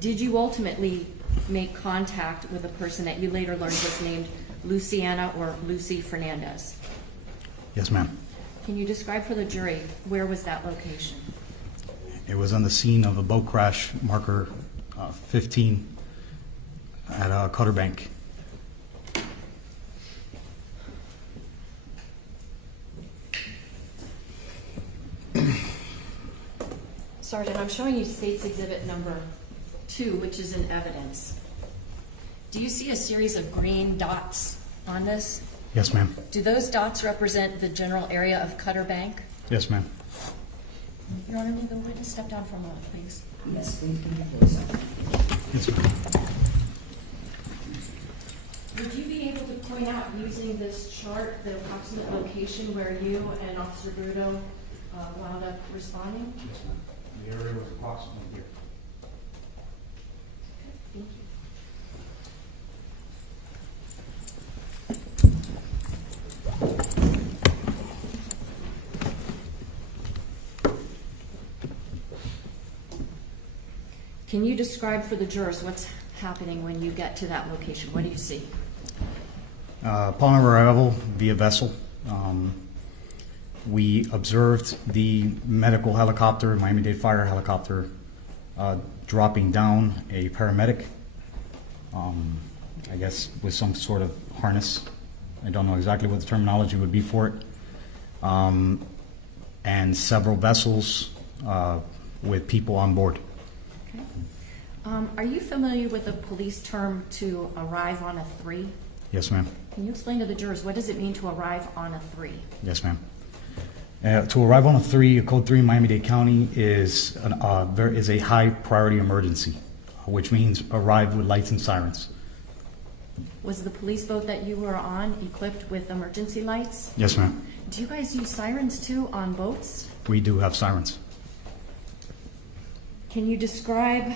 did you ultimately make contact with a person that you later learned was named Luciana or Lucy Fernandez? Yes, ma'am. Can you describe for the jury where was that location? It was on the scene of a boat crash, marker 15 at Cutter Bank. Sergeant, I'm showing you State's Exhibit number 2, which is in evidence. Do you see a series of green dots on this? Yes, ma'am. Do those dots represent the general area of Cutter Bank? Yes, ma'am. Your Honor, will the witness step down for a moment, please? Yes, please. Yes, ma'am. Would you be able to point out, using this chart, the approximate location where you and Officer Bruto wound up responding? Yes, ma'am. The area was approximately here. Thank you. Can you describe for the jurors what's happening when you get to that location? What do you see? Upon arrival via vessel, we observed the medical helicopter, Miami-Dade Fire helicopter, dropping down a paramedic, I guess with some sort of harness. I don't know exactly what the terminology would be for it. And several vessels with people on board. Okay. Are you familiar with the police term to arrive on a 3? Yes, ma'am. Can you explain to the jurors what does it mean to arrive on a 3? Yes, ma'am. To arrive on a 3, a Code 3 in Miami-Dade County is a high priority emergency, which means arrive with lights and sirens. Was the police boat that you were on equipped with emergency lights? Yes, ma'am. Do you guys use sirens too on boats? We do have sirens. Can you describe,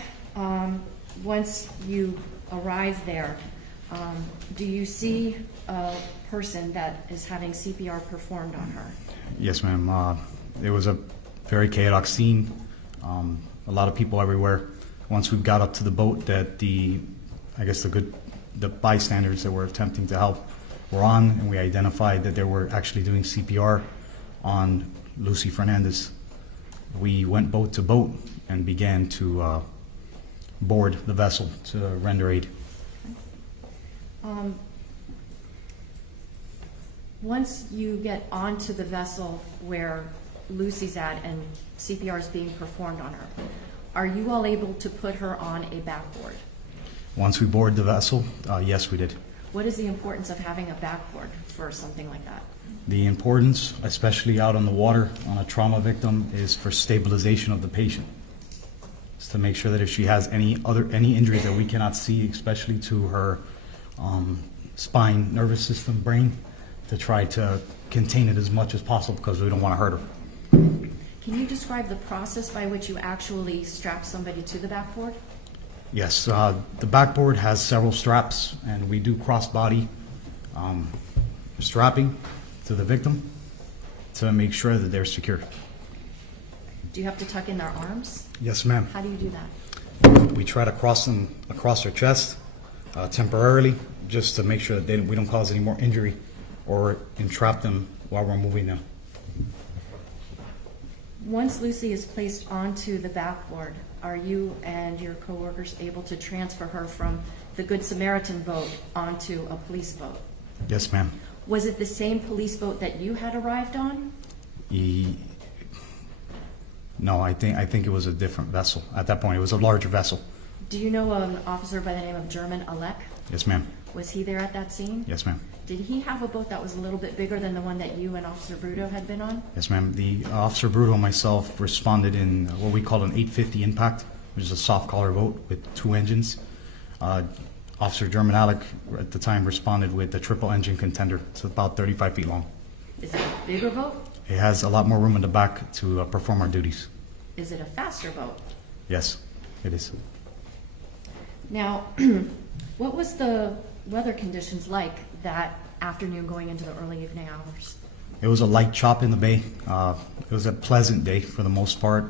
once you arrive there, do you see a person that is having CPR performed on her? Yes, ma'am. It was a very chaotic scene. A lot of people everywhere. Once we got up to the boat, that the bystanders that were attempting to help were on, and we identified that they were actually doing CPR on Lucy Fernandez. We went boat to boat and began to board the vessel to render aid. Once you get onto the vessel where Lucy's at and CPR is being performed on her, are you all able to put her on a backboard? Once we board the vessel, yes, we did. What is the importance of having a backboard for something like that? The importance, especially out on the water on a trauma victim, is for stabilization of the patient. It's to make sure that if she has any injuries that we cannot see, especially to her spine, nervous system, brain, to try to contain it as much as possible because we don't want to hurt her. Can you describe the process by which you actually strap somebody to the backboard? Yes, the backboard has several straps, and we do cross-body strapping to the victim to make sure that they're secure. Do you have to tuck in their arms? Yes, ma'am. How do you do that? We try to cross them across their chest temporarily, just to make sure that we don't cause any more injury or entrap them while we're moving them. Once Lucy is placed onto the backboard, are you and your coworkers able to transfer her from the Good Samaritan boat onto a police boat? Yes, ma'am. Was it the same police boat that you had arrived on? No, I think it was a different vessel. At that point, it was a larger vessel. Do you know an officer by the name of German Alec? Yes, ma'am. Was he there at that scene? Yes, ma'am. Did he have a boat that was a little bit bigger than the one that you and Officer Bruto had been on? Yes, ma'am. The Officer Bruto and myself responded in what we call an 850 impact, which is a soft collar boat with 2 engines. Officer German Alec at the time responded with a triple engine contender. It's about 35 feet long. Is it a bigger boat? It has a lot more room in the back to perform our duties. Is it a faster boat? Yes, it is. Now, what was the weather conditions like that afternoon going into the early evening hours? It was a light chop in the bay. It was a pleasant day for the most part.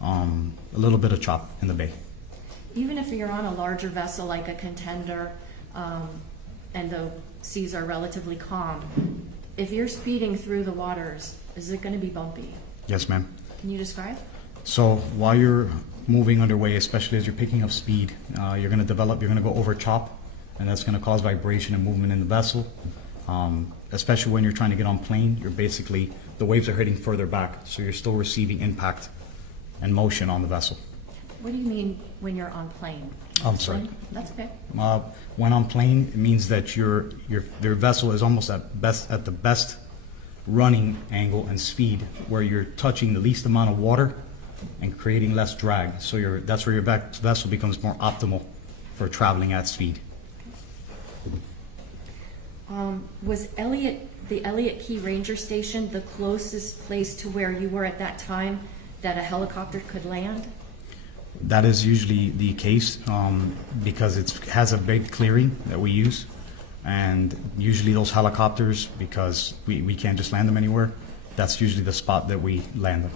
A little bit of chop in the bay. Even if you're on a larger vessel like a contender and the seas are relatively calm, if you're speeding through the waters, is it going to be bumpy? Yes, ma'am. Can you describe? So while you're moving underway, especially as you're picking up speed, you're going to go over chop, and that's going to cause vibration and movement in the vessel. Especially when you're trying to get on plane, the waves are hitting further back, so you're still receiving impact and motion on the vessel. What do you mean when you're on plane? I'm sorry. Plane? That's okay. When on plane, it means that your vessel is almost at the best running angle and speed, where you're touching the least amount of water and creating less drag. So that's where your vessel becomes more optimal for traveling at speed. Was the Elliott Key Ranger Station the closest place to where you were at that time that a helicopter could land? That is usually the case because it has a big clearing that we use, and usually those helicopters, because we can't just land them anywhere, that's usually the spot that we land them.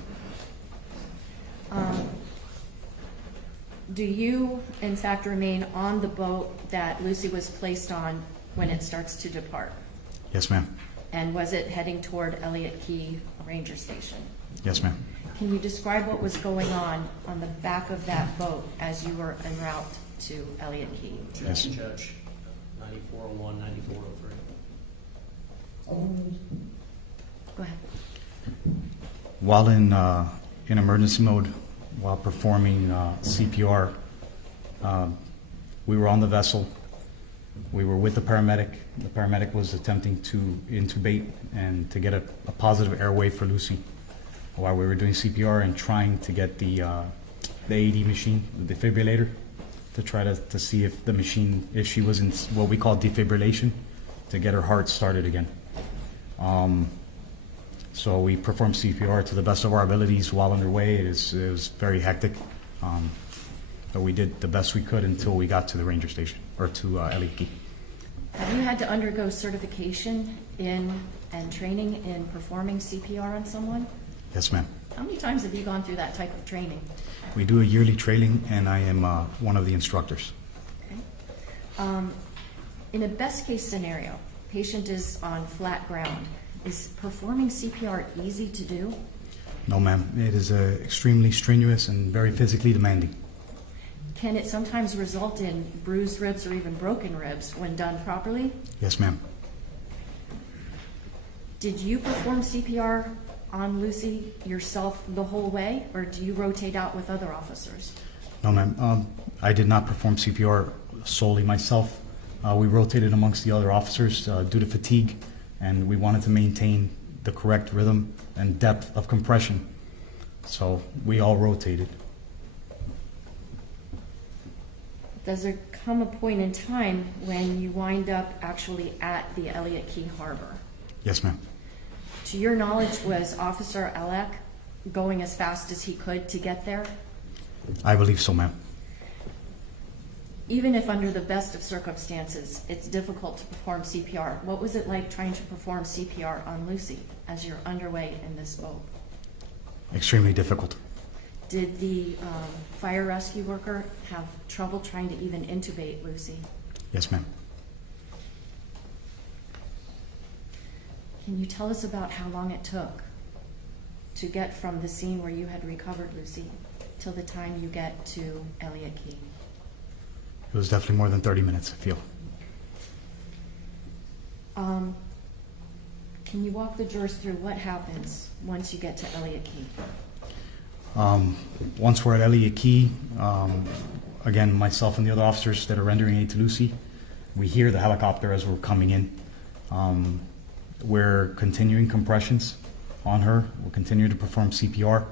Do you, in fact, remain on the boat that Lucy was placed on when it starts to depart? Yes, ma'am. And was it heading toward Elliott Key Ranger Station? Yes, ma'am. Can you describe what was going on the back of that boat as you were en route to Elliott Key? Yes. Judge, 9401, 9403. Go ahead. While in emergency mode, while performing CPR, we were on the vessel. We were with the paramedic. The paramedic was attempting to intubate and to get a positive airway for Lucy while we were doing CPR and trying to get the AED machine, the defibrillator, to try to see if the machine, if she was in what we call defibrillation, to get her heart started again. So we performed CPR to the best of our abilities while underway. It was very hectic, but we did the best we could until we got to the ranger station, or to Elliott Key. Have you had to undergo certification in and training in performing CPR on someone? Yes, ma'am. How many times have you gone through that type of training? We do a yearly training, and I am one of the instructors. Okay. In a best case scenario, patient is on flat ground. Is performing CPR easy to do? No, ma'am. It is extremely strenuous and very physically demanding. Can it sometimes result in bruised ribs or even broken ribs when done properly? Yes, ma'am. Did you perform CPR on Lucy yourself the whole way, or do you rotate out with other officers? No, ma'am. I did not perform CPR solely myself. We rotated amongst the other officers due to fatigue, and we wanted to maintain the correct rhythm and depth of compression. So we all rotated. Does there come a point in time when you wind up actually at the Elliott Key Harbor? Yes, ma'am. To your knowledge, was Officer Alec going as fast as he could to get there? I believe so, ma'am. Even if under the best of circumstances, it's difficult to perform CPR, what was it like trying to perform CPR on Lucy as you're underway in this boat? Extremely difficult. Did the fire rescue worker have trouble trying to even intubate Lucy? Yes, ma'am. Can you tell us about how long it took to get from the scene where you had recovered Lucy till the time you get to Elliott Key? It was definitely more than 30 minutes, I feel. Can you walk the jurors through what happens once you get to Elliott Key? Once we're at Elliott Key, again, myself and the other officers that are rendering aid to Lucy, we hear the helicopter as we're coming in. We're continuing compressions on her. We're continuing to perform CPR.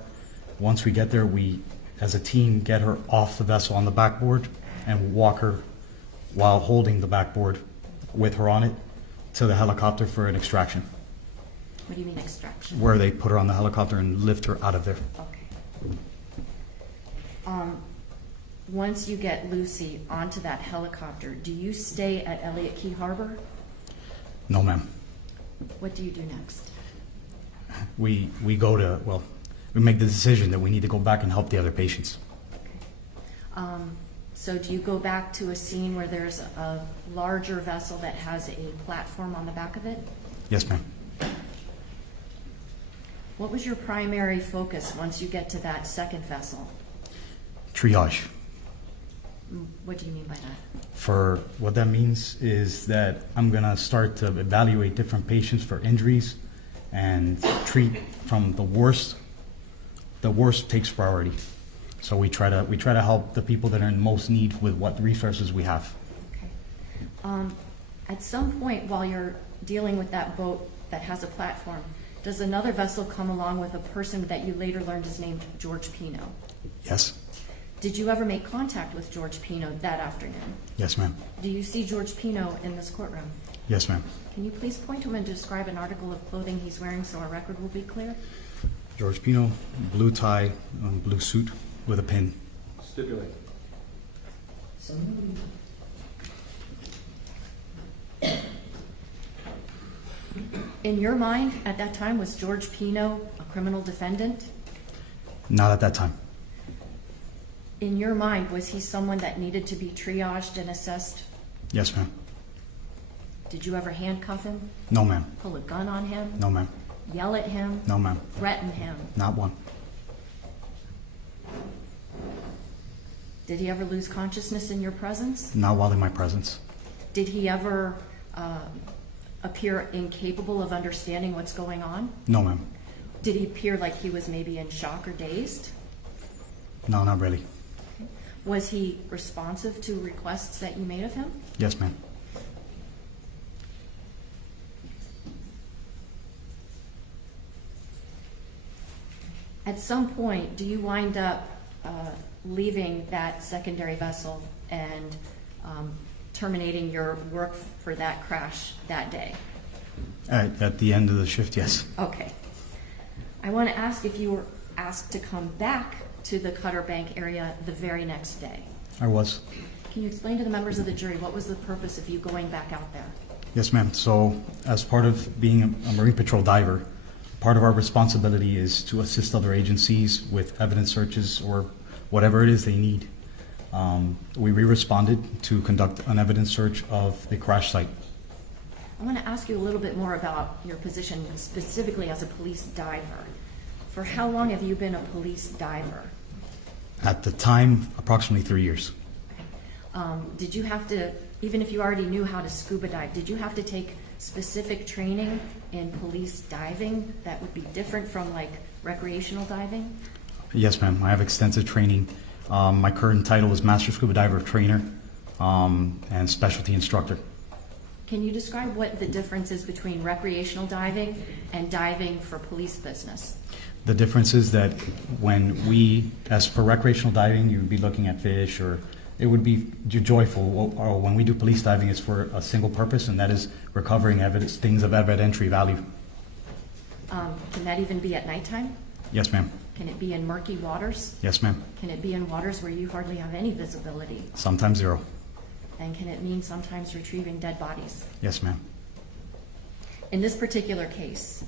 Once we get there, we, as a team, get her off the vessel on the backboard and walk her while holding the backboard with her on it to the helicopter for an extraction. What do you mean extraction? Where they put her on the helicopter and lift her out of there. Okay. Once you get Lucy onto that helicopter, do you stay at Elliott Key Harbor? No, ma'am. What do you do next? We go to, well, we make the decision that we need to go back and help the other patients. So do you go back to a scene where there's a larger vessel that has a platform on the back of it? Yes, ma'am. What was your primary focus once you get to that second vessel? Triage. What do you mean by that? For what that means is that I'm gonna start to evaluate different patients for injuries and treat from the worst. The worst takes priority. So we try to help the people that are in most need with what resources we have. Okay. At some point while you're dealing with that boat that has a platform, does another vessel come along with a person that you later learned is named George Pino? Yes. Did you ever make contact with George Pino that afternoon? Yes, ma'am. Do you see George Pino in this courtroom? Yes, ma'am. Can you please point to him and describe an article of clothing he's wearing so our record will be clear? George Pino, blue tie, blue suit with a pin. Stipulate. In your mind, at that time, was George Pino a criminal defendant? Not at that time. In your mind, was he someone that needed to be triaged and assessed? Yes, ma'am. Did you ever handcuff him? No, ma'am. Pull a gun on him? No, ma'am. Yell at him? No, ma'am. Threaten him? Not one. Did he ever lose consciousness in your presence? Not while in my presence. Did he ever appear incapable of understanding what's going on? No, ma'am. Did he appear like he was maybe in shock or dazed? No, not really. Okay. Was he responsive to requests that you made of him? Yes, ma'am. At some point, do you wind up leaving that secondary vessel and terminating your work for that crash that day? At the end of the shift, yes. Okay. I want to ask if you were asked to come back to the Cutter Bank area the very next day. I was. Can you explain to the members of the jury what was the purpose of you going back out there? Yes, ma'am. So, as part of being a Marine Patrol diver, part of our responsibility is to assist other agencies with evidence searches or whatever it is they need. We responded to conduct an evidence search of the crash site. I want to ask you a little bit more about your position specifically as a police diver. For how long have you been a police diver? At the time, approximately 3 years. Did you have to, even if you already knew how to scuba dive, did you have to take specific training in police diving that would be different from like recreational diving? Yes, ma'am. I have extensive training. My current title is Master Scuba Diver Trainer and Specialty Instructor. Can you describe what the difference is between recreational diving and diving for police business? The difference is that when we, as for recreational diving, you would be looking at fish or it would be joyful. Or when we do police diving, it's for a single purpose, and that is recovering evidence, things of evidentiary value. Can that even be at nighttime? Yes, ma'am. Can it be in murky waters? Yes, ma'am. Can it be in waters where you hardly have any visibility? Sometimes zero. And can it mean sometimes retrieving dead bodies? Yes, ma'am. In this particular case,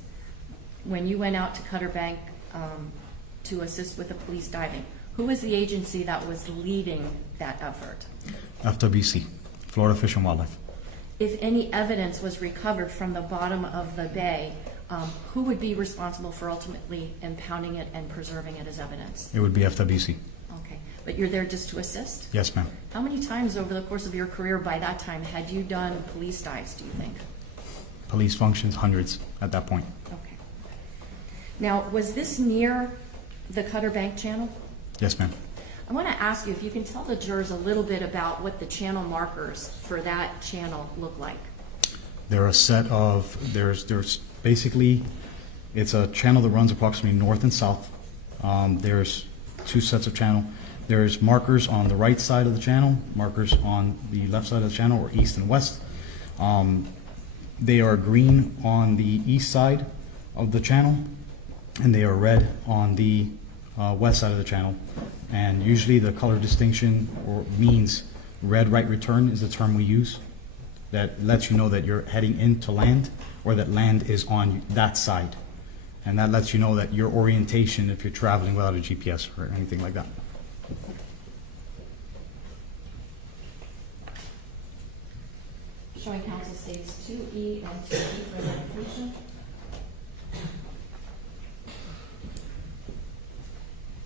when you went out to Cutter Bank to assist with the police diving. Who was the agency that was leading that effort? FWC, Florida Fish and Wildlife. If any evidence was recovered from the bottom of the bay, who would be responsible for ultimately impounding it and preserving it as evidence? It would be FWC. Okay, but you're there just to assist? Yes, ma'am. How many times over the course of your career by that time had you done police dives, do you think? Police functions, hundreds at that point. Okay. Now, was this near the Cutter Bank channel? Yes, ma'am. I want to ask you if you can tell the jurors a little bit about what the channel markers for that channel look like. There are a set of, there's basically, it's a channel that runs approximately north and south. There's two sets of channel. There's markers on the right side of the channel, markers on the left side of the channel, or east and west. They are green on the east side of the channel, and they are red on the west side of the channel. And usually the color distinction or means red right return is the term we use. That lets you know that you're heading into land, or that land is on that side. And that lets you know that your orientation if you're traveling without a GPS or anything like that. Showing counsel states 2E and 2E for identification.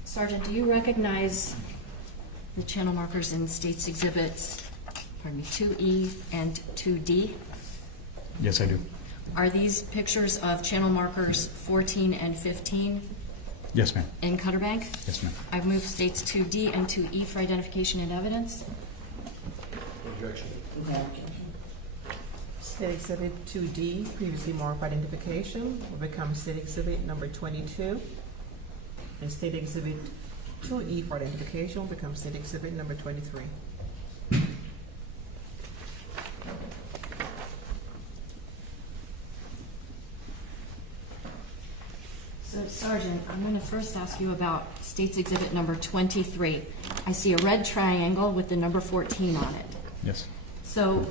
Sergeant, do you recognize the channel markers in states exhibits, 2E and 2D? Yes, I do. Are these pictures of channel markers 14 and 15? Yes, ma'am. In Cutter Bank? Yes, ma'am. I've moved states 2D and 2E for identification and evidence. Objection. State Exhibit 2D, previously marked for identification, will become State Exhibit number 22. And State Exhibit 2E for identification will become State Exhibit number 23. So, Sergeant, I'm going to first ask you about State's Exhibit number 23. I see a red triangle with the number 14 on it. Yes. So,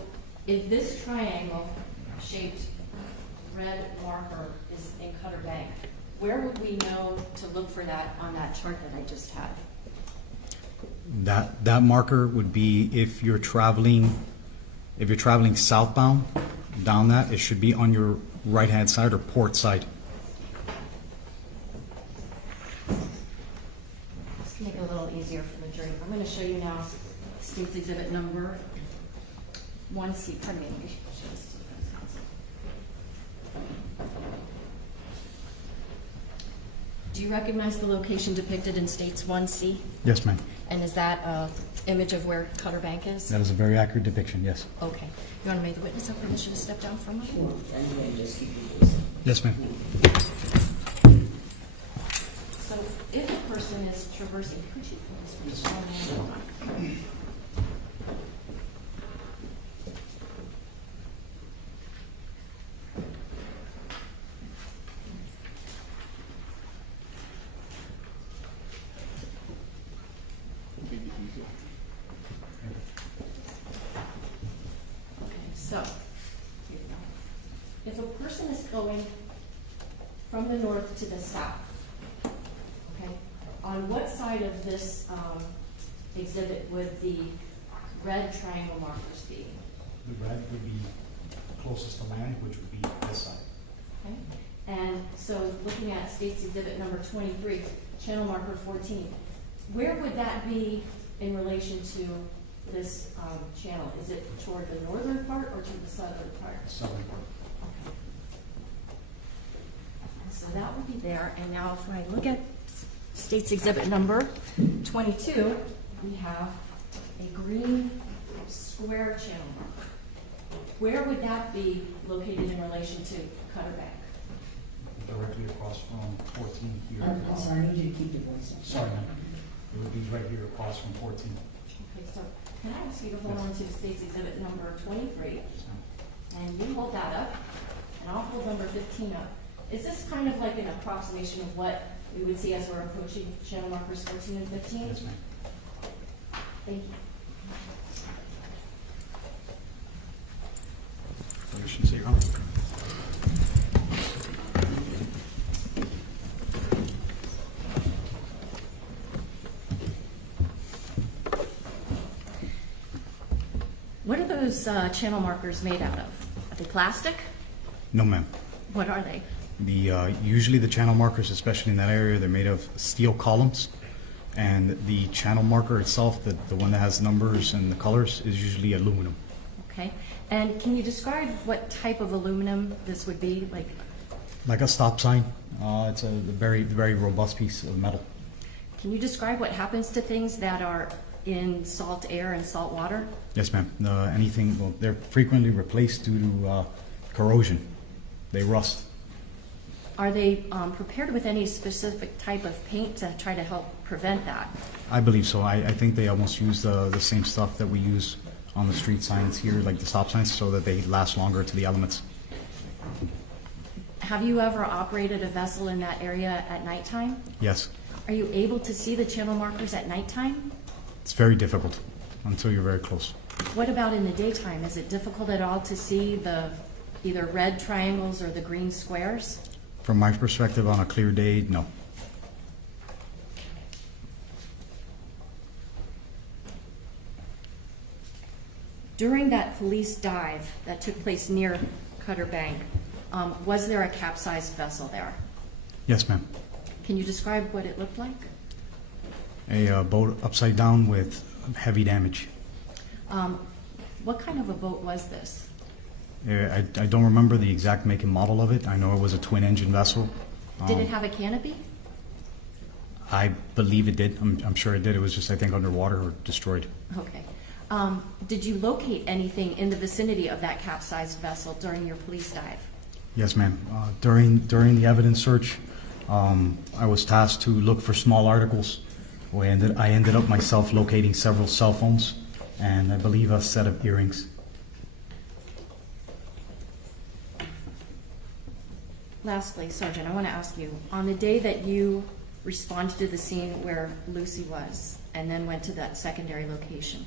if this triangle-shaped red marker is in Cutter Bank, where would we know to look for that on that chart that I just had? That marker would be if you're traveling southbound down that, it should be on your right-hand side or port side. Just to make it a little easier for the jury, I'm going to show you now State's Exhibit number 1C. Pardon me, let me show this to the defense counsel. Do you recognize the location depicted in States 1C? Yes, ma'am. And is that an image of where Cutter Bank is? That is a very accurate depiction, yes. Okay. You want to make the witness have permission to step down for a moment? Yes, ma'am. So if a person is traversing, could you please respond? So, if a person is going from the north to the south, okay, on what side of this exhibit would the red triangle markers be? The red would be closest to land, which would be this side. Okay, and so looking at State's Exhibit number 23, channel marker 14, where would that be in relation to this channel? Is it toward the northern part or to the southern part? Southern part. Okay. So that would be there. And now if I look at State's Exhibit number 22, we have a green square channel marker. Where would that be located in relation to Cutter Bank? Directly across from 14 here. I'm sorry, I need you to keep your voice up. Sorry, ma'am. It would be right here across from 14. Okay, so can I ask you to hold on to State's Exhibit number 23? And you hold that up, and I'll hold number 15 up. Is this kind of like an approximation of what we would see as we're approaching channel markers 14 and 15? Yes, ma'am. Thank you. Permission, Your Honor. What are those channel markers made out of? Are they plastic? No, ma'am. What are they? Usually the channel markers, especially in that area, they're made of steel columns, and the channel marker itself, the one that has numbers and the colors, is usually aluminum. Okay. And can you describe what type of aluminum this would be? Like a stop sign. It's a very, very robust piece of metal. Can you describe what happens to things that are in salt air and salt water? Yes, ma'am. Well, they're frequently replaced due to corrosion. They rust. Are they prepared with any specific type of paint to try to help prevent that? I believe so. I think they almost use the same stuff that we use on the street signs here, like the stop signs, so that they last longer to the elements. Have you ever operated a vessel in that area at nighttime? Yes. Are you able to see the channel markers at nighttime? It's very difficult until you're very close. What about in the daytime? Is it difficult at all to see the either red triangles or the green squares? From my perspective, on a clear day, no. During that police dive that took place near Cutter Bank, was there a capsized vessel there? Yes, ma'am. Can you describe what it looked like? A boat upside down with heavy damage. What kind of a boat was this? I don't remember the exact make and model of it. I know it was a twin-engine vessel. Did it have a canopy? I believe it did. I'm sure it did. It was just, I think, underwater or destroyed. Okay. Did you locate anything in the vicinity of that capsized vessel during your police dive? Yes, ma'am. During the evidence search, I was tasked to look for small articles. I ended up myself locating several cell phones and I believe a set of earrings. Lastly, Sergeant, I want to ask you, on the day that you responded to the scene where Lucy was and then went to that secondary location,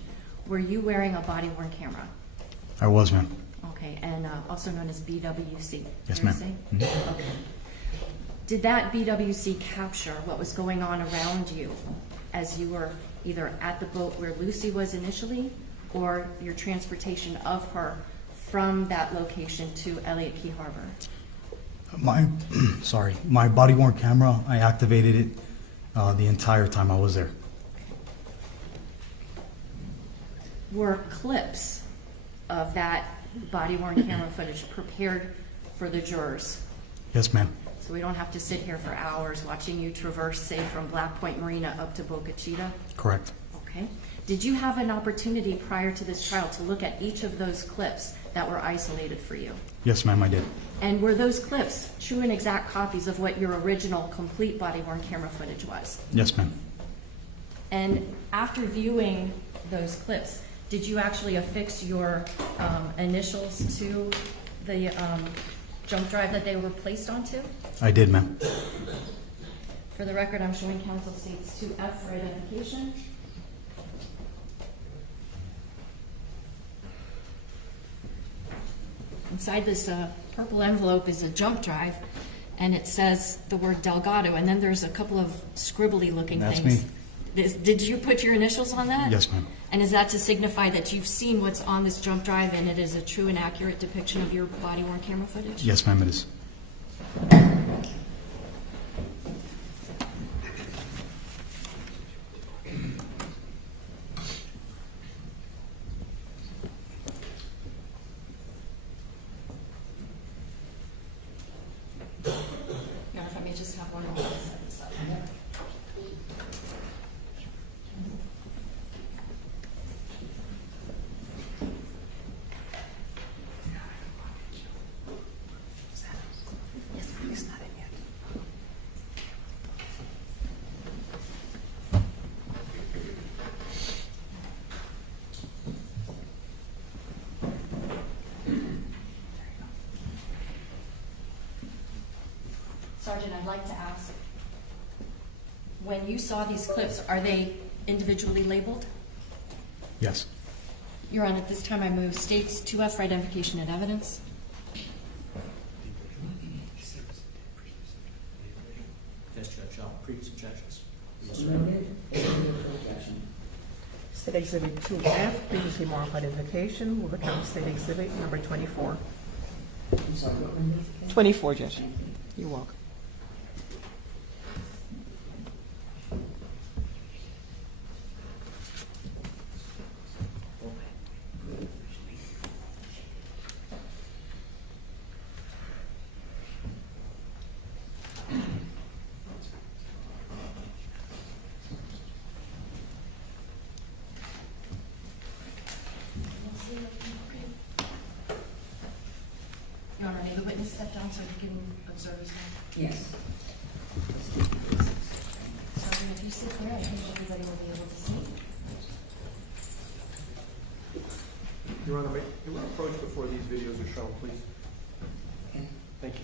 were you wearing a body-worn camera? I was, ma'am. Okay, and also known as BWC. Yes, ma'am. Mm-hmm. Okay. Did that BWC capture what was going on around you as you were either at the boat where Lucy was initially or your transportation of her from that location to Elliott Key Harbor? My body-worn camera, I activated it the entire time I was there. Were clips of that body-worn camera footage prepared for the jurors? Yes, ma'am. So we don't have to sit here for hours watching you traverse, say, from Black Point Marina up to Boca Chita? Correct. Okay. Did you have an opportunity prior to this trial to look at each of those clips that were isolated for you? Yes, ma'am, I did. And were those clips true and exact copies of what your original complete body-worn camera footage was? Yes, ma'am. And after viewing those clips, did you actually affix your initials to the jump drive that they were placed onto? I did, ma'am. For the record, I'm showing counsel states 2F for identification. Inside this purple envelope is a jump drive, and it says the word Delgado, and then there's a couple of scribbly looking That's things. me. Did you put your initials on that? Yes, ma'am. And is that to signify that you've seen what's on this jump drive and it is a true and accurate depiction of your body-worn camera footage? Yes, ma'am, it is. Your Honor, if I may just have one moment to set this up. Sergeant, I'd like to ask, when you saw these clips, are they individually labeled? Yes. Your Honor, at this time I move states 2F for identification and evidence. Yes, Judge. Previous objections. Yes, sir. State Exhibit 2F, previously marked for identification, will become State Exhibit number 24. I'm sorry, what one is it? 24, Judge. You're welcome. Your Honor, may the witness step down so we can observe his name? Yes. Sergeant, if you sit there, I think everybody will be able to see. Your Honor, may we approach before these videos are shown, please? Okay. Thank you.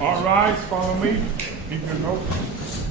All rise, follow me. Keep your notes.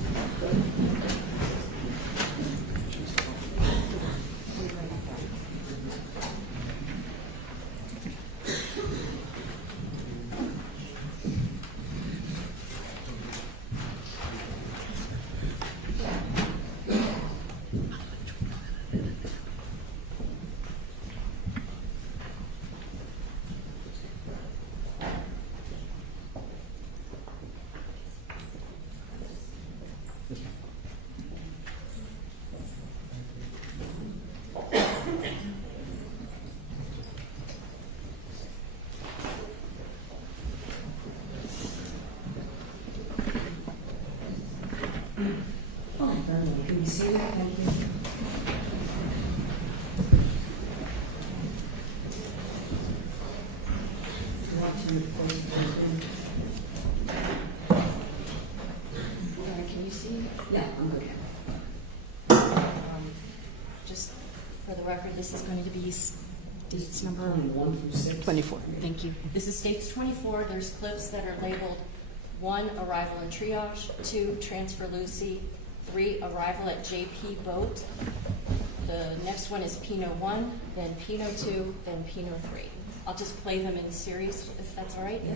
record, this is going to be states number 1 through 6. 24. Thank you. This is states 24. There's clips that are labeled 1, arrival and triage, 2, transfer Lucy, 3, arrival at JP boat. The next one is Pino 1, then Pino 2, then Pino 3. I'll just play them in series if that's all right. Yeah.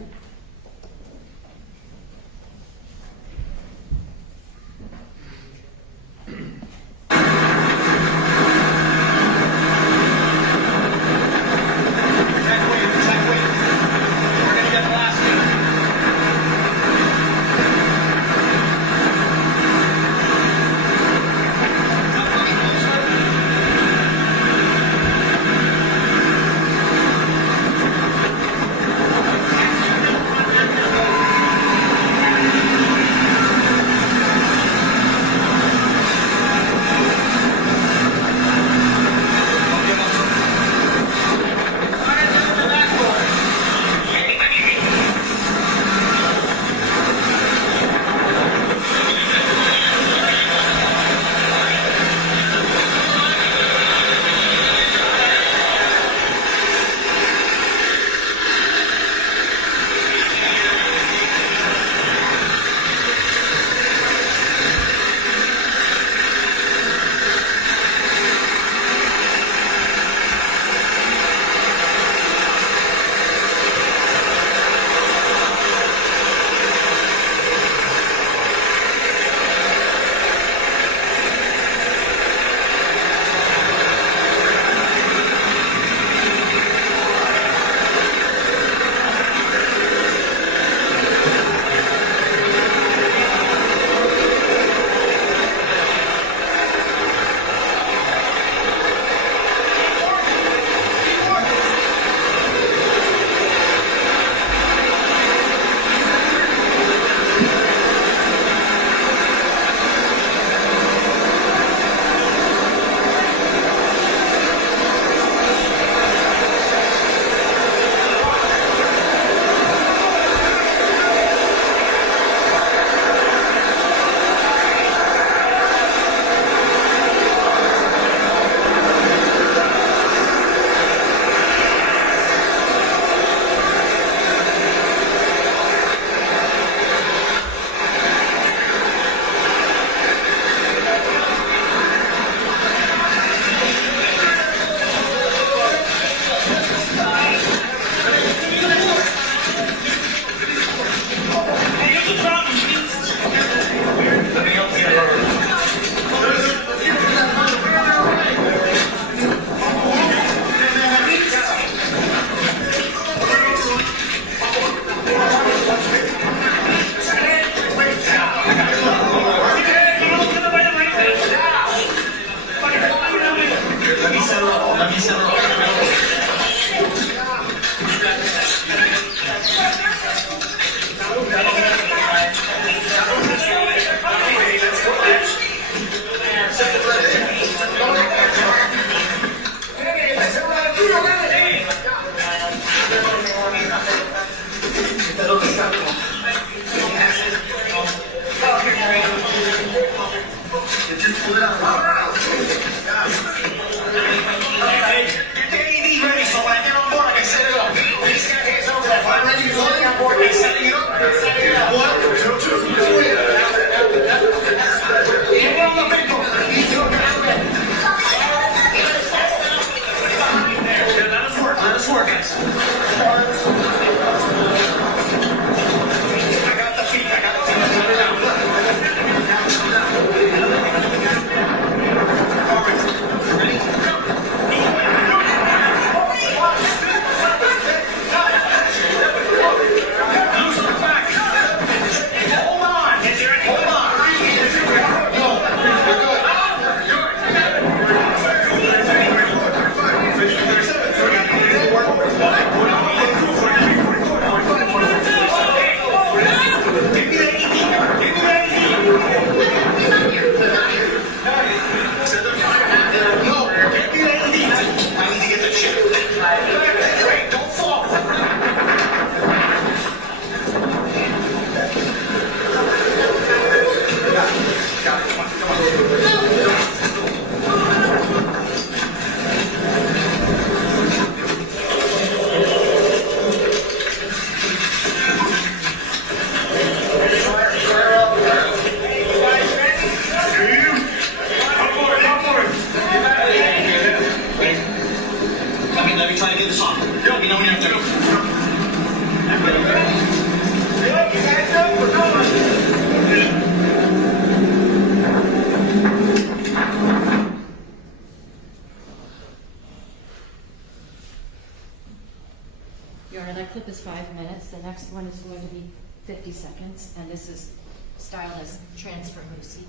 clip is 5 minutes. The next one is going to be 50 seconds, and this is styled as Transfer Lucy.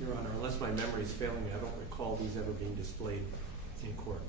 Your Honor, unless my memory is failing me, I don't recall these ever being displayed in court.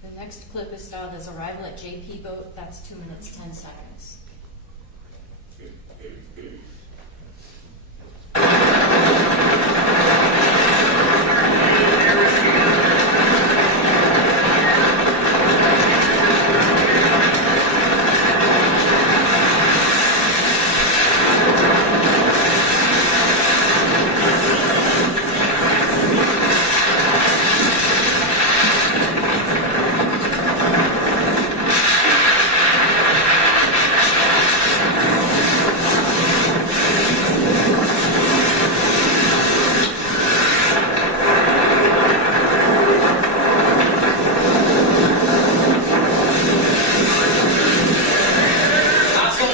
The next clip is styled as Arrival at JP Boat. That's 2 minutes, 10 seconds.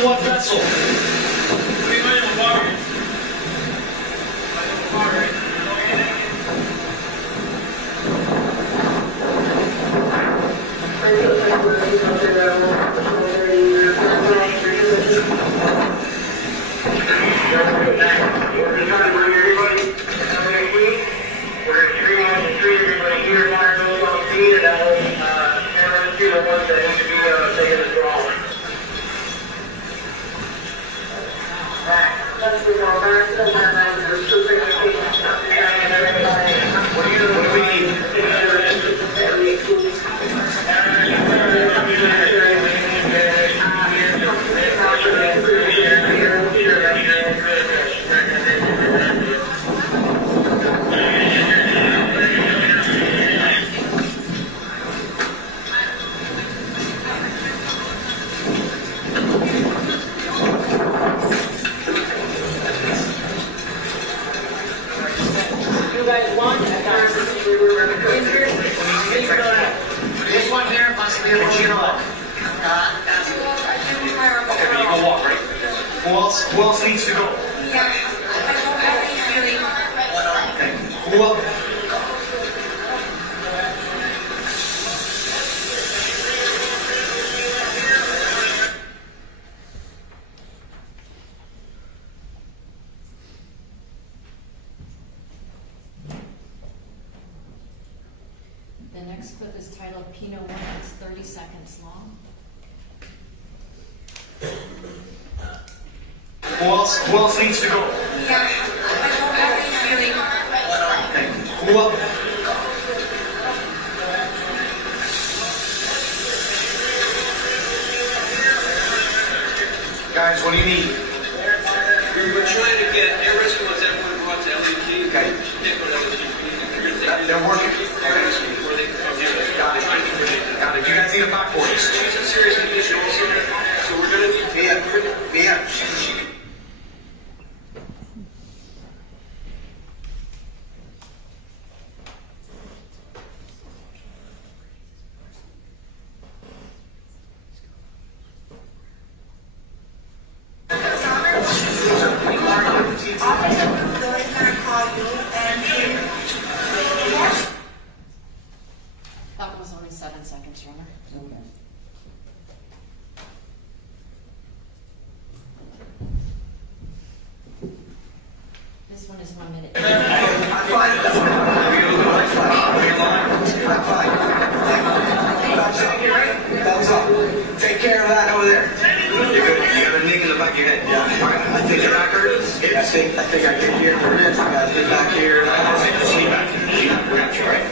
What vessel? What do you mean with water? This one here must be a Gino. Okay, but you go walk, right? Who else needs to go? Yeah, I don't have any feeling. Okay. Who else? The next clip is titled Pino 1. It's 30 seconds long. Who else needs to go? Yeah, I don't have any feeling. Okay. Who else? Guys, what do you need? We're trying to get every response everyone brought to LAG. Okay. Can't go to LAG. They're working. Got it. Got it. You guys need a back for this. She's in serious condition also, so we're going to need Yeah. Officer Bruno is gonna call you and That was only 7 seconds, Your Honor. Okay. think I get here. There it is. I got to get back here. Just lean back. All right.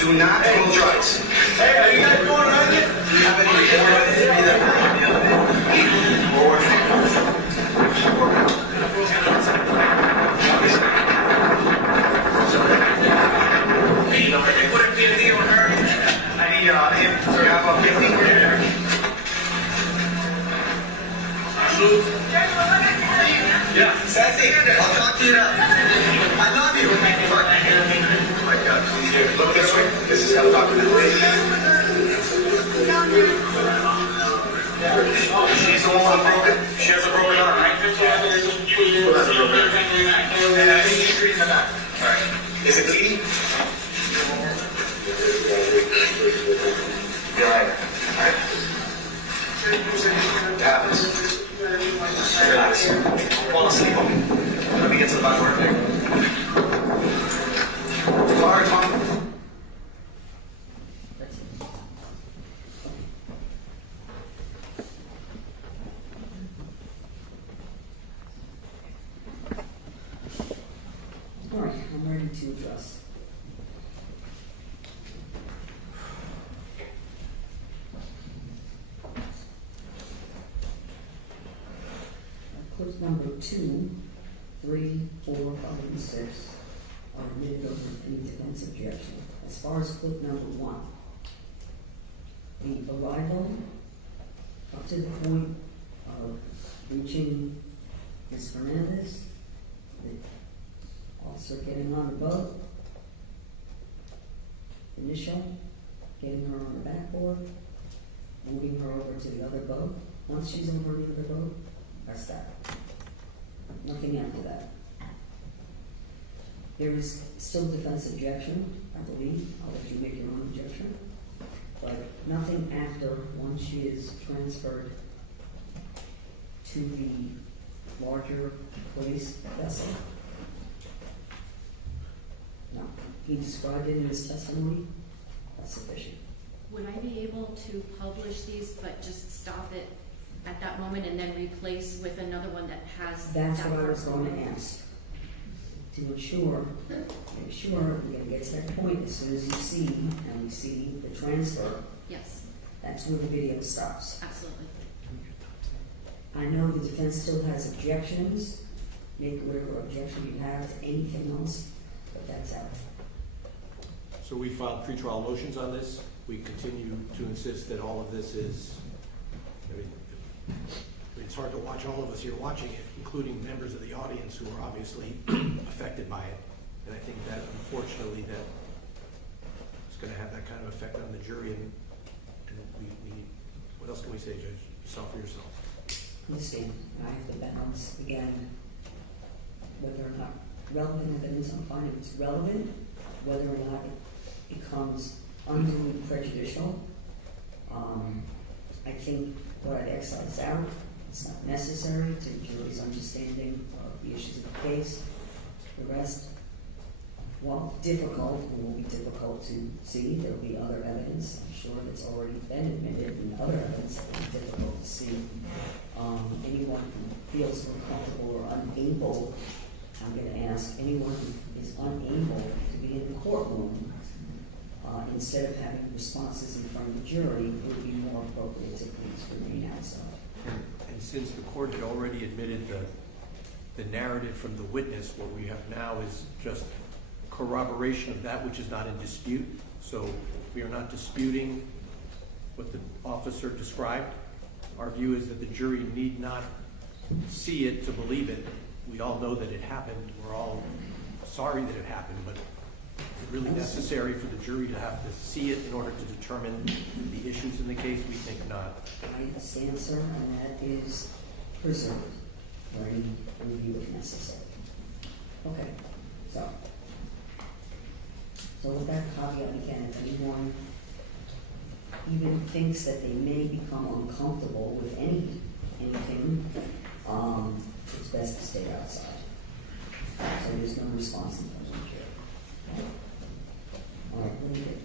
Do not close your eyes. Hey, are you guys going around it? Do you have any yeah, Sassy, I'll talk to you now. I love you. Oh my God, come here. Look this way. This is how to talk to the lady. She's the one broken. She has a broken arm, right? Who has a broken arm? And I think she's treating the back. All right. Is it bleeding? Be all right. All right. It happens. Relax. Fall asleep on me. Let me get to the back door. All right, Mom. All right, I'm ready to address. Clip number 2, 3, 4, 5, and 6 are admitted over any defense objection. As far as clip number 1, the arrival up to the point of reaching Ms. Fernandez, the officer getting on the boat, initial, getting her on the backboard, moving her over to the other boat. Once she's over the other boat, that's that. Nothing after that. There is still defense objection, I believe. I'll let you make your own objection. But nothing after, once she is transferred to the larger police vessel. No. He described it in his testimony. That's sufficient. Would I be able to publish these, but just stop it at that moment and then replace with another one that has That's that what I was part? going to ask. To ensure, make sure we're going to get to that point as soon as you see, and we see the transfer. Yes. That's where the video stops. Absolutely. I know the defense still has objections. Make whatever objection you have to anything else, but that's out. So we filed pretrial motions on this. We continue to insist that all of this is, it's hard to watch all of us here watching it, including members of the audience who are obviously affected by it. And I think that, unfortunately, that it's going to have that kind of effect on the jury. And we what else can we say, Judge? You saw for yourself. Understand, I have to balance again whether or not relevant evidence. I'm finding it's relevant, whether or not it becomes unduly prejudicial. I think what I'd excise out, it's not necessary to the jury's understanding of the issues of the case. The rest, while difficult, it will be difficult to see. There will be other evidence, I'm sure, that's already been admitted, and other evidence that will be difficult to see. Anyone who feels uncomfortable or unable, I'm going to ask anyone who is unable to be in the courtroom, instead of having responses in front of the jury, it would be more appropriate to please remain outside. And since the court had already admitted the narrative from the witness, what we have now is just corroboration of that which is not in dispute. So we are not disputing what the officer described. Our view is that the jury need not see it to believe it. We all know that it happened. We're all sorry that it happened, but is it really necessary for the jury to have to see it in order to determine the issues in the case? We think not. I understand, sir, and that is preserved for any review if necessary. Okay, so with that caveat again, if anyone even thinks that they may become uncomfortable with anything, it's best to stay outside. So there's no response in front of the jury. All right, really good.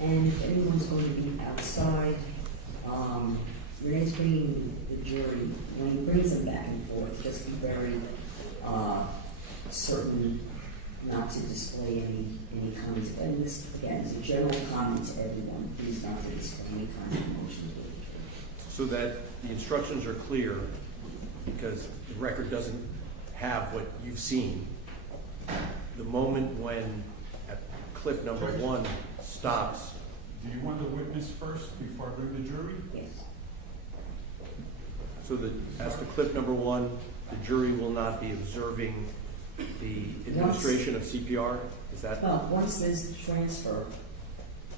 And if anyone's going to be outside, Renee's bringing the jury, when he brings them back and forth, just be very certain not to display any kinds of, and this, again, is a general comment to everyone, please not to display any kinds of emotions with the jury. So that the instructions are clear, because the record doesn't have what you've seen. The moment when at clip number 1 stops. Do you want the witness first before I bring the jury? Yes. So that as to clip number 1, the jury will not be observing the administration of CPR? Is that? Well, once there's transfer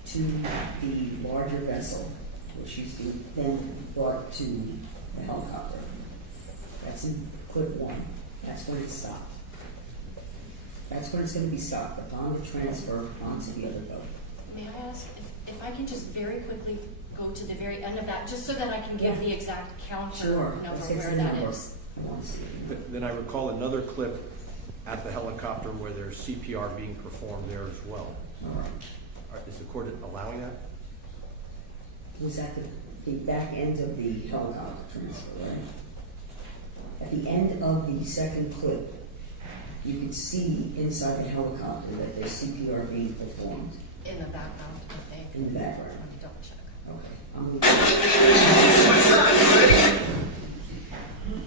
to the larger vessel, which is then brought to the helicopter, that's in clip 1. That's when it stopped. That's when it's going to be stopped, upon the transfer onto the other boat. May I ask if I can just very quickly go to the very end of that, just so that I can give the exact counter number where that is. Then I recall another clip at the helicopter where there's CPR being performed there as well. All right. Is the court allowing that? It was at the back end of the helicopter transfer, right? At the end of the second clip, you can see inside the helicopter that there's CPR being performed. In the background, I think. In the background. Let me double check. Okay.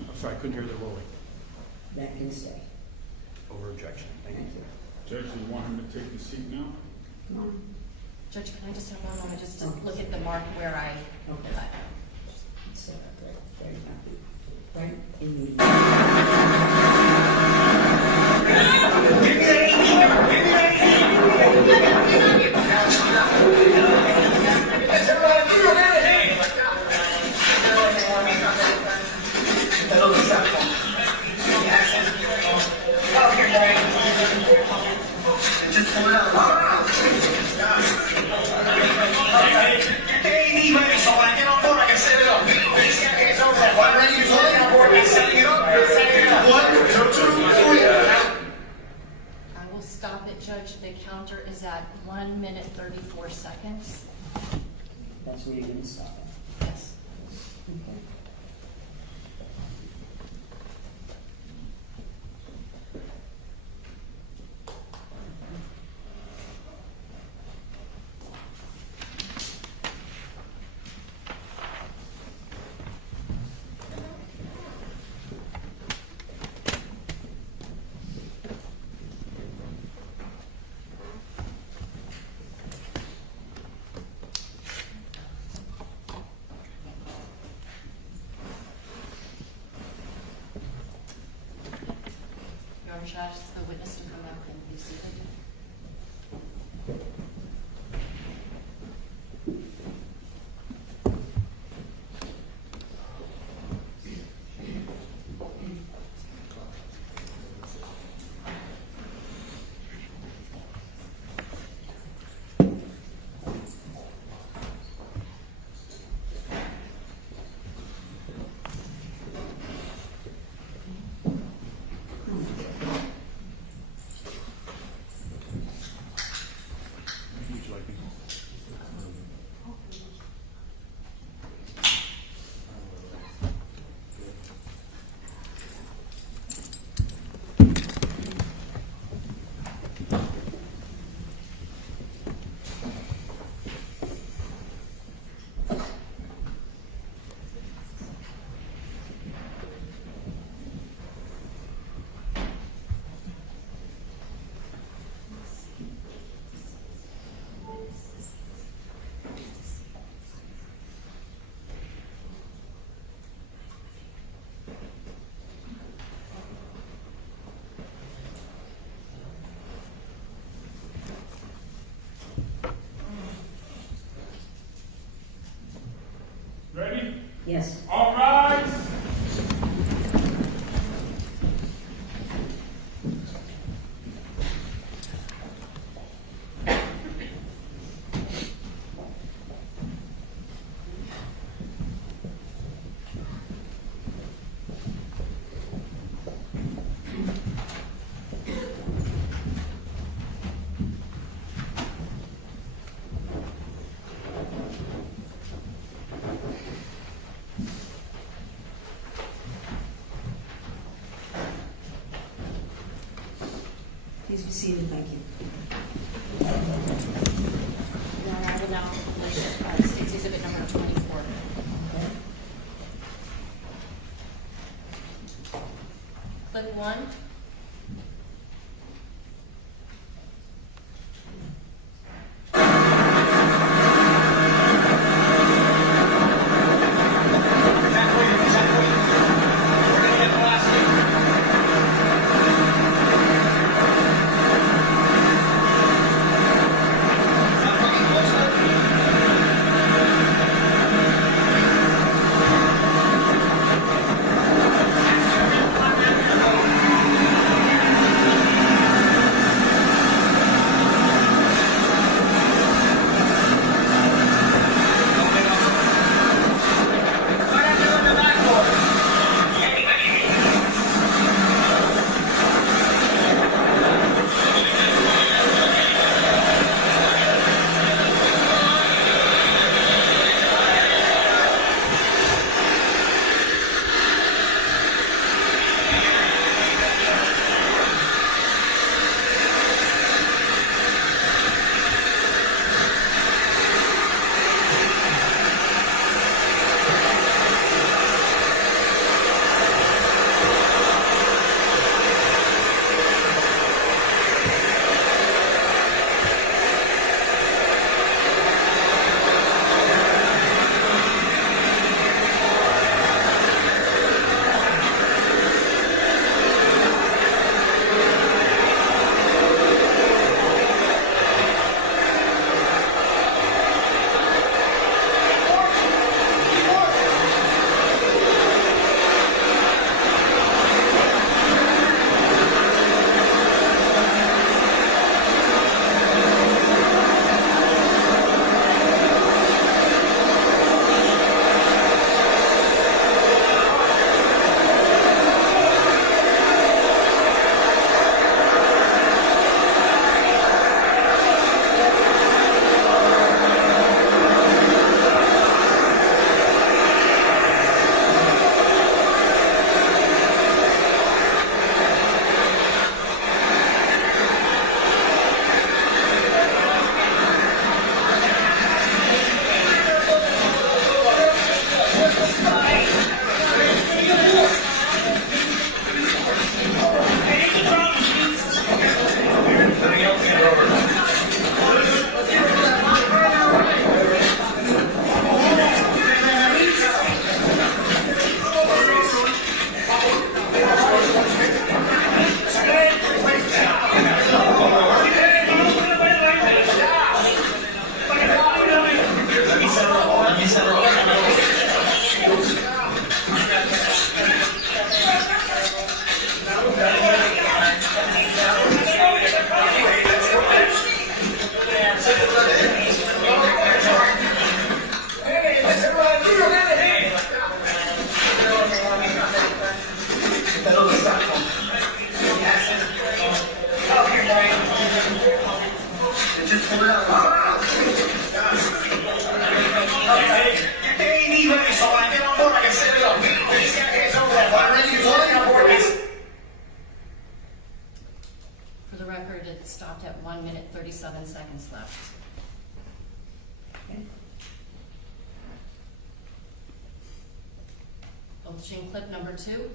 I'm sorry, I couldn't hear the rolling. That can stay. Over objection. Thank you. Judge, you want him to take the seat now? Come on. Judge, can I just have one moment just to look at the mark where I... Okay. So, very happy. Right in the... I will stop it, Judge. The counter is at 1 minute 34 seconds. That's where you're going to stop it. Yes. Okay. Your Honor, should I ask the witness to come back and be seated? Ready? Yes. All rise. seated, thank you. Your Honor, I will now list State's Exhibit number 24. Clip 1. For the record, it stopped at 1 minute, 37 seconds left. Okay. Publishing clip number 2.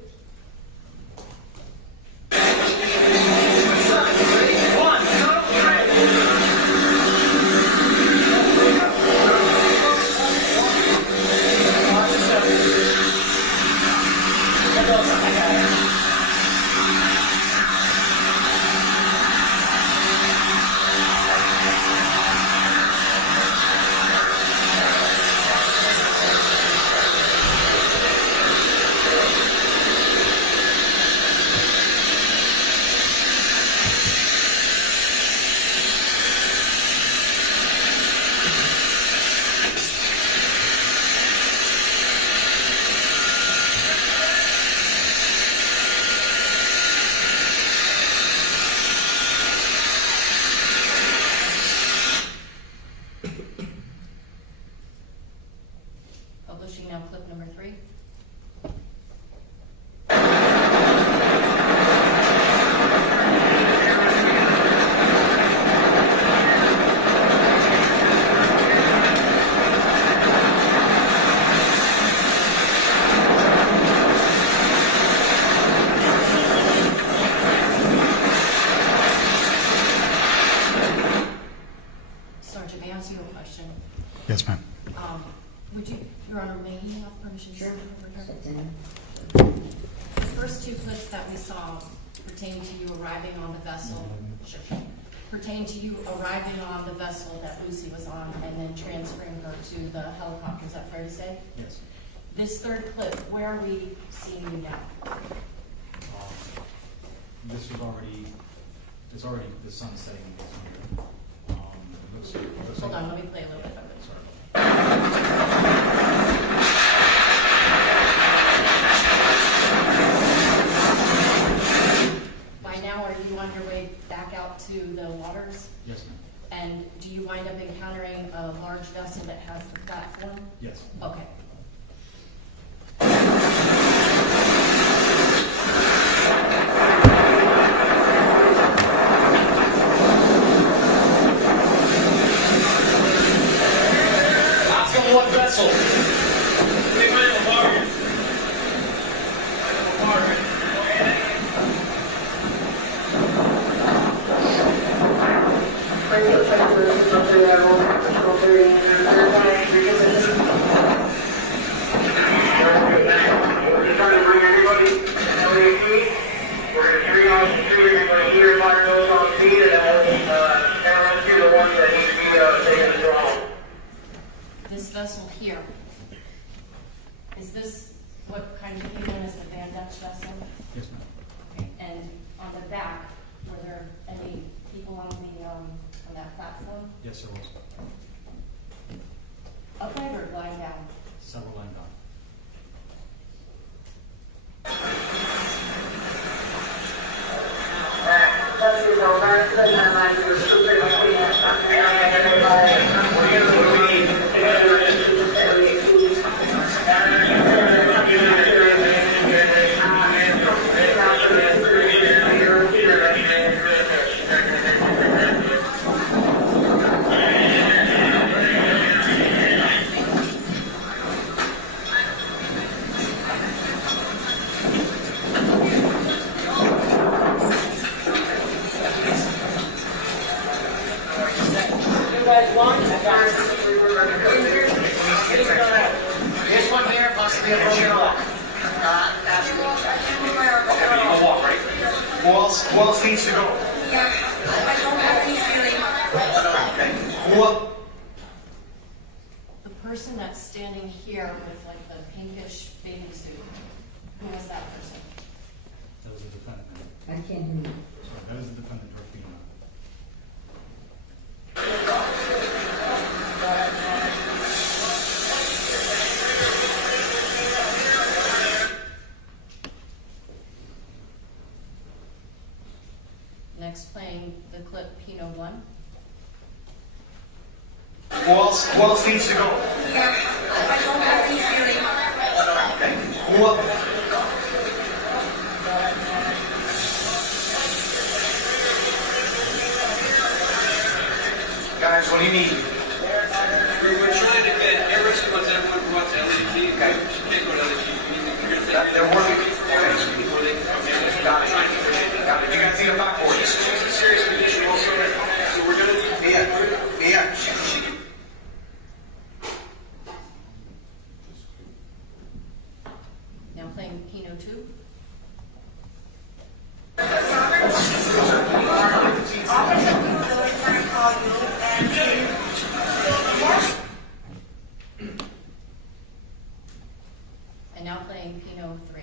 Publishing now clip number 3. Yes, ma'am. Would you, Your Honor, may he have permission to speak over here? The first two clips that we saw pertain to you arriving on the vessel. Pertain to you arriving on the vessel that Lucy was on and then transferring her to the helicopter. Is that fair to say? Yes. This third clip, where are we seeing you now? This was already, it's already, the sun's setting in this here. Hold on, let me play a little bit of it. By now, are you on your way back out to the waters? Yes, ma'am. And do you wind up encountering a large vessel that has the platform? Yes. Okay. One vessel. They might have warriors. We're trying to bring everybody to we're going to treat on the street, everybody here, fire those on speed, and then we'll rescue the ones that need to be taken to home. This vessel here, is this what kind of came in as the Van Dutch vessel? Yes, ma'am. Okay. And on the back, were there any people on the on that platform? Yes, there was. Upright or lying down? Several lying down. This one here must be a broken lock. Okay, but you can walk, right? Who else needs to go? Yeah, I don't have any feeling. Okay. Who else? The person that's standing here with like the pinkish bathing suit, who was that person? That was the defendant. I can't hear you. Sorry, that is the defendant, George Pino. Next, playing the clip Pino 1. Who else needs to go? Yeah, I don't have any feeling. Okay. Who else? Guys, what do you need? We're trying to get everyone wants LAG. Okay. Can't go to LAG. They're working. Got it. Got it. You guys need a back for you. She's in serious condition also. So we're going to need... Yeah. Now playing Pino 2. And now playing Pino 3.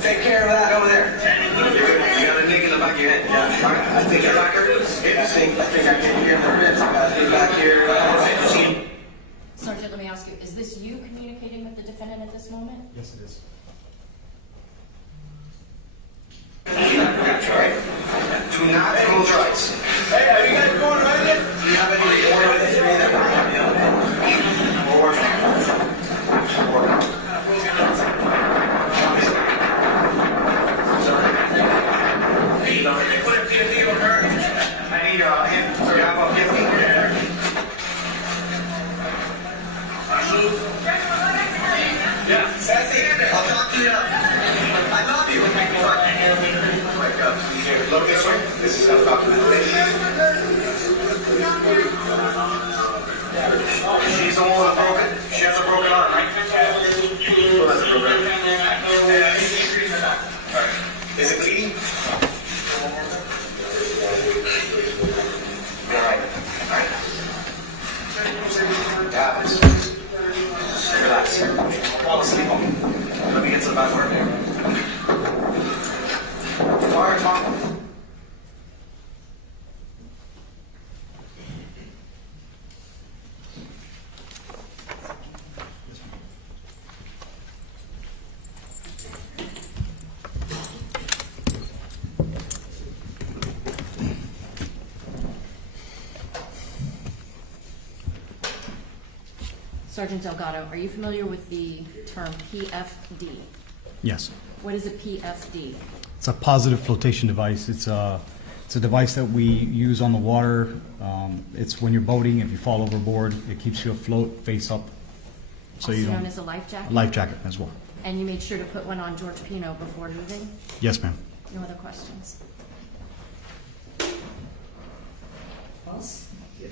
Take care of that over there. You got a nick in the back of your head. Yeah. I think your back hurts. I think I can hear my ribs. Back here. Sergeant, let me ask you, is this you communicating with the defendant at this moment? Yes, it is. Do not close your eyes. Hey, are you guys going right yet? Do you have any more of this? They put a PMD on her. I need him to wrap up his knee. Yeah. Sassy, I'll tell look this way. This is undocumented. She's the one with a broken. She has a broken arm, right? Who has a broken arm? Alright. Is it bleeding? Alright. Alright. Got it. Relax. Fall asleep on me. Let me get to the bathroom. Fire, Tom. Sergeant Delgado, are you familiar with the term PFD? Yes. What is a PFD? It's a positive flotation device. It's a device that we use on the water. It's when you're boating, if you fall overboard, it keeps you afloat, face up. So you known as a life jacket? A life jacket as well. And you made sure to put one on George Pino before moving? Yes, ma'am. No other questions? False? Yes.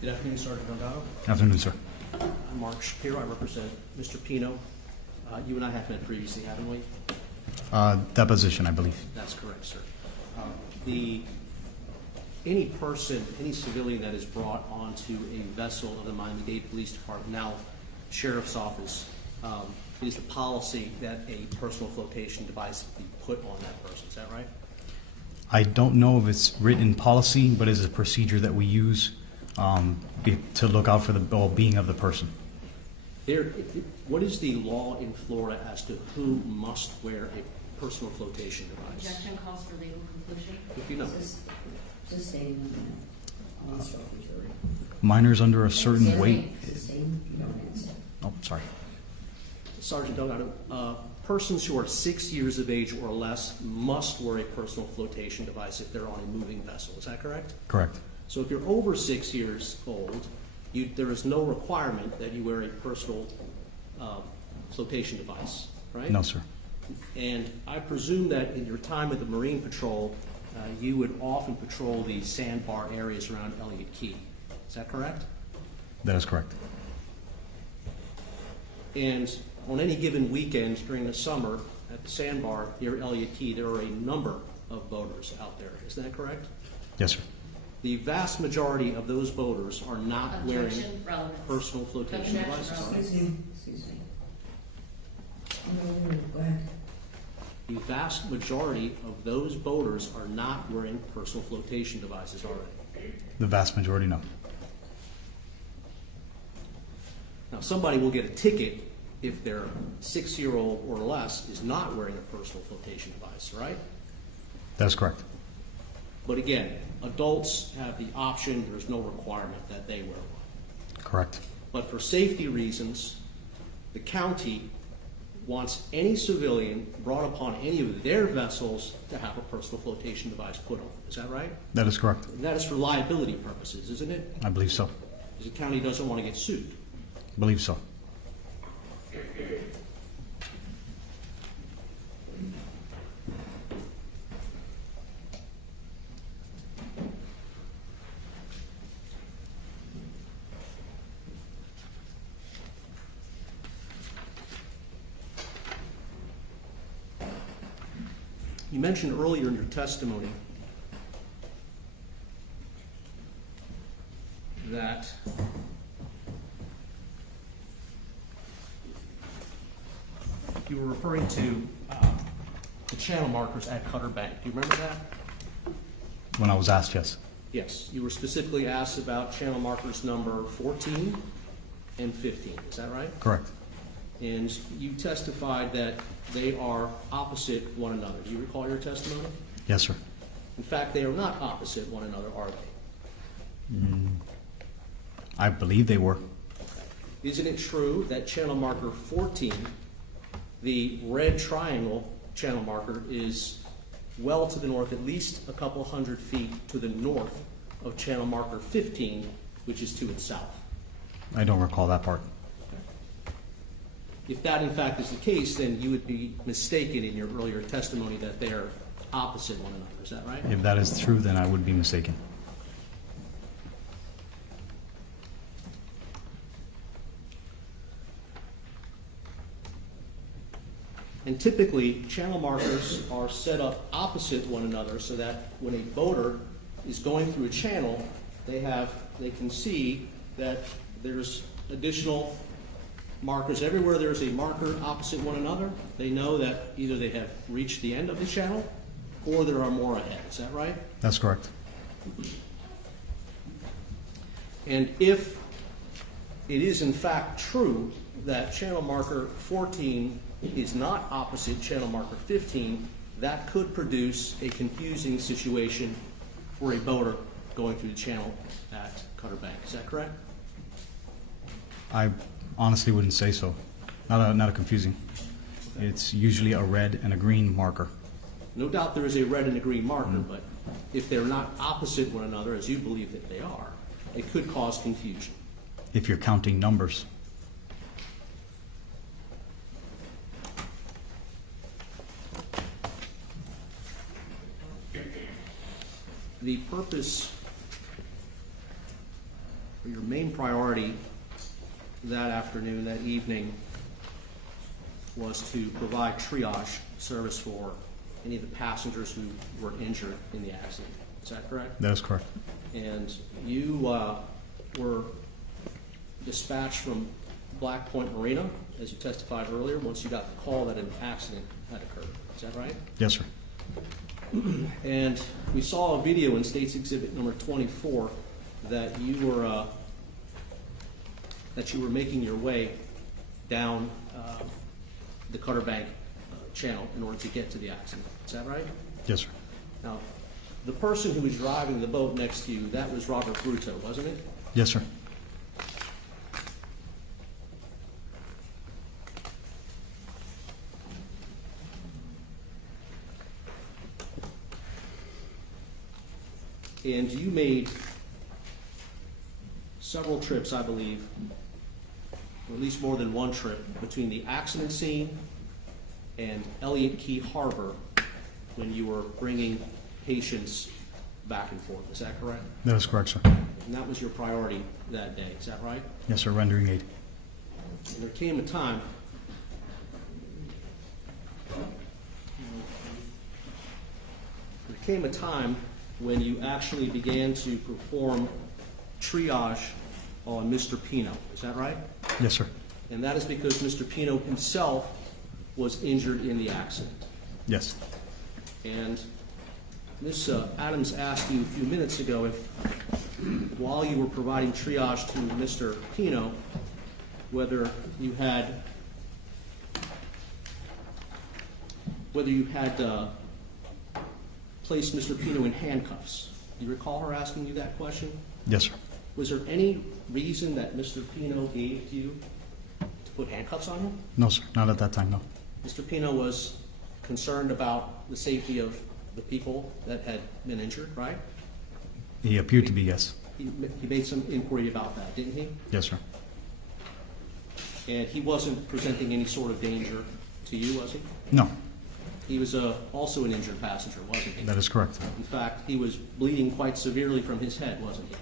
Good afternoon, Sergeant Delgado. Afternoon, sir. I'm Mark Shapiro. I represent Mr. Pino. You and I have met previously, haven't we? Deposition, I believe. That's correct, sir. Any person, any civilian that is brought onto a vessel of the Miami-Dade Police Department, now Sheriff's Office, it is the policy that a personal flotation device be put on that person. Is that right? I don't know if it's written in policy, but it's a procedure that we use to look out for the well-being of the person. What is the law in Florida as to who must wear a personal flotation device? Objection calls for legal conclusion. If you know. Sustain. Minors under a certain weight. Sustain, you don't answer. Oh, sorry. Sergeant Delgado, persons who are 6 years of age or less must wear a personal flotation device if they're on a moving vessel. Is that correct? Correct. So if you're over 6 years old, there is no requirement that you wear a personal flotation device, right? No, sir. And I presume that in your time with the Marine Patrol, you would often patrol the sandbar areas around Elliott Key. Is that correct? That is correct. And on any given weekend during the summer at the sandbar near Elliott Key, there are a number of boaters out there. Is that correct? Yes, sir. The vast majority of those boaters are not wearing Relevance. personal flotation devices, are they? Excuse me. Go ahead. The vast majority of those boaters are not wearing personal flotation devices, are they? The vast majority, no. Now, somebody will get a ticket if their 6-year-old or less is not wearing a personal flotation device, right? That is correct. But again, adults have the option, there's no requirement that they wear one. Correct. But for safety reasons, the county wants any civilian brought upon any of their vessels to have a personal flotation device put on. Is that right? That is correct. And that is for liability purposes, isn't it? I believe so. Because the county doesn't want to get sued. I believe so. You mentioned earlier in your testimony that you were referring to the channel markers at Cutter Bank. Do you remember that? When I was asked, yes. Yes. You were specifically asked about channel markers number 14 and 15. Is that right? Correct. And you testified that they are opposite one another. Do you recall your testimony? Yes, sir. In fact, they are not opposite one another, are they? I believe they were. Isn't it true that channel marker 14, the red triangle channel marker, is well to the north, at least a couple hundred feet to the north of channel marker 15, which is to its south? I don't recall that part. if that in fact is the case, then you would be mistaken in your earlier testimony that they are opposite one another. Is that right? If that is true, then I would be mistaken. And typically, channel markers are set up opposite one another so that when a boater is going through a channel, they can see that there's additional markers. Everywhere there's a marker opposite one another, they know that either they have reached the end of the channel or there are more ahead. Is that right? That's correct. And if it is in fact true that channel marker 14 is not opposite channel marker 15, that could produce a confusing situation for a boater going through the channel at Cutter Bank. Is that correct? I honestly wouldn't say so. Not a confusing. It's usually a red and a green marker. No doubt there is a red and a green marker, but if they're not opposite one another, as you believe that they are, it could cause confusion. If you're counting numbers. The purpose, or your main priority that afternoon, that evening, was to provide triage service for any of the passengers who were injured in the accident. Is that correct? That is correct. And you were dispatched from Black Point Marina, as you testified earlier, once you got the call that an accident had occurred. Is that right? Yes, sir. And we saw a video in State's Exhibit number 24 that you were making your way down the Cutter Bank channel in order to get to the accident. Is that right? Yes, sir. Now, the person who was driving the boat next to you, that was Robert Bruto, wasn't it? Yes, sir. And you made several trips, I believe, or at least more than one trip, between the accident scene and Elliott Key Harbor when you were bringing patients back and forth. Is that correct? That is correct, sir. And that was your priority that day. Is that right? Yes, sir. Rendering aid. And there came a time when you actually began to perform triage on Mr. Pino. Is that right? Yes, sir. And that is because Mr. Pino himself was injured in the accident. Yes. And Ms. Adams asked you a few minutes ago if, while you were providing triage to Mr. Pino, whether you had placed Mr. Pino in handcuffs. Do you recall her asking you that question? Yes, sir. Was there any reason that Mr. Pino gave to you to put handcuffs on him? No, sir. Not at that time, no. Mr. Pino was concerned about the safety of the people that had been injured, right? He appeared to be, yes. He made some inquiry about that, didn't he? Yes, sir. And he wasn't presenting any sort of danger to you, was he? No. He was also an injured passenger, wasn't he? That is correct. In fact, he was bleeding quite severely from his head, wasn't he?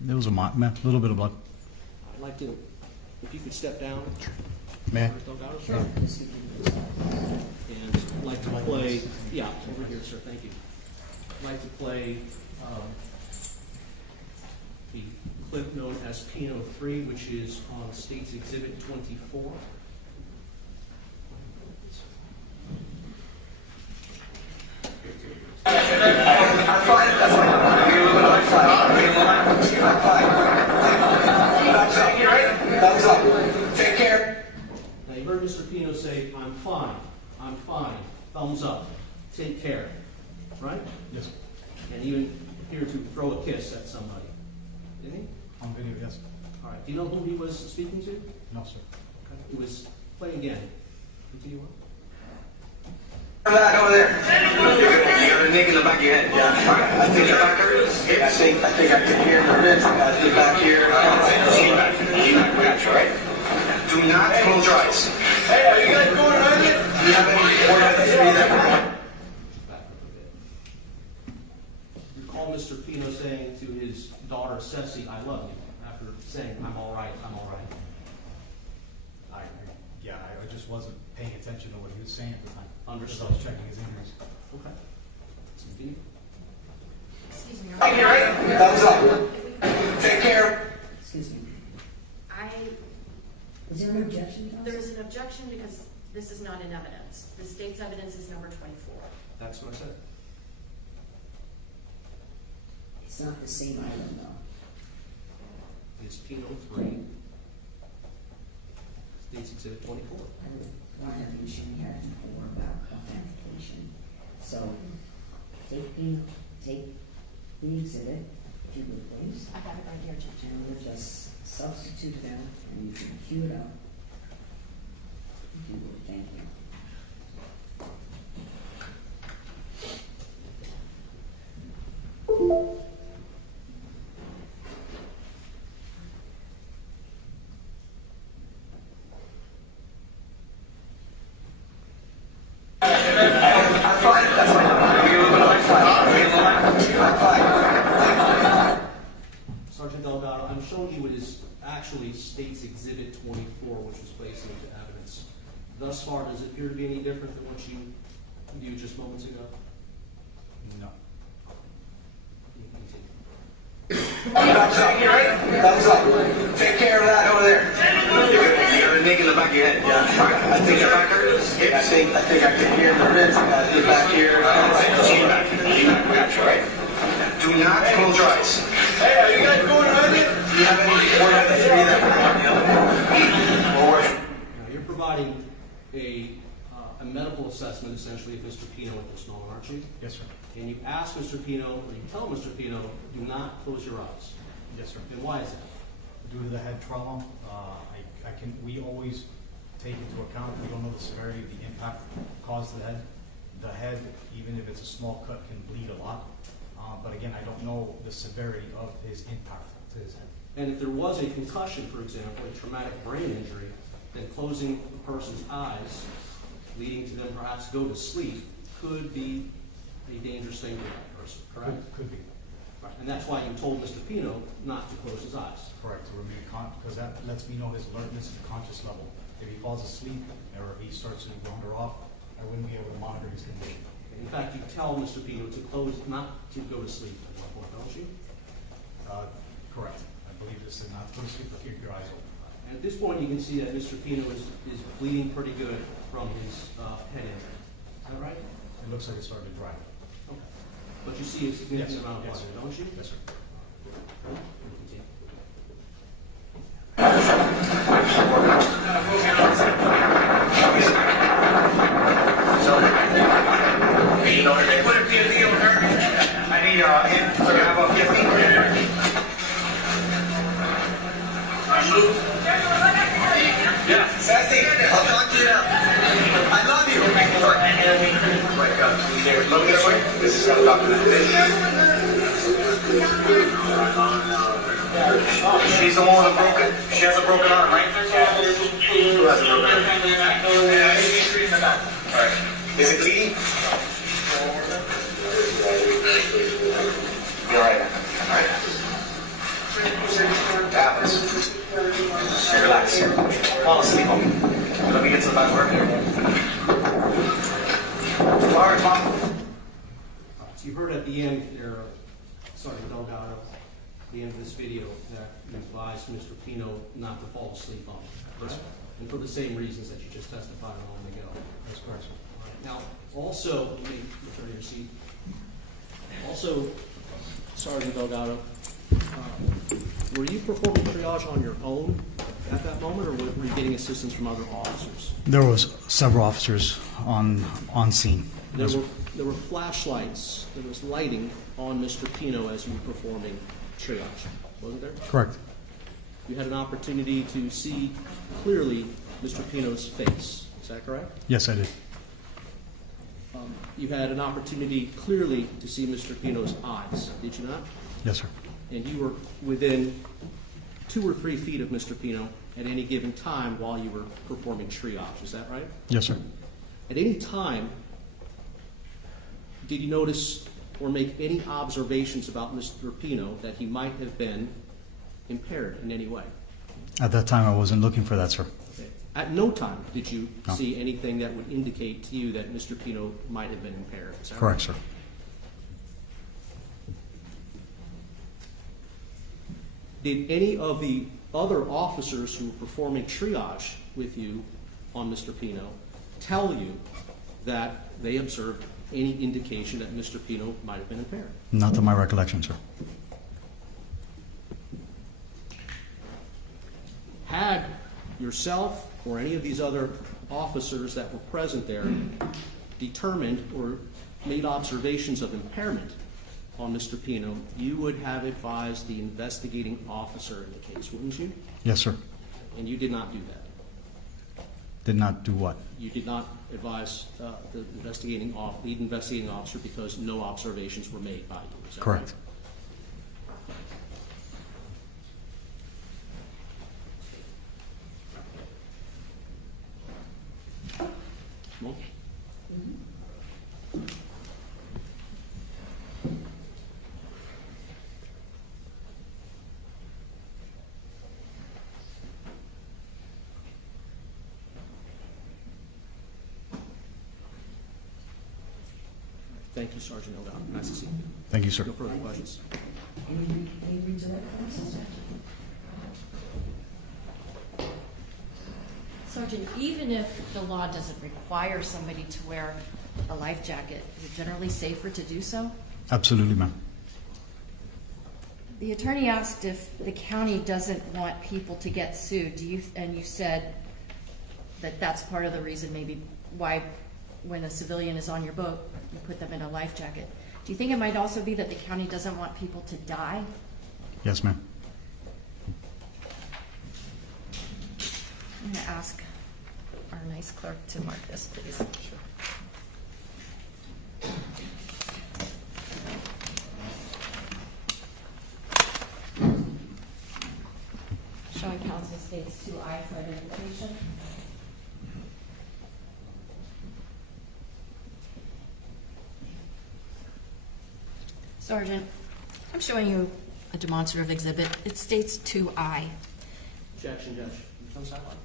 There was a little bit of blood. I'd like to, if you could step down. May I? Sure. And I'd like to play, yeah, over here, sir, thank you. I'd like to play the clip known as Pino 3, which is on State's Exhibit 24. Thumbs up. Take care. Now you heard Mr. Pino say, I'm fine, thumbs up, take care, right? Yes. And even appeared to throw a kiss at somebody, didn't he? On video, yes. All right, do you know who he was speaking to? No, sir. Okay. It was, play again, continue on. Back over there. You got a nick in the back of your head. Yeah. I think your back hurts. I think I can hear the ribs. I think back here. Lean back. We got you, right? Do not close your eyes. saying, I'm all right, I'm all right. I just wasn't paying attention to what he was saying at the time. Understood. I was checking his injuries. Okay. Continue. Excuse me. Okay, right? Thumbs up. Take care. Excuse me. I, Is there an objection, Counsel? there is an objection because this is not in evidence. The state's evidence is number 24. That's what I said. It's not the same item, though. It's Pino 3. State's Exhibit 24. One evidence we had before about authentication. So, take the exhibit, if you would please. I got it right here, Judge. And we'll just substitute them, and you can cue it up. If you would, thank you. Sergeant Delgado, I'm showing you what is actually State's Exhibit 24, which was placed into evidence. Thus far, does it appear to be any different than what you viewed just moments ago? No. Thumbs up, right? Thumbs up. Take care of that over there. You got a nick in the back of your head. Yeah. I think your back hurts. I think I can hear the ribs. The back here. Lean back. We got you, right? Do not close your eyes. Hey, are you guys going around it? Do you have any one of the three that we're working? Now, you're providing a medical assessment, essentially, of Mr. Pino at this moment, aren't you? Yes, sir. And you ask Mr. Pino, or you tell Mr. Pino, do not close your eyes. Yes, sir. And why is that? Due to the head trauma, we always take into account, we don't know the severity of the impact caused to the head. The head, even if it's a small cut, can bleed a lot. But again, I don't know the severity of his impact to his head. And if there was a concussion, for example, a traumatic brain injury, then closing a person's eyes, leading to them perhaps go to sleep, could be a dangerous thing for that person, correct? Could be. Right. And that's why you told Mr. Pino not to close his eyes. Correct, to remain because that lets me know his alertness and conscious level. If he falls asleep or if he starts to wander off, I wouldn't be able to monitor his condition. In fact, you tell Mr. Pino to close, not to go to sleep at one point, don't you? Correct. I believe this is not to go to sleep, but keep your eyes open. And at this point, you can see that Mr. Pino is bleeding pretty good from his head injury. Is that right? It looks like it started to dry. Okay. But you see a significant Yes. amount of Yes. blood, don't you? Yes, sir. Continue. You know, they put a PLD on her. I need him to have a 50. Yeah, Sassy, I'll talk to you now. I love you. Look this way. This is gonna talk to them. She's the one with a broken. She has a broken arm, right? Who has a broken arm? All right. Is it bleeding? You're all right. All right. It happens. Relax. Fall asleep on me. Let me get to the back work here. All right, Mom. So you heard at the end there, Sergeant Delgado, at the end of this video, that you advised Mr. Pino not to fall asleep on him, correct? And for the same reasons that you just testified a moment ago. That's correct, sir. All right. Now, also, let me return to your seat. Also, Sergeant Delgado, were you performing triage on your own at that moment, or were you getting assistance from other officers? There was several officers on scene. There were flashlights, there was lighting on Mr. Pino as you were performing triage, wasn't there? Correct. You had an opportunity to see clearly Mr. Pino's face, is that correct? Yes, I did. You had an opportunity clearly to see Mr. Pino's eyes, did you not? Yes, sir. And you were within 2 or 3 feet of Mr. Pino at any given time while you were performing triage, is that right? Yes, sir. At any time, did you notice or make any observations about Mr. Pino that he might have been impaired in any way? At that time, I wasn't looking for that, sir. Okay. At no time did you No. see anything that would indicate to you that Mr. Pino might have been impaired? Is that Correct, right? sir. Did any of the other officers who were performing triage with you on Mr. Pino tell you that they observed any indication that Mr. Pino might have been impaired? Not to my recollection, sir. Had yourself or any of these other officers that were present there determined or made observations of impairment on Mr. Pino, you would have advised the investigating officer in the case, wouldn't you? Yes, sir. And you did not do that. Did not do what? You did not advise the lead investigating officer because no observations were made by you. Is that Correct. right? Well, thank you, Sergeant O'Donnell. Nice to see you. Thank you, sir. No further questions. Any redirect process? Sergeant, even if the law doesn't require somebody to wear a life jacket, is it generally safer to do so? Absolutely, ma'am. The attorney asked if the county doesn't want people to get sued. And you said that that's part of the reason maybe why when a civilian is on your boat, you put them in a life jacket. Do you think it might also be that the county doesn't want people to die? Yes, ma'am. I'm going to ask our nice clerk to mark this, please. Showing counsel states 2I for identification. Sergeant, I'm showing you a demonstrative exhibit. It states 2I. Objection, Judge. Come sideline.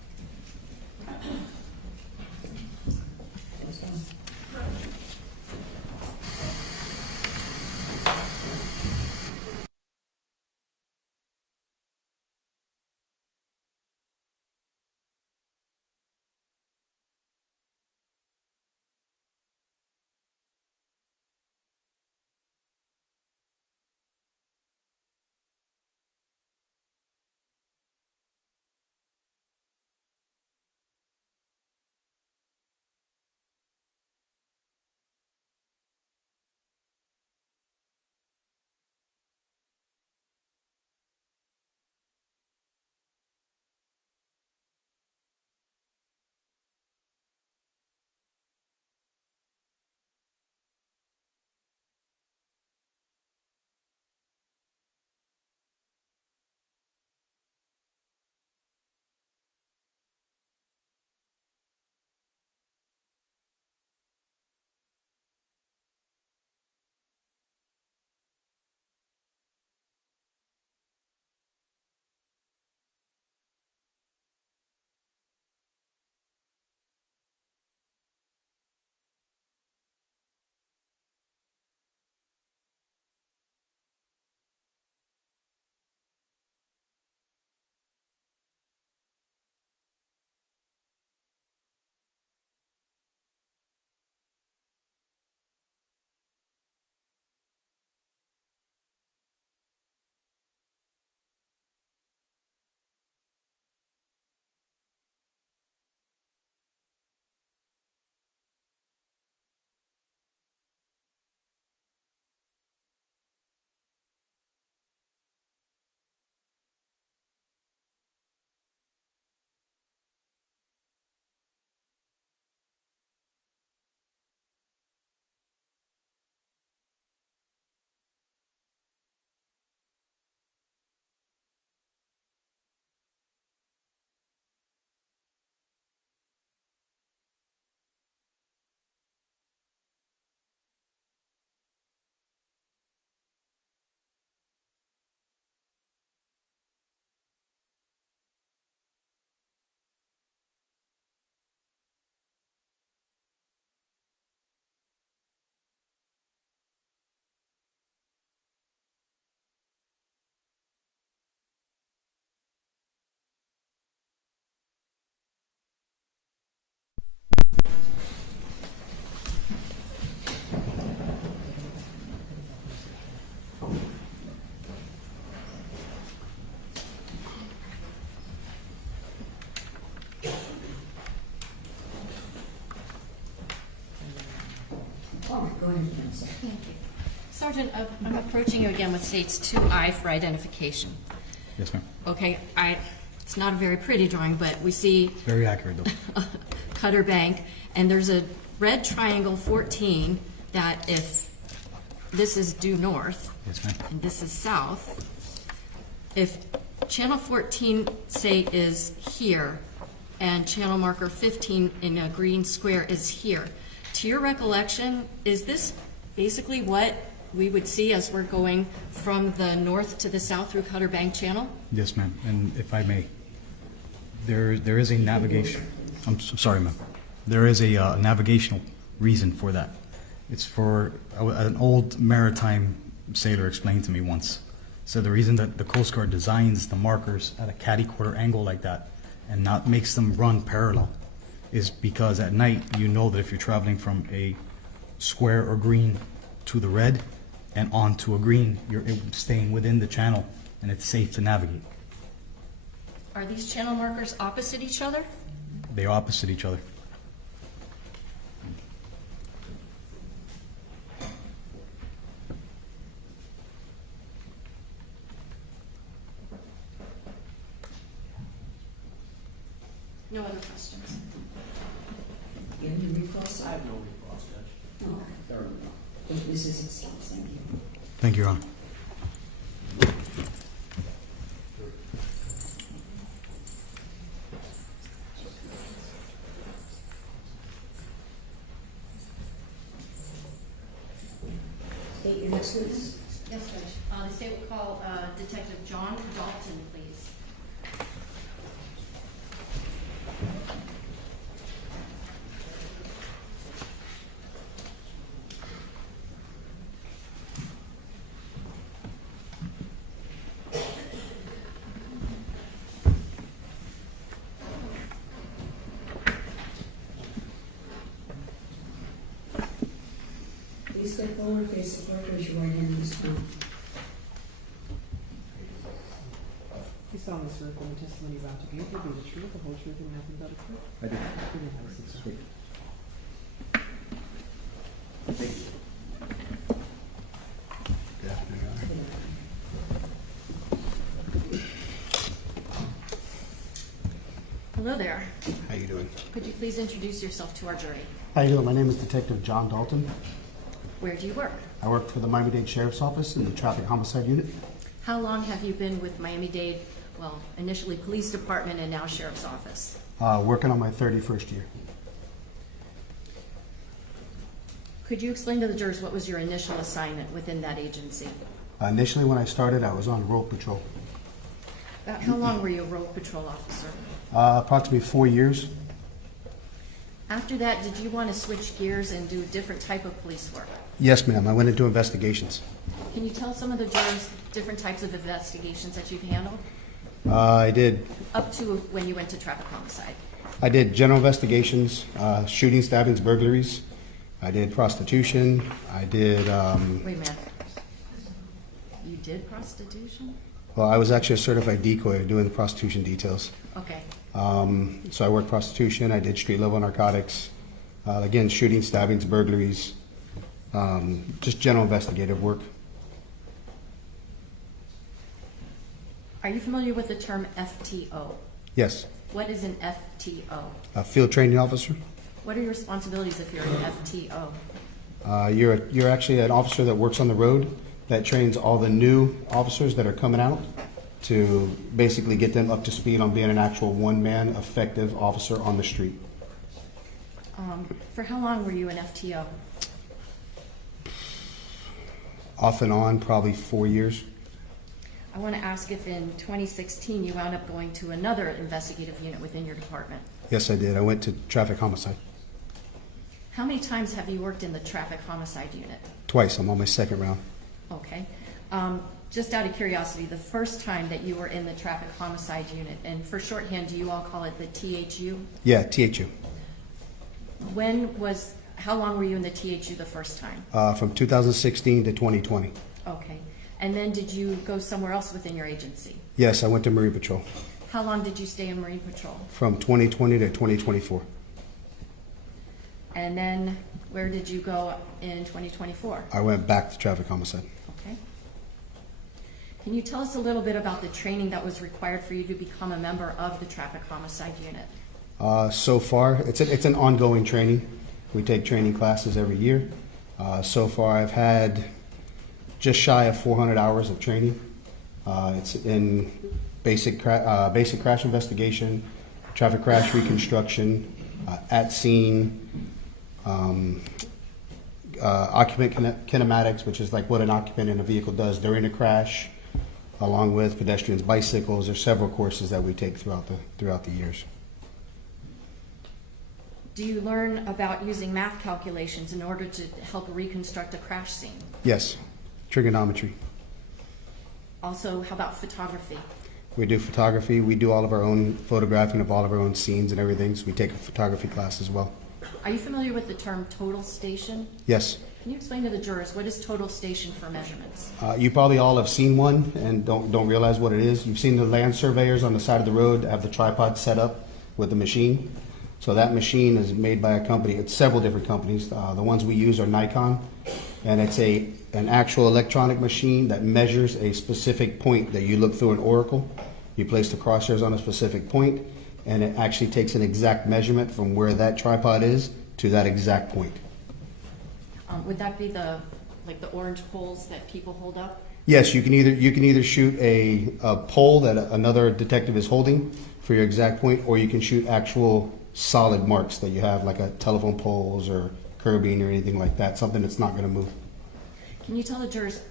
Sergeant, I'm approaching you again with states 2I for identification. Yes, ma'am. Okay, it's not a very pretty drawing, but we see Very accurate, though. Cutter Bank, and there's a red triangle 14 that if this is due north, Yes, ma'am. and this is south, if channel 14, say, is here, and channel marker 15 in a green square is here, to your recollection, is this basically what we would see as we're going from the north to the south through Cutter Bank Channel? Yes, ma'am. And if I may, there is a navigation. I'm sorry, ma'am. There is a navigational reason for that. It's for an old maritime sailor explained to me once. So the reason that the Coast Guard designs the markers at a catty-corner angle like that and not makes them run parallel is because at night you know that if you're traveling from a square or green to the red and onto a green, you're staying within the channel and it's safe to navigate. Are these channel markers opposite each other? They're opposite each other. No other questions? Any recalls? I have no recalls, Judge. No, fair enough. This is excellent, thank you. Thank you, Your Honor. State your next witness. Yes, Judge. The state will call Detective John Dalton, please. Please step forward, face the clerk, raise your right hand and respond. You solemnly swear that the testimony you're about to give will be the truth, the whole truth, and nothing but the truth? I do. You may have a seat, sir. Sweet. Good afternoon, Your Honor. Hello there. How you doing? Could you please introduce yourself to our jury? How you doing? My name is Detective John Dalton. Where do you work? I work for the Miami-Dade Sheriff's Office in the Traffic Homicide Unit. How long have you been with Miami-Dade, well, initially Police Department and now Sheriff's Office? Working on my 31st year. Could you explain to the jurors what was your initial assignment within that agency? Initially, when I started, I was on road patrol. About how long were you a road patrol officer? Approximately 4 years. After that, did you want to switch gears and do a different type of police work? Yes, ma'am. I went into investigations. Can you tell some of the jurors different types of investigations that you've handled? I did Up to when you went to traffic homicide. general investigations, shooting, stabbings, burglaries. I did prostitution. I did. Wait a minute. You did prostitution? Well, I was actually a certified decoy doing the prostitution details. Okay. So I worked prostitution. I did street level narcotics. Again, shooting, stabbings, burglaries. Just general investigative work. Are you familiar with the term FTO? Yes. What is an FTO? A field training officer. What are your responsibilities if you're an FTO? You're actually an officer that works on the road that trains all the new officers that are coming out to basically get them up to speed on being an actual one-man effective officer on the street. For how long were you an FTO? Off and on, probably 4 years. I want to ask if in 2016 you wound up going to another investigative unit within your department. Yes, I did. I went to traffic homicide. How many times have you worked in the traffic homicide unit? Twice. I'm on my second round. Okay. Just out of curiosity, the first time that you were in the traffic homicide unit, and for shorthand, do you all call it the THU? Yeah, THU. How long were you in the THU the first time? From 2016 to 2020. Okay. And then did you go somewhere else within your agency? Yes, I went to Marine Patrol. How long did you stay in Marine Patrol? From 2020 to 2024. And then where did you go in 2024? I went back to traffic homicide. Okay. Can you tell us a little bit about the training that was required for you to become a member of the traffic homicide unit? So far, it's an ongoing training. We take training classes every year. So far, I've had just shy of 400 hours of training. It's in basic crash investigation, traffic crash reconstruction, at scene, occupant kinematics, which is like what an occupant in a vehicle does during a crash, along with pedestrians, bicycles. There's several courses that we take throughout the years. Do you learn about using math calculations in order to help reconstruct a crash scene? Yes, trigonometry. Also, how about photography? We do photography. We do all of our own photographing of all of our own scenes and everything, so we take a photography class as well. Are you familiar with the term total station? Yes. Can you explain to the jurors what is total station for measurements? You probably all have seen one and don't realize what it is. You've seen the land surveyors on the side of the road have the tripod set up with the machine. So that machine is made by a company. It's several different companies. The ones we use are Nikon, and it's an actual electronic machine that measures a specific point that you look through an oracle. You place the crosshairs on a specific point, and it actually takes an exact measurement from where that tripod is to that exact point. Would that be the orange poles that people hold up? Yes, you can either shoot a pole that another detective is holding for your exact point, or you can shoot actual solid marks that you have, like a telephone poles or curbing or anything like that, something that's not going to move. Can you tell the jurors,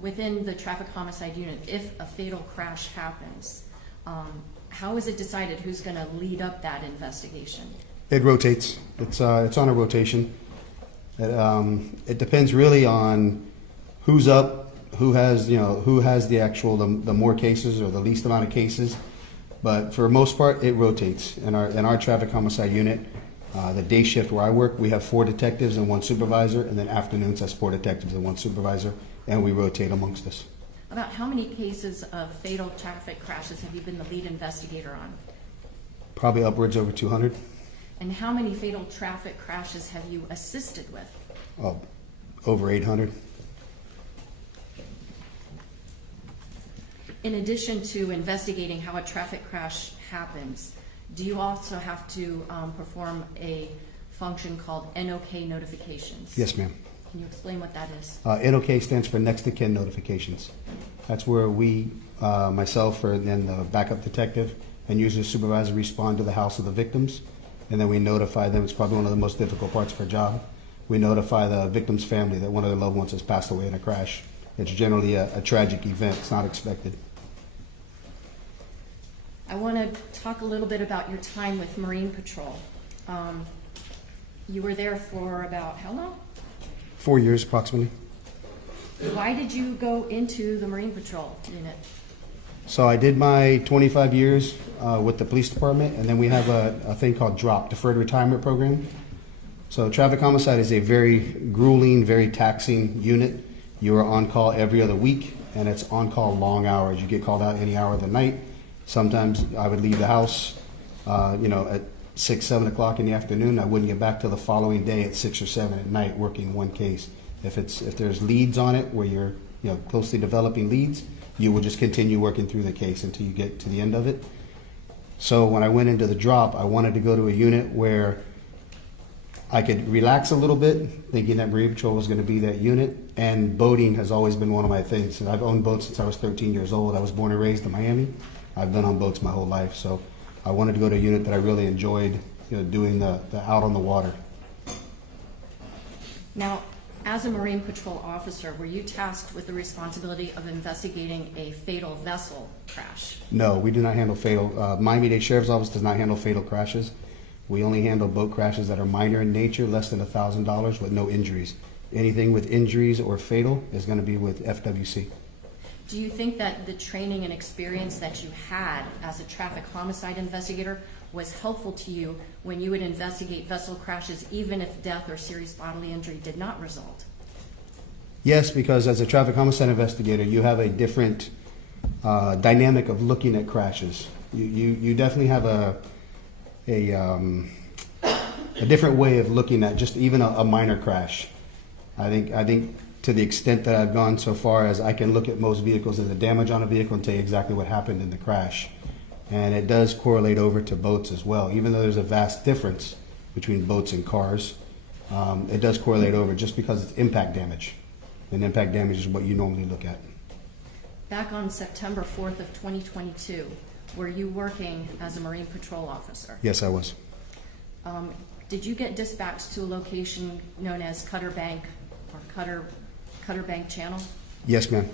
within the traffic homicide unit, if a fatal crash happens, how is it decided who's going to lead up that investigation? It rotates. It's on a rotation. It depends really on who's up, who has the more cases or the least amount of cases. But for the most part, it rotates. In our traffic homicide unit, the day shift where I work, we have 4 detectives and 1 supervisor, and then afternoons has 4 detectives and 1 supervisor, and we rotate amongst us. About how many cases of fatal traffic crashes have you been the lead investigator on? Probably upwards over 200. And how many fatal traffic crashes have you assisted with? Oh, over 800. In addition to investigating how a traffic crash happens, do you also have to perform a function called NOK notifications? Yes, ma'am. Can you explain what that is? NOK stands for next of kin notifications. That's where we, myself and then the backup detective and usually the supervisor respond to the house of the victims, and then we notify them. It's probably one of the most difficult parts of our job. We notify the victim's family that one of their loved ones has passed away in a crash. It's generally a tragic event. It's not expected. I want to talk a little bit about your time with Marine Patrol. You were there for about how long? 4 years approximately. Why did you go into the Marine Patrol unit? So I did my 25 years with the police department, and then we have a thing called DROP, Deferred Retirement Program. So traffic homicide is a very grueling, very taxing unit. You are on call every other week, and it's on call long hours. You get called out any hour of the night. Sometimes I would leave the house, at 6, 7 o'clock in the afternoon. I wouldn't get back till the following day at 6 or 7 at night working one case. If there's leads on it where you're closely developing leads, you will just continue working through the case until you get to the end of it. So when I went into the DROP, I wanted to go to a unit where I could relax a little bit, thinking that Marine Patrol was going to be that unit. And boating has always been one of my things. And I've owned boats since I was 13 years old. I was born and raised in Miami. I've been on boats my whole life. So I wanted to go to a unit that I really enjoyed, doing the out on the water. Now, as a Marine Patrol officer, were you tasked with the responsibility of investigating a fatal vessel crash? No, we do not handle fatal. Miami-Dade Sheriff's Office does not handle fatal crashes. We only handle boat crashes that are minor in nature, less than $1,000 with no injuries. Anything with injuries or fatal is going to be with FWC. Do you think that the training and experience that you had as a traffic homicide investigator was helpful to you when you would investigate vessel crashes, even if death or serious bodily injury did not result? Yes, because as a traffic homicide investigator, you have a different dynamic of looking at crashes. You definitely have different way of looking at just even a minor crash. I think to the extent that I've gone so far as I can look at most vehicles and the damage on a vehicle and tell you exactly what happened in the crash. And it does correlate over to boats as well. Even though there's a vast difference between boats and cars, it does correlate over just because it's impact damage. And impact damage is what you normally look at. Back on September 4th of 2022, were you working as a Marine Patrol officer? Yes, I was. Did you get dispatched to a location known as Cutter Bank or Cutter Bank Channel? Yes, ma'am.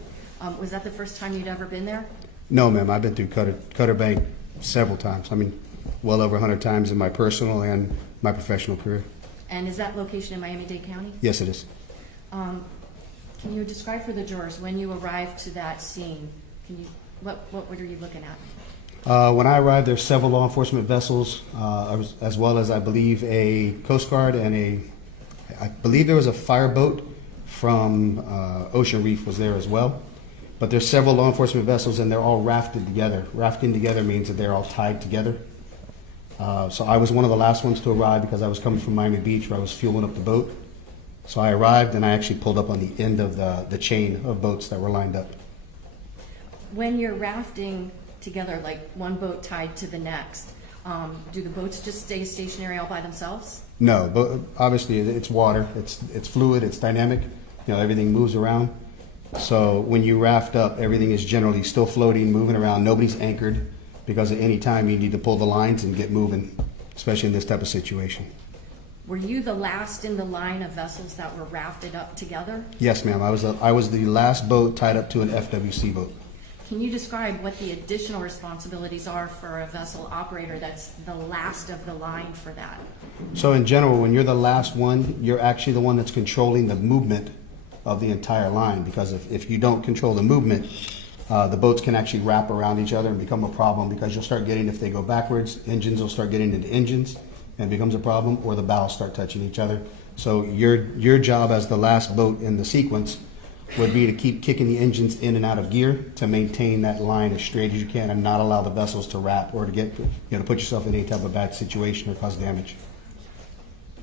Was that the first time you'd ever been there? No, ma'am. I've been through Cutter Bank several times. I mean, well over 100 times in my personal and my professional career. And is that location in Miami-Dade County? Yes, it is. Can you describe for the jurors when you arrived to that scene? What were you looking at? When I arrived, there's several law enforcement vessels, as well as I believe a Coast Guard and I believe there was a fireboat from Ocean Reef was there as well. But there's several law enforcement vessels and they're all rafted together. Rafting together means that they're all tied together. So I was one of the last ones to arrive because I was coming from Miami Beach where I was fueling up the boat. So I arrived and I actually pulled up on the end of the chain of boats that were lined up. When you're rafting together, like one boat tied to the next, do the boats just stay stationary all by themselves? No, but obviously it's water, it's fluid, it's dynamic, everything moves around. So when you raft up, everything is generally still floating, moving around, nobody's anchored, because at any time you need to pull the lines and get moving, especially in this type of situation. Were you the last in the line of vessels that were rafted up together? Yes, ma'am. I was the last boat tied up to an FWC boat. Can you describe what the additional responsibilities are for a vessel operator that's the last of the line for that? So in general, when you're the last one, you're actually the one that's controlling the movement of the entire line, because if you don't control the movement, the boats can actually wrap around each other and become a problem, because you'll start getting, if they go backwards, engines will start getting into engines and it becomes a problem, or the bows start touching each other. So your job as the last boat in the sequence would be to keep kicking the engines in and out of gear to maintain that line as straight as you can and not allow the vessels to wrap or to get, to put yourself in any type of bad situation or cause damage.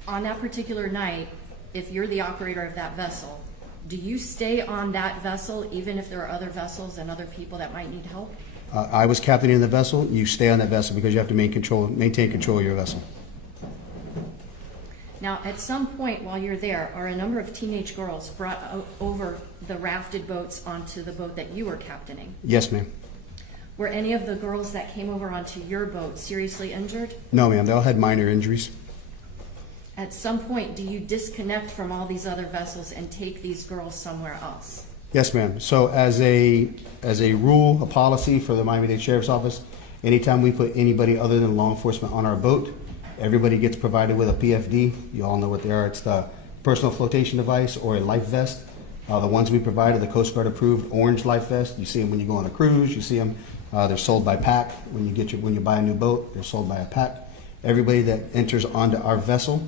On that particular night, if you're the operator of that vessel, do you stay on that vessel even if there are other vessels and other people that might need help? I was captaining the vessel. You stay on that vessel because you have to maintain control of your vessel. Now, at some point while you're there, are a number of teenage girls brought over the rafted boats onto the boat that you were captaining? Yes, ma'am. Were any of the girls that came over onto your boat seriously injured? No, ma'am. They all had minor injuries. At some point, do you disconnect from all these other vessels and take these girls somewhere else? Yes, ma'am. So as a rule, a policy for the Miami-Dade Sheriff's Office, anytime we put anybody other than law enforcement on our boat, everybody gets provided with a PFD. You all know what they are. It's the personal flotation device or a life vest. The ones we provide are the Coast Guard approved orange life vest. You see them when you go on a cruise. You see them. They're sold by pack. When you buy a new boat, they're sold by a pack. Everybody that enters onto our vessel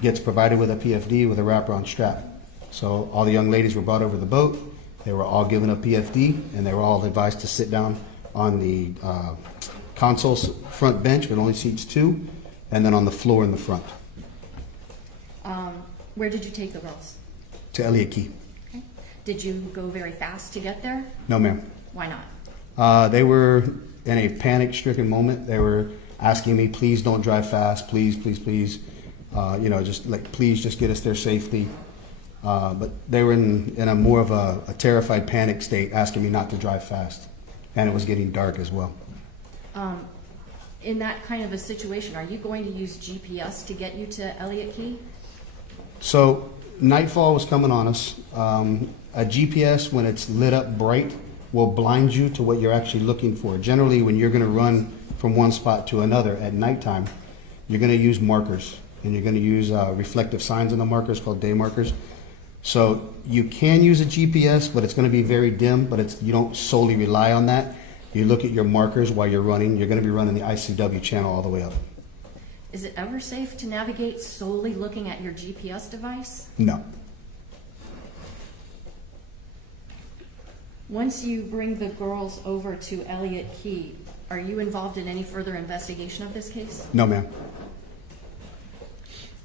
gets provided with a PFD with a wraparound strap. So all the young ladies were brought over the boat. They were all given a PFD, and they were all advised to sit down on the console's front bench, but only seats 2, and then on the floor in the front. Where did you take the girls? To Elliott Key. Okay. Did you go very fast to get there? No, ma'am. Why not? They were in a panic-stricken moment. They were asking me, please don't drive fast, please, please, please. Please just get us there safely. But they were in a more of a terrified panic state, asking me not to drive fast. And it was getting dark as well. In that kind of a situation, are you going to use GPS to get you to Elliott Key? So nightfall was coming on us. A GPS, when it's lit up bright, will blind you to what you're actually looking for. Generally, when you're going to run from one spot to another at nighttime, you're going to use markers. And you're going to use reflective signs on the markers called day markers. So you can use a GPS, but it's going to be very dim, but you don't solely rely on that. You look at your markers while you're running. You're going to be running the ICW channel all the way up. Is it ever safe to navigate solely looking at your GPS device? No. Once you bring the girls over to Elliott Key, are you involved in any further investigation of this case? No, ma'am.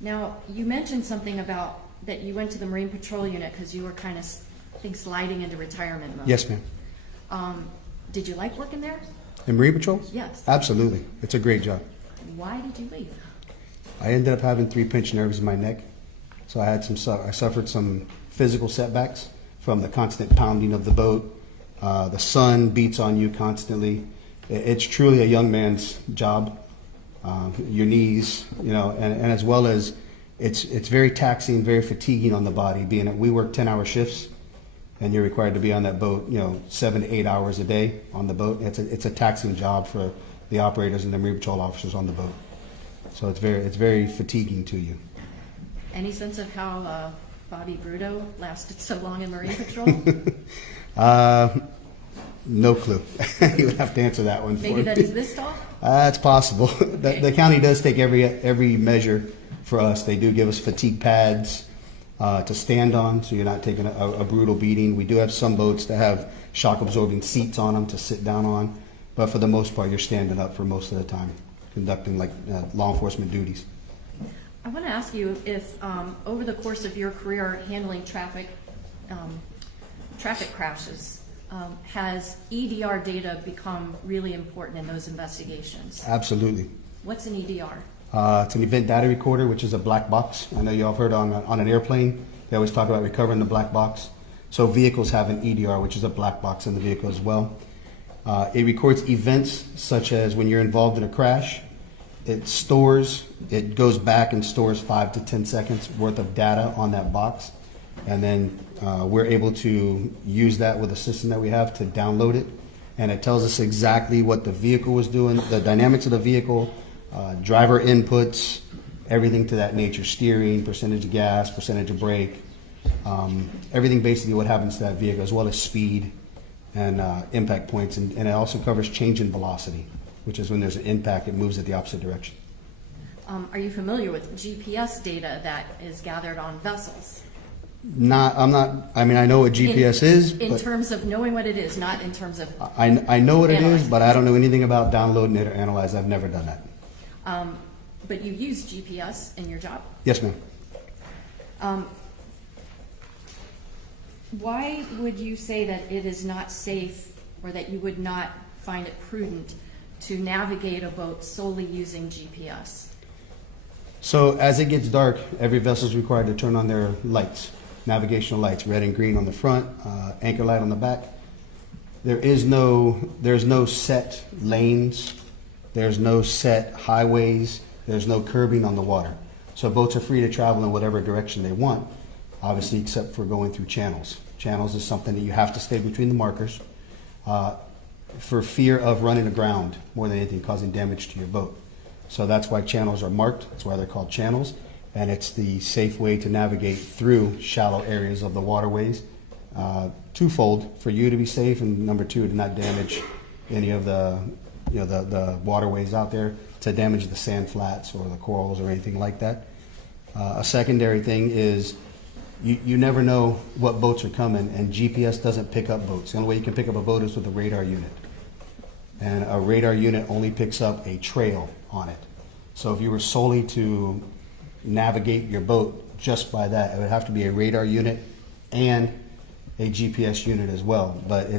Now, you mentioned something about that you went to the Marine Patrol Unit because you were kind of, I think, sliding into retirement mode. Yes, ma'am. Did you like working there? In Marine Patrol? Yes. Absolutely. It's a great job. Why did you leave? I ended up having 3 pinched nerves in my neck. So I suffered some physical setbacks from the constant pounding of the boat. The sun beats on you constantly. It's truly a young man's job. Your knees, and as well as it's very taxing, very fatiguing on the body. Being that we work 10-hour shifts, and you're required to be on that boat, 7 to 8 hours a day on the boat. It's a taxing job for the operators and the Marine Patrol officers on the boat. So it's very fatiguing to you. Any sense of how Bobby Bruto lasted so long in Marine Patrol? No clue. You would have to answer that one for me. Maybe that is this tall? It's possible. The county does take every measure for us. They do give us fatigue pads to stand on, so you're not taking a brutal beating. We do have some boats that have shock-absorbing seats on them to sit down on, but for the most part, you're standing up for most of the time, conducting law enforcement duties. I want to ask you if, over the course of your career handling traffic crashes, has EDR data become really important in those investigations? Absolutely. What's an EDR? It's an event data recorder, which is a black box. I know you all have heard on an airplane, they always talk about recovering the black box. So vehicles have an EDR, which is a black box in the vehicle as well. It records events such as when you're involved in a crash. It goes back and stores 5 to 10 seconds worth of data on that box. And then we're able to use that with a system that we have to download it. And it tells us exactly what the vehicle was doing, the dynamics of the vehicle, driver inputs, everything to that nature, steering, percentage of gas, percentage of brake, everything basically what happens to that vehicle, as well as speed and impact points. And it also covers change in velocity, which is when there's an impact, it moves at the opposite direction. Are you familiar with GPS data that is gathered on vessels? I know what GPS is. In terms of knowing what it is, not in terms of... I know what it is, but I don't know anything about downloading it or analyzing. I've never done that. But you use GPS in your job? Yes, ma'am. Why would you say that it is not safe, or that you would not find it prudent to navigate a boat solely using GPS? So as it gets dark, every vessel is required to turn on their lights, navigational lights, red and green on the front, anchor light on the back. There's no set lanes, there's no set highways, there's no curbing on the water. So boats are free to travel in whatever direction they want, obviously except for going through channels. Channels is something that you have to stay between the markers for fear of running aground more than anything, causing damage to your boat. So that's why channels are marked, that's why they're called channels, and it's the safe way to navigate through shallow areas of the waterways. Twofold, for you to be safe, and number two, to not damage any of the waterways out there, to damage the sand flats or the corals or anything like that. A secondary thing is you never know what boats are coming, and GPS doesn't pick up boats. The only way you can pick up a boat is with a radar unit. And a radar unit only picks up a trail on it. So if you were solely to navigate your boat just by that, it would have to be a radar unit and a GPS unit as well. But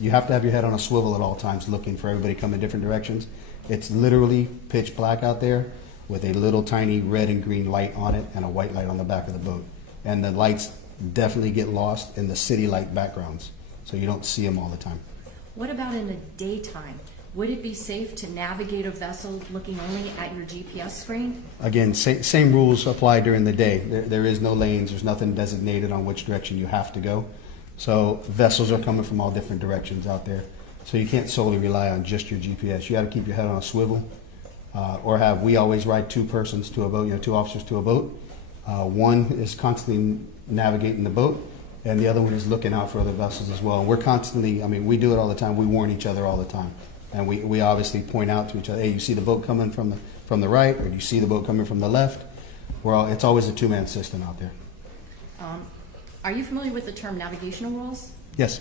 you have to have your head on a swivel at all times, looking for everybody coming different directions. It's literally pitch black out there with a little tiny red and green light on it and a white light on the back of the boat. And the lights definitely get lost in the city light backgrounds, so you don't see them all the time. What about in the daytime? Would it be safe to navigate a vessel looking only at your GPS screen? Again, same rules apply during the day. There is no lanes, there's nothing designated on which direction you have to go. So vessels are coming from all different directions out there. So you can't solely rely on just your GPS. You got to keep your head on a swivel, we always ride two persons to a boat, two officers to a boat. One is constantly navigating the boat, and the other one is looking out for other vessels as well. And we're constantly, we do it all the time. We warn each other all the time. And we obviously point out to each other, hey, you see the boat coming from the right, or you see the boat coming from the left? It's always a two-man system out there. Are you familiar with the term navigational rules? Yes.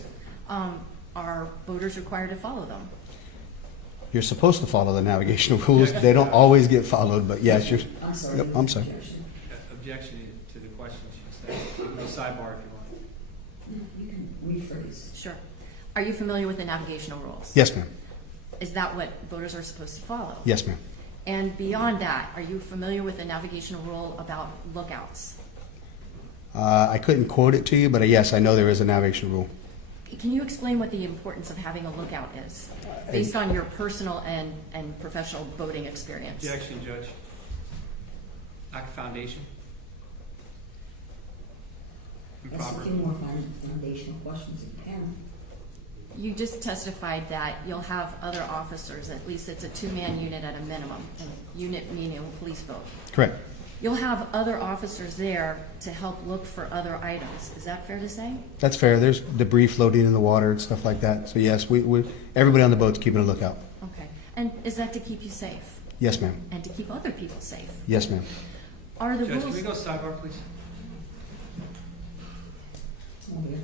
Are boaters required to follow them? You're supposed to follow the navigational rules. They don't always get followed, but yes, I'm sorry. Yep, I'm sorry. objection to the question she said. You can go sidebar if you want. You can rephrase. Sure. Are you familiar with the navigational rules? Yes, ma'am. Is that what voters are supposed to follow? Yes, ma'am. And beyond that, are you familiar with the navigational rule about lookouts? I couldn't quote it to you, but yes, I know there is a navigation rule. Can you explain what the importance of having a lookout is, based on your personal and professional boating experience? Objection, Judge. Lack of foundation. Ask a few more foundational questions if you can. You just testified that you'll have other officers, at least it's a two-man unit at a minimum, and unit meaning a police boat. Correct. You'll have other officers there to help look for other items. Is that fair to say? That's fair. There's debris floating in the water and stuff like that. So yes, everybody on the boat's keeping a lookout. Okay. And is that to keep you safe? Yes, ma'am. And to keep other people safe? Yes, ma'am. Are the Judge, rules... can we go sidebar, please? Oh, yeah.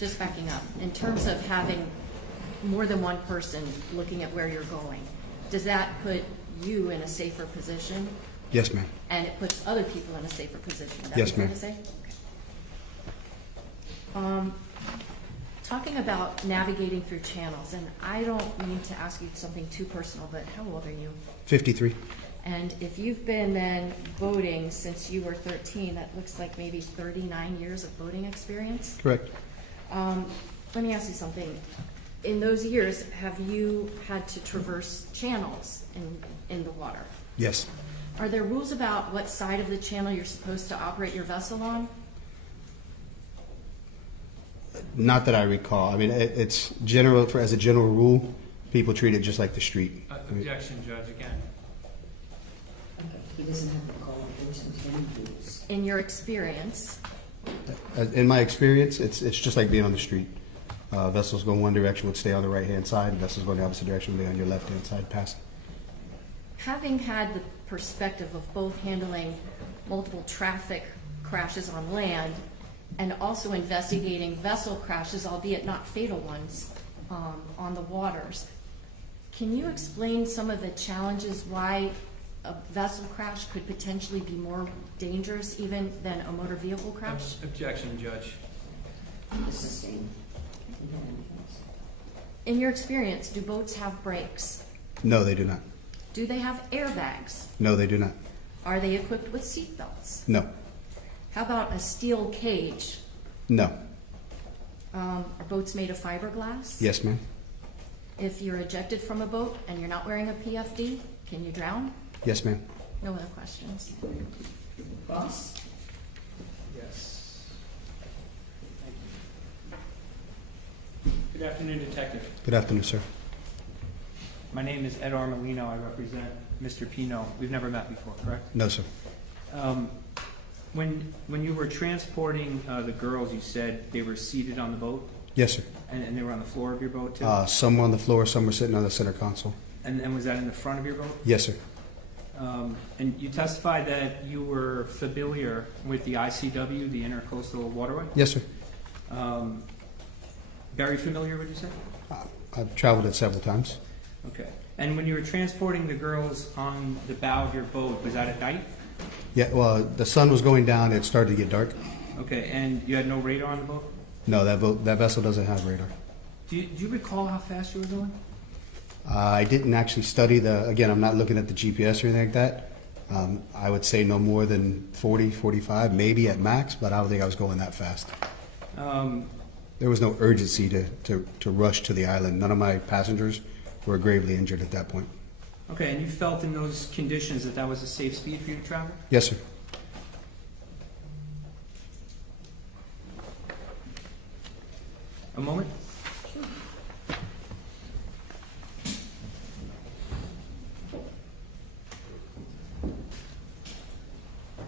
just backing up, in terms of having more than one person looking at where you're going, does that put you in a safer position? Yes, ma'am. And it puts other people in a safer position? Is that Yes, what you're ma'am. trying to say? Talking about navigating through channels, and I don't mean to ask you something too personal, but how old are you? 53. And if you've been then boating since you were 13, that looks like maybe 39 years of boating experience. Correct. Let me ask you something. In those years, have you had to traverse channels in the water? Yes. Are there rules about what side of the channel you're supposed to operate your vessel on? Not that I recall. I mean, it's general, as a general rule, people treat it just like the street. Objection, Judge, again. He doesn't have to call enforcement any rules. In your experience, In my experience, it's just like being on the street. Vessels go one direction would stay on the right-hand side. Vessels go in the opposite direction would be on your left-hand side passing. having had the perspective of both handling multiple traffic crashes on land and also investigating vessel crashes, albeit not fatal ones, on the waters, can you explain some of the challenges why a vessel crash could potentially be more dangerous even than a motor vehicle crash? Objection, Judge. Sustained. In your experience, do boats have brakes? No, they do not. Do they have airbags? No, they do not. Are they equipped with seat belts? No. How about a steel cage? No. Are boats made of fiberglass? Yes, ma'am. If you're ejected from a boat and you're not wearing a PFD, can you drown? Yes, ma'am. No other questions. Boss? Yes. Good afternoon, Detective. Good afternoon, sir. My name is Ed Armelino. I represent Mr. Pino. We've never met before, correct? No, sir. When you were transporting the girls, you said they were seated on the boat? Yes, sir. And they were on the floor of your boat, too? Some were on the floor, some were sitting on the center console. And was that in the front of your boat? Yes, sir. And you testified that you were familiar with the ICW, the Intercoastal Waterway? Yes, sir. Very familiar, would you say? I've traveled it several times. Okay. And when you were transporting the girls on the bow of your boat, was that at night? Yeah, well, the sun was going down. It started to get dark. Okay, and you had no radar on the boat? No, that vessel doesn't have radar. Do you recall how fast you were going? I didn't actually study again, I'm not looking at the GPS or anything like that. I would say no more than 40, 45, maybe at max, but I don't think I was going that fast. There was no urgency to rush to the island. None of my passengers were gravely injured at that point. Okay, and you felt in those conditions that was a safe speed for you to travel? Yes, sir. A moment.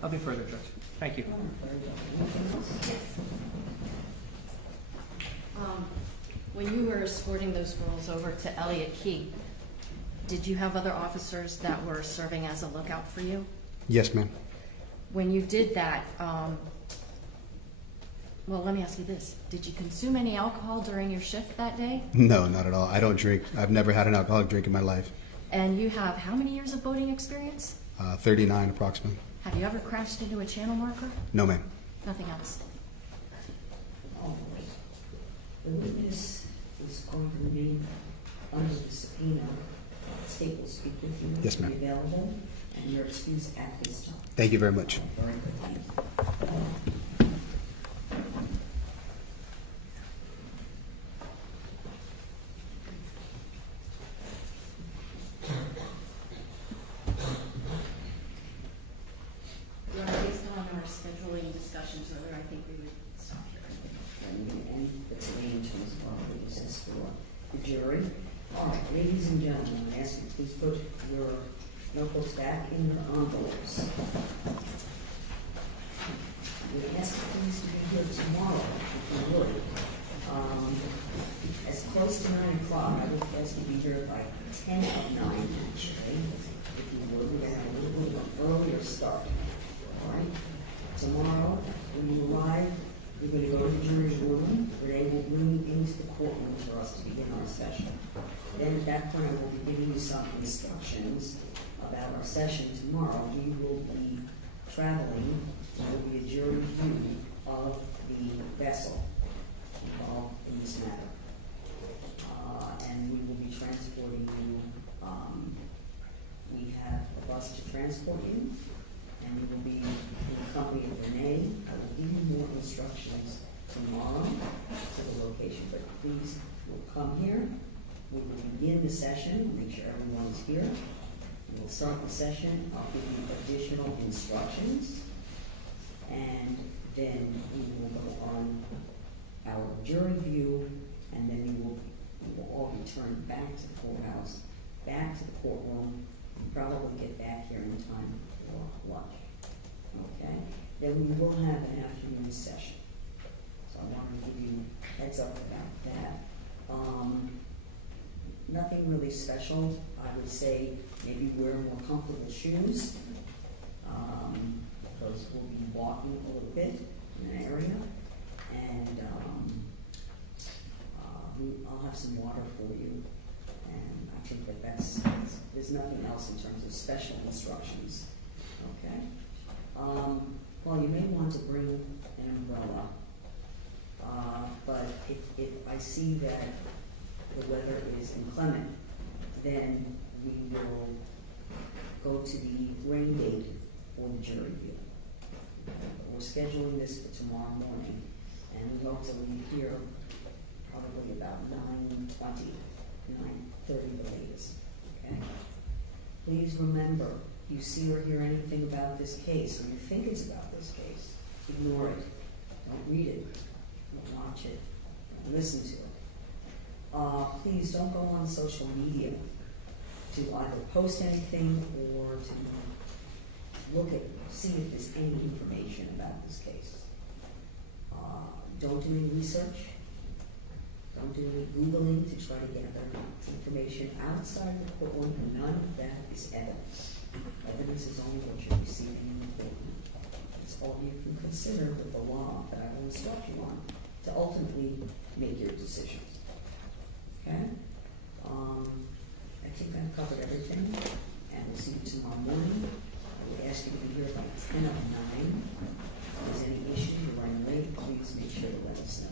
Nothing further, Judge. Thank you. When you were escorting those girls over to Elliott Key, did you have other officers that were serving as a lookout for you? Yes, ma'am. When you did that, well, let me ask you this. Did you consume any alcohol during your shift that day? No, not at all. I don't drink. I've never had an alcoholic drink in my life. And you have how many years of boating experience? 39 approximately. Have you ever crashed into a channel marker? No, ma'am. Nothing else. Oh, the witness is going to remain under the subpoena. The state will speak with you. Yes, ma'am. Be available, and you're excused at this time. Thank you very much. Very good. Thank you. Based on our scheduling discussions earlier, I think we would stop here. And the today until as well, we recess for the jury. All right, ladies and gentlemen, I ask you please put your notebooks back in your envelopes. We ask please to be here tomorrow, if you would. As close to 9 o'clock, I would ask you to be here by 10 of 9, actually. If you would, we're going to have a little bit of an earlier start. All right? Tomorrow, when you arrive, you're going to go to the jury's room, where they will into the courtroom for us to begin our session. Then at that point, I will be giving you some instructions about our session tomorrow. We will be traveling. There will be a jury view of the vessel involved in this matter. And we will be transporting you. We have a bus to transport you, and we will be in the company of Renee. I will give you more instructions tomorrow to the location, but please will come here. We will begin the session, make sure everyone is here. And we'll start the session. I'll give you additional instructions, and then we will go on our jury view, and then we will all return back to the courthouse, back to the courtroom, and probably get back here in time for lunch. Okay? Then we will have an afternoon session. So I wanted to give you a heads up about that. Nothing really special. I would say maybe wear more comfortable shoes, because we'll be walking a little bit in an area, and I'll have some water for you, and I think that's there's nothing else in terms of special instructions. Okay. Well, you may want to bring an umbrella, but if I see that the weather is inclement, then we will go to the rain date for the jury view. We're scheduling this for tomorrow morning, and we hope to leave here probably about 9:20, 9:30 the latest. Okay? Please remember, if you see or hear anything about this case, or you think it's about this case, ignore it. Don't read it. Don't watch it. Don't listen to it. Please don't go on social media to either post anything or to see if there's any information about this case. Don't do any research. Don't do any Googling to try to gather information outside the courtroom. None of that is evidence. Evidence is only what you're receiving in the courtroom. It's all you can consider with the law that I will instruct you on to ultimately make your decisions. Okay? I think I've covered everything, and we'll see you tomorrow morning. I would ask you to be here by 10 of 9. If there's any issue, you're running late, please make sure to let us know.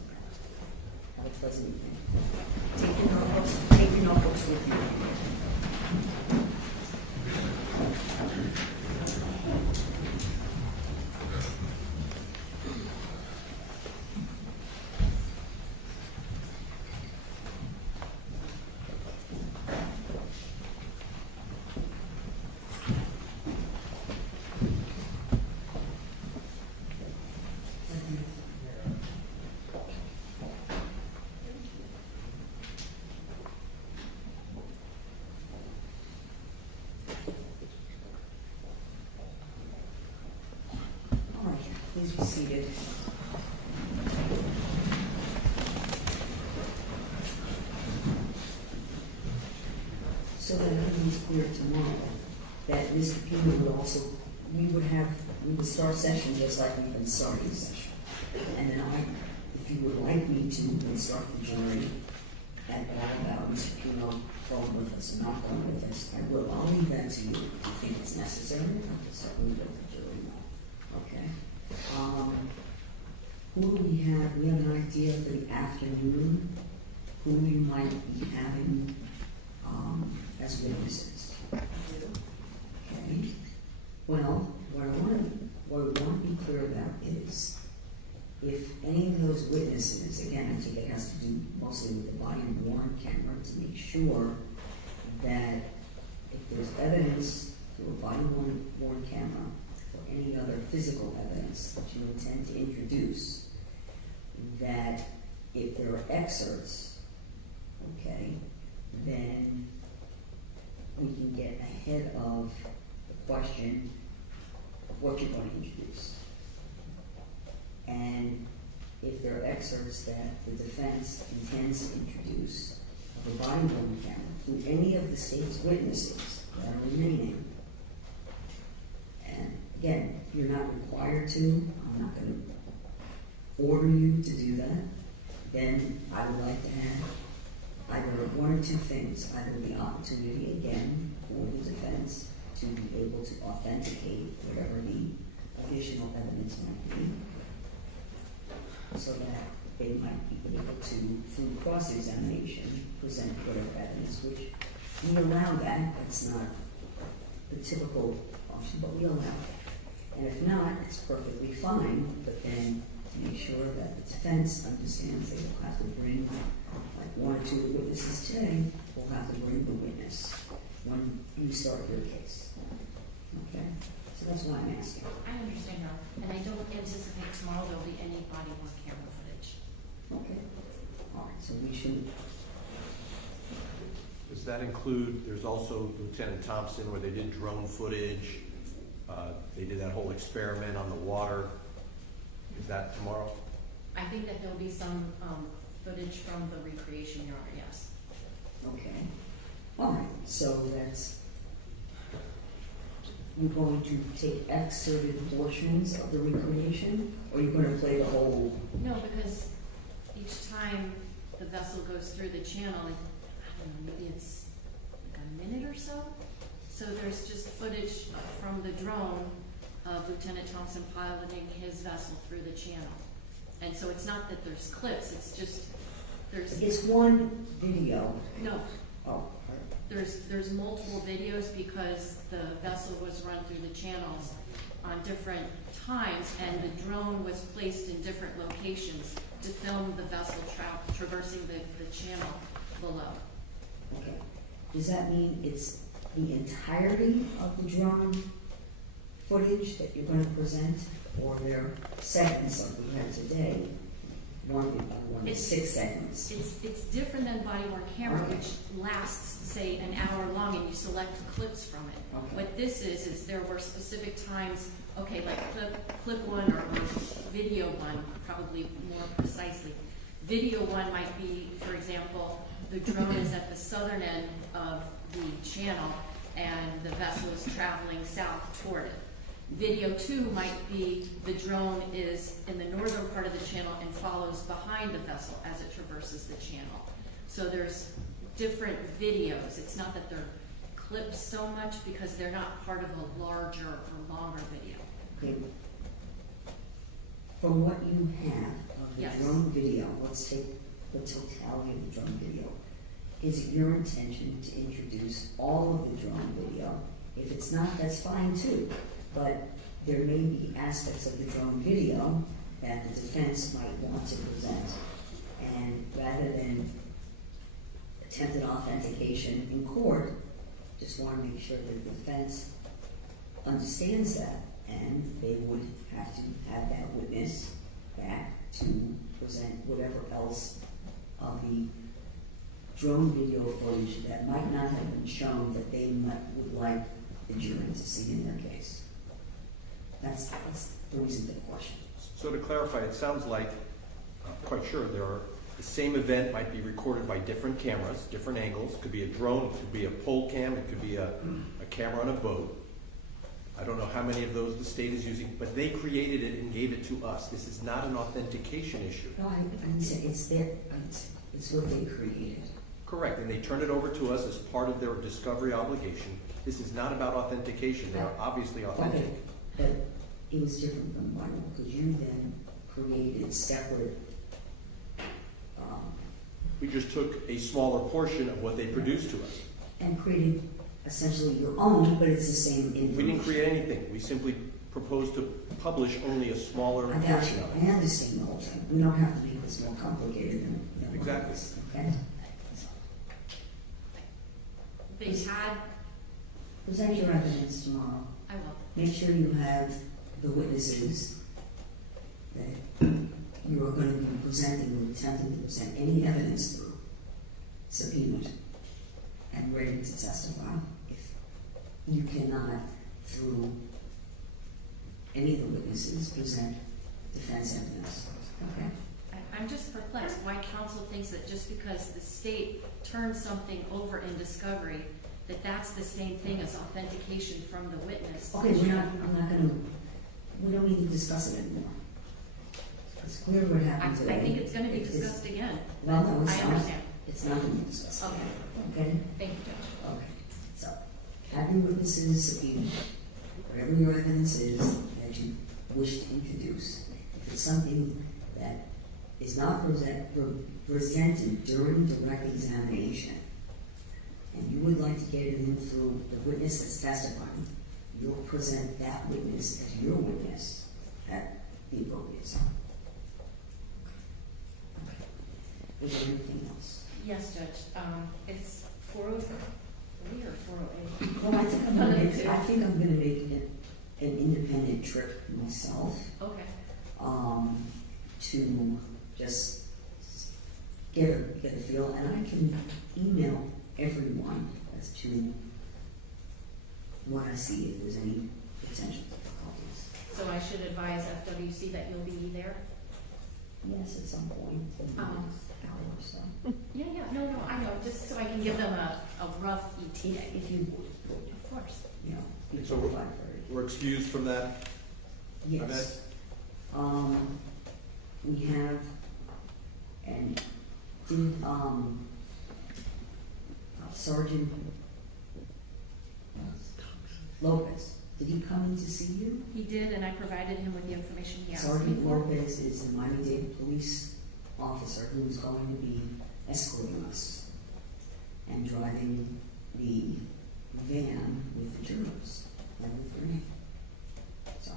Have a pleasant evening. Take your notebooks with you. Please be seated. So that everything's clear tomorrow, that Mr. Pino would also, we would start session just like we've been starting session. And then if you would like me to instruct the jury at all about Mr. Pino going with us and not going with us, I will. I'll leave that to you if you think it's necessary. I'll certainly let the jury know. Okay? Who do we have? We have an idea for the afternoon, who you might be having as witnesses. Okay. Well, what we want to be clear about is if any of those witnesses, again, I think it has to do mostly with the body worn camera to make sure that if there's evidence through a body worn camera or any other physical evidence that you intend to introduce, that if there are excerpts, okay, then we can get ahead of the question of what you're going to introduce. And if there are excerpts that the defense intends to introduce of a body-worn camera through any of the state's witnesses that are remaining, and again, you're not required to, I'm not going to order you to do that, then I would like to have either one or two things, either the opportunity again for the defense to be able to authenticate whatever the additional evidence might be, so that they might be able to, through cross-examination, present whatever evidence, which we allow that. It's not the typical function, but we allow it. And if not, it's perfectly fine, but then to make sure that the defense understands they will have to bring, like one or two witnesses today, will have to bring the witness when you start your case. Okay? So that's why I'm asking. I understand now, and I don't anticipate tomorrow there'll be any body worn camera footage. Okay. All right, so we should. Does that include, there's also Lieutenant Thompson where they did drone footage, they did that whole experiment on the water. Is that tomorrow? I think that there'll be some footage from the recreation yard, yes. Okay. All right, so that's, you're going to take excerpted portions of the recreation, or you're going to play the whole? No, because each time the vessel goes through the channel, I don't know, maybe it's like a minute or so. So there's just footage from the drone of Lieutenant Thompson piloting his vessel through the channel. And so it's not that there's clips, it's just, there's... It's one video. No. Oh. There's multiple videos because the vessel was run through the channels on different times, and the drone was placed in different locations to film the vessel traversing the channel below. Okay. Does that mean it's the entirety of the drone footage that you're going to present, or their segments like we had today, one to 6 segments? It's different than body-worn camera, Okay. which lasts, say, an hour long, and you select clips from it. Okay. What this is there were specific times, okay, like clip one or video one, probably more precisely. Video one might be, for example, the drone is at the southern end of the channel, and the vessel is traveling south toward it. Video 2 might be the drone is in the northern part of the channel and follows behind the vessel as it traverses the channel. So there's different videos. It's not that they're clipped so much because they're not part of a larger or longer video. Okay. From what you have of the Yes. drone video, let's take the totality of the drone video. Is it your intention to introduce all of the drone video? If it's not, that's fine too. But there may be aspects of the drone video that the defense might want to present. And rather than attempted authentication in court, just want to make sure that the defense understands that, and they would have to have that witness back to present whatever else of the drone video footage that might not have been shown that they would like the jury to see in their case. That's the reason for the question. So to clarify, it sounds like, I'm quite sure, the same event might be recorded by different cameras, different angles. It could be a drone, it could be a pole cam, it could be a camera on a boat. I don't know how many of those the state is using, but they created it and gave it to us. This is not an authentication issue. No, I didn't say it's their, it's what they created. Correct, and they turned it over to us as part of their discovery obligation. This is not about authentication. They are obviously authentic. Okay, but it was different from mine, because you then created separate. We just took a smaller portion of what they produced to us. And created essentially your own, but it's the same information. We didn't create anything. We simply proposed to publish only a smaller I got portion you. of it. I understand the whole thing. We don't have to make this more complicated than Exactly. It is, okay? They had, Present your evidence tomorrow. I will. Make sure you have the witnesses that you are going to be presenting or attempting to present any evidence through, subpoenaed, and ready to testify. If you cannot, through any of the witnesses, present defense evidence. Okay? I'm just perplexed why counsel thinks that just because the state turns something over in discovery, that that's the same thing as authentication from the witness. Okay, we don't need to discuss it anymore. It's clear what happened today. I think it's gonna be discussed again. Well, no, it's I not. understand. It's not going to be discussed. Okay. Okay? Thank you, Judge. Okay. So, have your witnesses subpoenaed, whatever your evidence is that you wish to introduce. If it's something that is not presented during direct examination, and you would like to get it in through the witness that's testifying, you'll present that witness as your witness at the appropriate time. Is there anything else? Yes, Judge. It's 403 or 408? Well, I think I'm gonna make an independent trip myself. Okay. To just get a feel, and I can email everyone as to what I see if there's any potential difficulties. So I should advise FWC that you'll be there? Yes, at some point. Hour or so. Yeah, no, I know, just so I can give them a rough ETA. If you would. Of course. You know, So before 5:30. we're excused from that? Yes. We have, and did, Sergeant Lopez, did he come in to see you? He did, and I provided him with the information he asked me Sergeant for. Lopez is the Miami-Dade police officer who is going to be escorting us and driving the van with the jurors, and with Renee. So,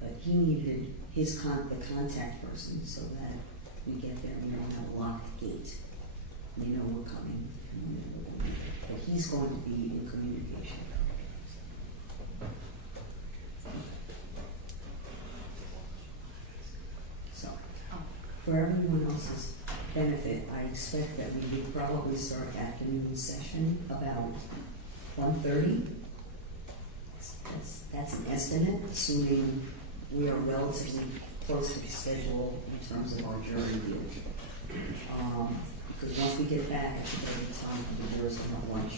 but he needed his the contact person so that we get there, we don't have a locked gate. They know we're coming, but he's going to be in communication. So, for everyone else's benefit, I expect that we will probably start afternoon session about 1:30. That's an estimate, assuming we are relatively close to the schedule in terms of our jury deal. Because once we get back, I think there'll be time for the jurors to have lunch,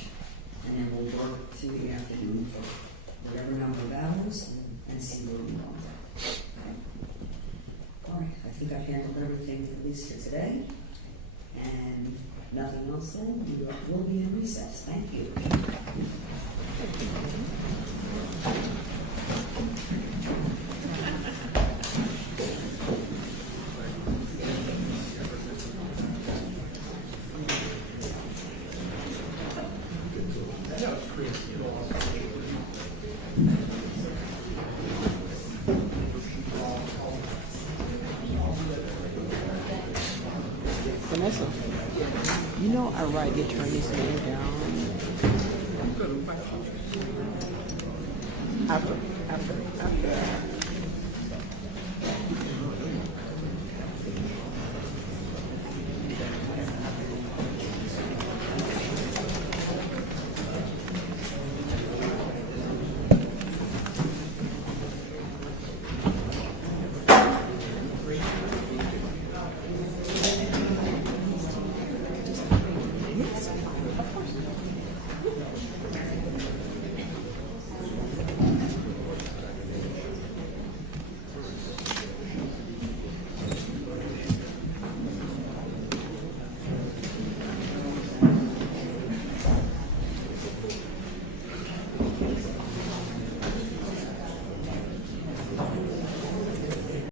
and then we'll work through the afternoon for whatever number of hours and see where we go. Okay. All right, I think I've handled everything at least for today, and nothing else then, we will be in recess. Thank you. Vanessa, you know I write the attorney's name down. After.